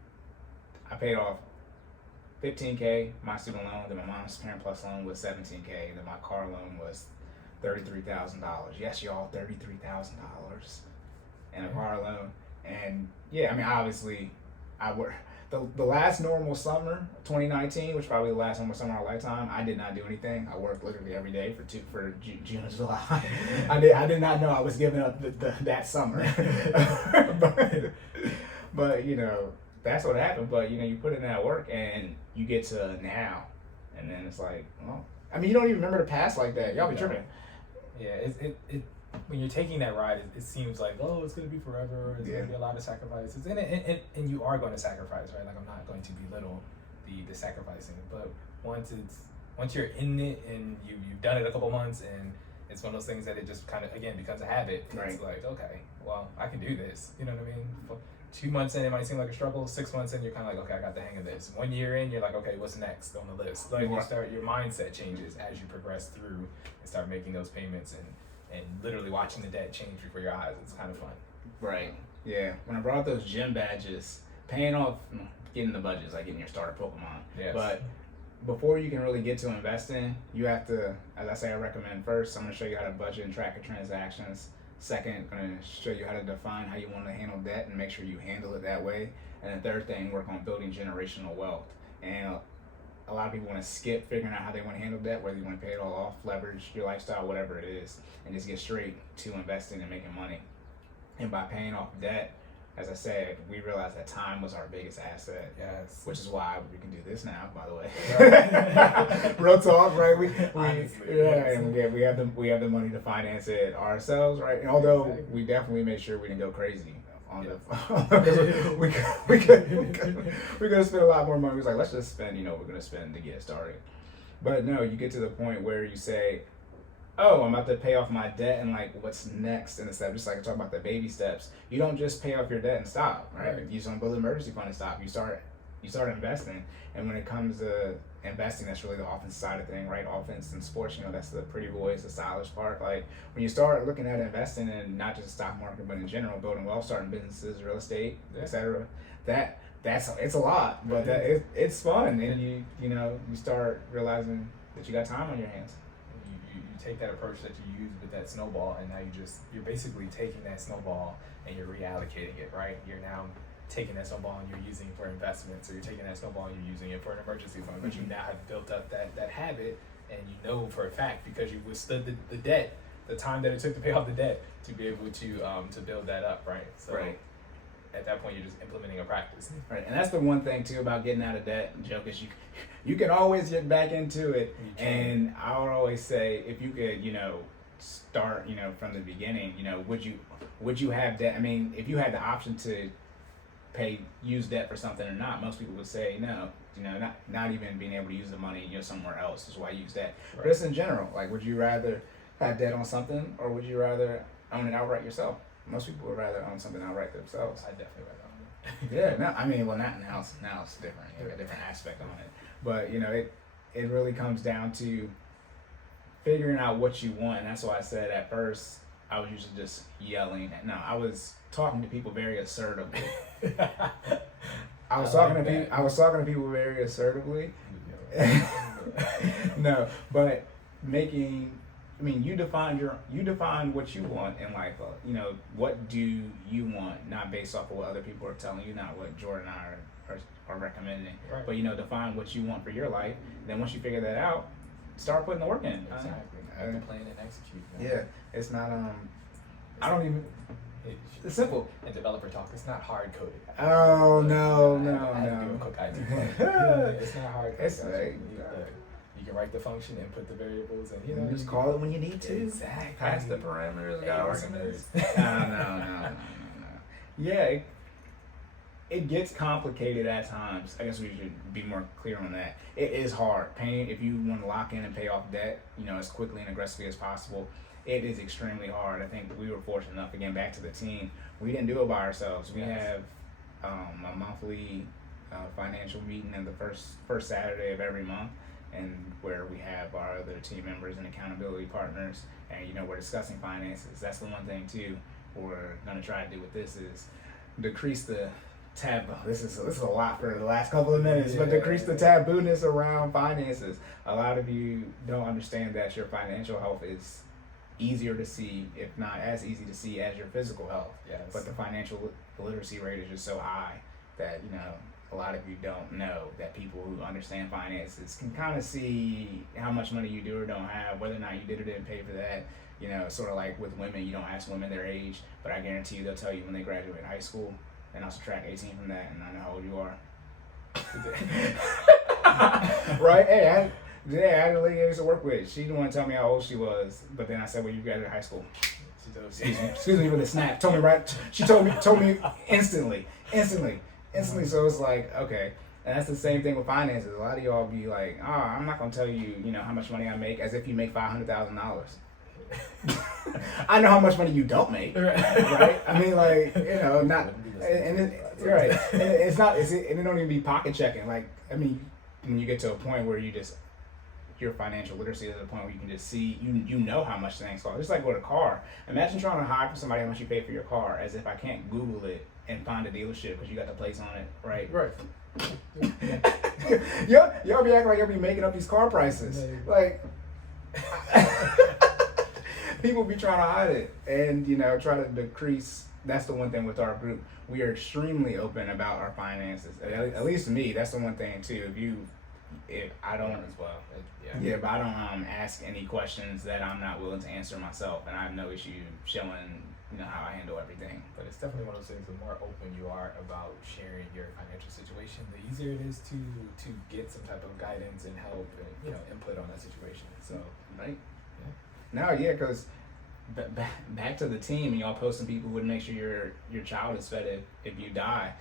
I paid off 15K, my student loan, then my mom's Parent Plus loan was 17K, then my car loan was $33,000. Yes, y'all, $33,000 in a car loan. And obviously, I worked the last normal summer, 2019, which is probably the last normal summer of our lifetime. I did not do anything. I worked literally every day for June and July. I did not know I was giving up that summer, but that's what happened. But you put in that work and you get to now, and then it's like, well, you don't even remember the past like that. Y'all be tripping. Yeah, it when you're taking that ride, it seems like, oh, it's gonna be forever. It's gonna be a lot of sacrifices, and you are going to sacrifice, right? Like, I'm not going to belittle the sacrificing, but once you're in it and you've done it a couple months, and it's one of those things that it just kind of again becomes a habit. Right. It's like, okay, well, I can do this. You know what I mean? 2 months in, it might seem like a struggle. 6 months in, you're kind of like, okay, I got the hang of this. 1 year in, you're like, okay, what's next on the list? Like, your mindset changes as you progress through and start making those payments. And and literally watching the debt change before your eyes. It's kind of fun. Right. Yeah. When I brought those gym badges, paying off, getting the budget is like getting your starter Pokemon. Yes. But before you can really get to investing, you have to, as I say, I recommend first, I'm going to show you how to budget and track your transactions. Second, I'm going to show you how to define how you want to handle debt and make sure you handle it that way. And the third thing, work on building generational wealth. And a lot of people want to skip figuring out how they want to handle debt, whether you want to pay it all off, leverage your lifestyle, whatever it is, and just get straight to investing and making money. And by paying off debt, as I said, we realized that time was our biggest asset. Yes. Which is why we can do this now, by the way. Real talk, right? And we have the money to finance it ourselves, right? And although we definitely made sure we didn't go crazy on the we could spend a lot more money. We was like, let's just spend, we're gonna spend to get started. But no, you get to the point where you say, oh, I'm about to pay off my debt, and like, what's next in the step? Just like I talk about the baby steps. You don't just pay off your debt and stop, right? You just don't build an emergency fund and stop. You start investing, and when it comes to investing, that's really the offense side of thing, right? Offense in sports, that's the pretty boys, the stylish part. Like when you start looking at investing in not just the stock market, but in general, building wealth, starting businesses, real estate, etc. It's a lot, but it's fun, and you start realizing that you got time on your hands. You take that approach that you use with that snowball, and now you're basically taking that snowball and you're reallocating it, right? You're now taking that snowball and you're using it for investments, or you're taking that snowball and you're using it for an emergency fund. But you now have built up that habit, and you know for a fact, because you withstood the debt, the time that it took to pay off the debt, to be able to build that up, right? So at that point, you're just implementing a practice. Right, and that's the one thing too about getting out of debt, Joe, is you can always get back into it. And I would always say, if you could, start, from the beginning, would you have debt? I mean, if you had the option to use debt for something or not, most people would say no. Not even being able to use the money, somewhere else is why you use debt. Right. But it's in general. Like, would you rather have debt on something, or would you rather own it outright yourself? Most people would rather own something outright themselves. I definitely rather own it. Yeah, no, I mean, well, not now. Now it's different. You have a different aspect on it. But it really comes down to figuring out what you want. And that's why I said at first I was usually just yelling. No, I was talking to people very assertively. I was talking to people very assertively. No, but you define what you want in life. What do you want? Not based off of what other people are telling you, not what Jordan and I are recommending. Right. But define what you want for your life. Then once you figure that out, start putting the work in. Exactly. Make the plan and execute. Yeah, it's not. I don't even. It's simple. And developer talk, it's not hard coded. Oh no. I had to do a quick IT plan. It's not hard coded. It's like. You can write the function and put the variables, and you just call it when you need to. Exactly. Pass the parameters. No. Yeah, it gets complicated at times. I guess we should be more clear on that. It is hard. Paying, if you want to lock in and pay off debt, as quickly and aggressively as possible, it is extremely hard. I think we were fortunate enough, again, back to the team, we didn't do it by ourselves. We have a monthly financial meeting in the first Saturday of every month, and where we have our other team members and accountability partners, and we're discussing finances. That's the one thing too we're going to try to do with this is decrease the taboo. This is a lot for the last couple of minutes, but decrease the tabooness around finances. A lot of you don't understand that your financial health is easier to see, if not as easy to see as your physical health. Yes. But the financial literacy rate is just so high that a lot of you don't know that people who understand finances can kind of see how much money you do or don't have, whether or not you did or didn't pay for that. Sort of like with women, you don't ask women their age, but I guarantee you they'll tell you when they graduate high school, and I'll subtract 18 from that, and I know how old you are. Right? Hey, I had a lady I used to work with. She didn't want to tell me how old she was, but then I said, well, you graduated high school. Excuse me with a snap. Told me right. She told me instantly. So it's like, okay. And that's the same thing with finances. A lot of y'all be like, I'm not going to tell you, how much money I make, as if you make $500,000. I know how much money you don't make, right? I mean, like, not, and right. And it's not, and it don't even be pocket checking. Like, I mean, when you get to a point where you just your financial literacy to the point where you can just see, you know how much things cost. Just like with a car. Imagine trying to hide from somebody how much you pay for your car, as if I can't Google it and find a dealership because you got the plates on it, right? Right. y'all be acting like y'all be making up these car prices. Like, people be trying to hide it and, try to decrease. That's the one thing with our group. We are extremely open about our finances. At least to me, that's the one thing too. If I don't as well. but I don't ask any questions that I'm not willing to answer myself, and I have no issue showing how I handle everything. But it's definitely one of those things. The more open you are about sharing your financial situation, the easier it is to get some type of guidance and help and input on that situation. So right. No, because back to the team, and y'all posting people would make sure your child is fed if you die.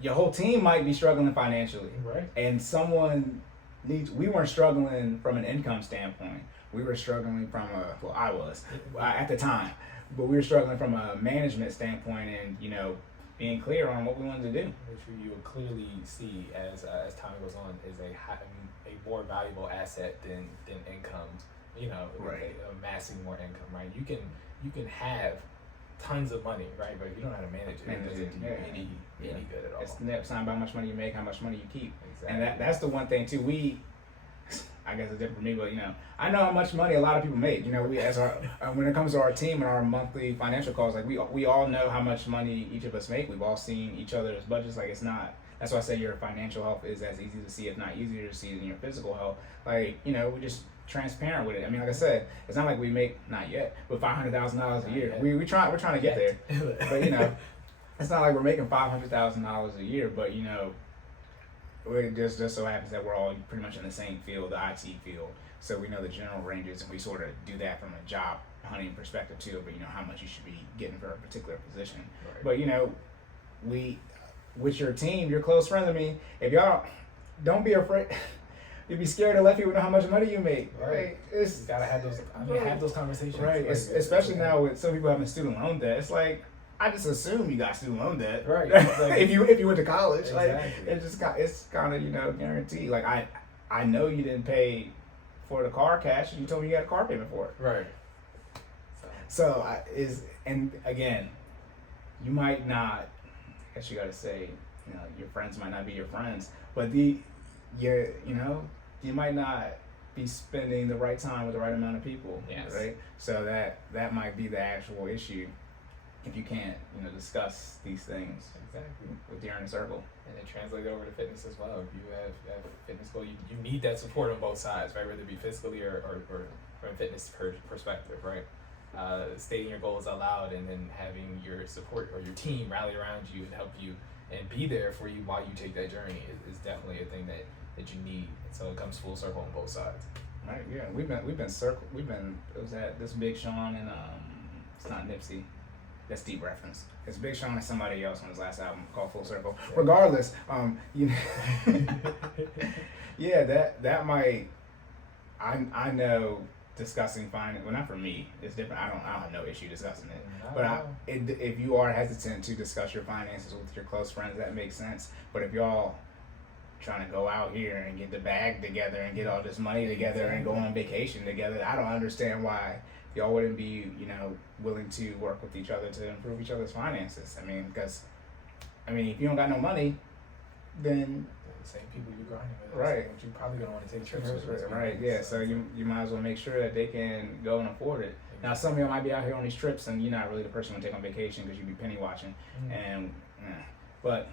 Your whole team might be struggling financially, right? And someone needs. We weren't struggling from an income standpoint. We were struggling from I was at the time, but we were struggling from a management standpoint, and being clear on what we wanted to do. Which you will clearly see as time goes on is a more valuable asset than income. Right. Amassing more income, right? You can have tons of money, right? But if you don't know how to manage it, it doesn't do you any good at all. It's not about how much money you make, how much money you keep. Exactly. And that's the one thing too. I guess it's different for me, but I know how much money a lot of people make. We as our when it comes to our team and our monthly financial calls, like we all know how much money each of us make. We've all seen each other's budgets. Like it's not. That's why I say your financial health is as easy to see, if not easier to see, than your physical health. Like we just transparent with it. I mean, like I said, it's not like we make not yet, but $500,000 a year. We're trying to get there, but it's not like we're making $500,000 a year. But it just so happens that we're all pretty much in the same field, the IT field. So we know the general ranges, and we sort of do that from a job hunting perspective too. But how much you should be getting for a particular position. Right. But we with your team, your close friends. I mean, if y'all don't be afraid. You'd be scared to let people know how much money you make. Right. You gotta have those. Have those conversations. Right. Especially now with some people having student loan debt. It's like I just assume you got student loan debt. Right. if you went to college, exactly. It's kind of guaranteed. Like I know you didn't pay for the car cash. You told me you had a car payment for it. Right. And again, you might not. I guess you gotta say, your friends might not be your friends, but you might not be spending the right time with the right amount of people, yes. Right? So that might be the actual issue if you can't, discuss these things exactly with your inner circle. And it translates over to fitness as well. If you have a fitness goal, you need that support on both sides, right? Whether it be physically or from a fitness perspective, right? Stating your goals out loud and then having your support or your team rally around you and help you and be there for you while you take that journey is definitely a thing that you need. So it comes full circle on both sides. Right. Yeah. We've been. It was at this Big Sean and it's not Nipsey. That's deep reference. It's Big Sean and somebody else on his last album called Full Circle. Yeah. Regardless, yeah, that might. I know discussing finance. Well, not for me. It's different. I don't have no issue discussing it. But if you are hesitant to discuss your finances with your close friends, that makes sense. But if y'all trying to go out here and get the bag together and get all this money together and go on vacation together, I don't understand why y'all wouldn't be, willing to work with each other to improve each other's finances. Because if you don't got no money, then the same people you're grinding with, right? You probably don't want to take trips with, right? Yeah. So you might as well make sure that they can go and afford it. Now, some of y'all might be out here on these trips, and you're not really the person to take on vacation because you be penny watching, but.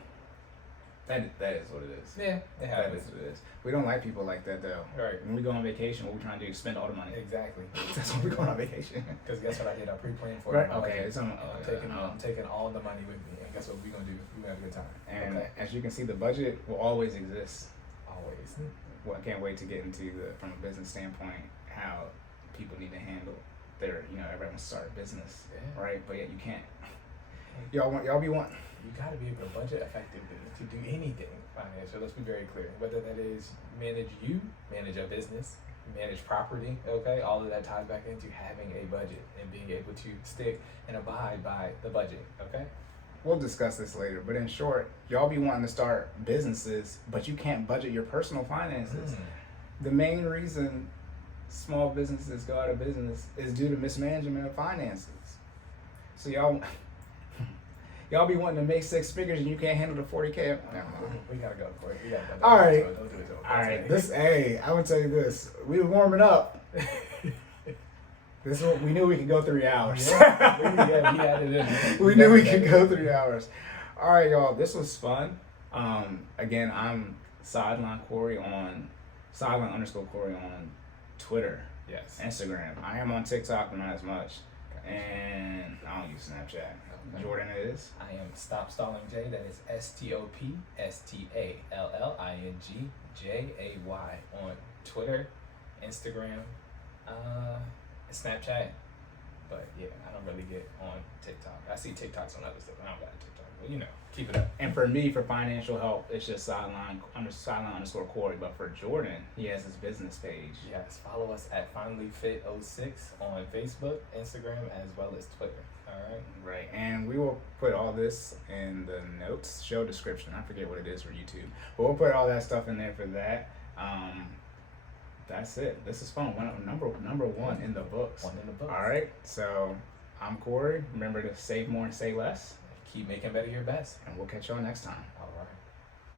That is what it is. Yeah, it happens. That is what it is. We don't like people like that, though. Right. When we go on vacation, what we're trying to do is spend all the money. Exactly. That's when we're going on vacation. Because guess what I did? I pre-planned for it. Right. Okay. I'm taking all the money with me, and guess what we're gonna do? We're gonna have a good time. And as you can see, the budget will always exist. Always. Well, I can't wait to get into from a business standpoint how people need to handle their. Everyone wants to start a business, right? But yet you can't. Y'all be wanting. You gotta be able to budget effectively to do anything financial. Let's be very clear. Whether that is manage a business, manage property, okay? All of that ties back into having a budget and being able to stick and abide by the budget, okay? We'll discuss this later, but in short, y'all be wanting to start businesses, but you can't budget your personal finances. the main reason small businesses go out of business is due to mismanagement of finances. So y'all be wanting to make 6 figures and you can't handle the 40K. We gotta go, Corey. We gotta go. All right. Don't do it to him. All right. I would tell you this. We were warming up. We knew we could go 3 hours. We had it in. We knew we could go 3 hours. All right, y'all. This was fun. Again, I'm Cory on _Cory on Twitter, Yes. Instagram. I am on TikTok, but not as much. And I don't use Snapchat. Okay. Jordan is. I am Stop Stalling J. That is STOPSTALLINGJAY on Twitter, Instagram, Snapchat. But yeah, I don't really get on TikTok. I see TikToks on other stuff. I don't got a TikTok, but keep it up. And for me, for financial help, it's just _Cory. But for Jordan, he has his business page. Yes, follow us at FinallyFit06 on Facebook, Instagram, as well as Twitter. All right. Right, and we will put all this in the notes, show description. I forget what it is for YouTube, but we'll put all that stuff in there for that. That's it. This is fun. Number one in the books. One in the books. All right. So I'm Cory. Remember to save more and say less. Keep making better your best. And we'll catch y'all next time. All right.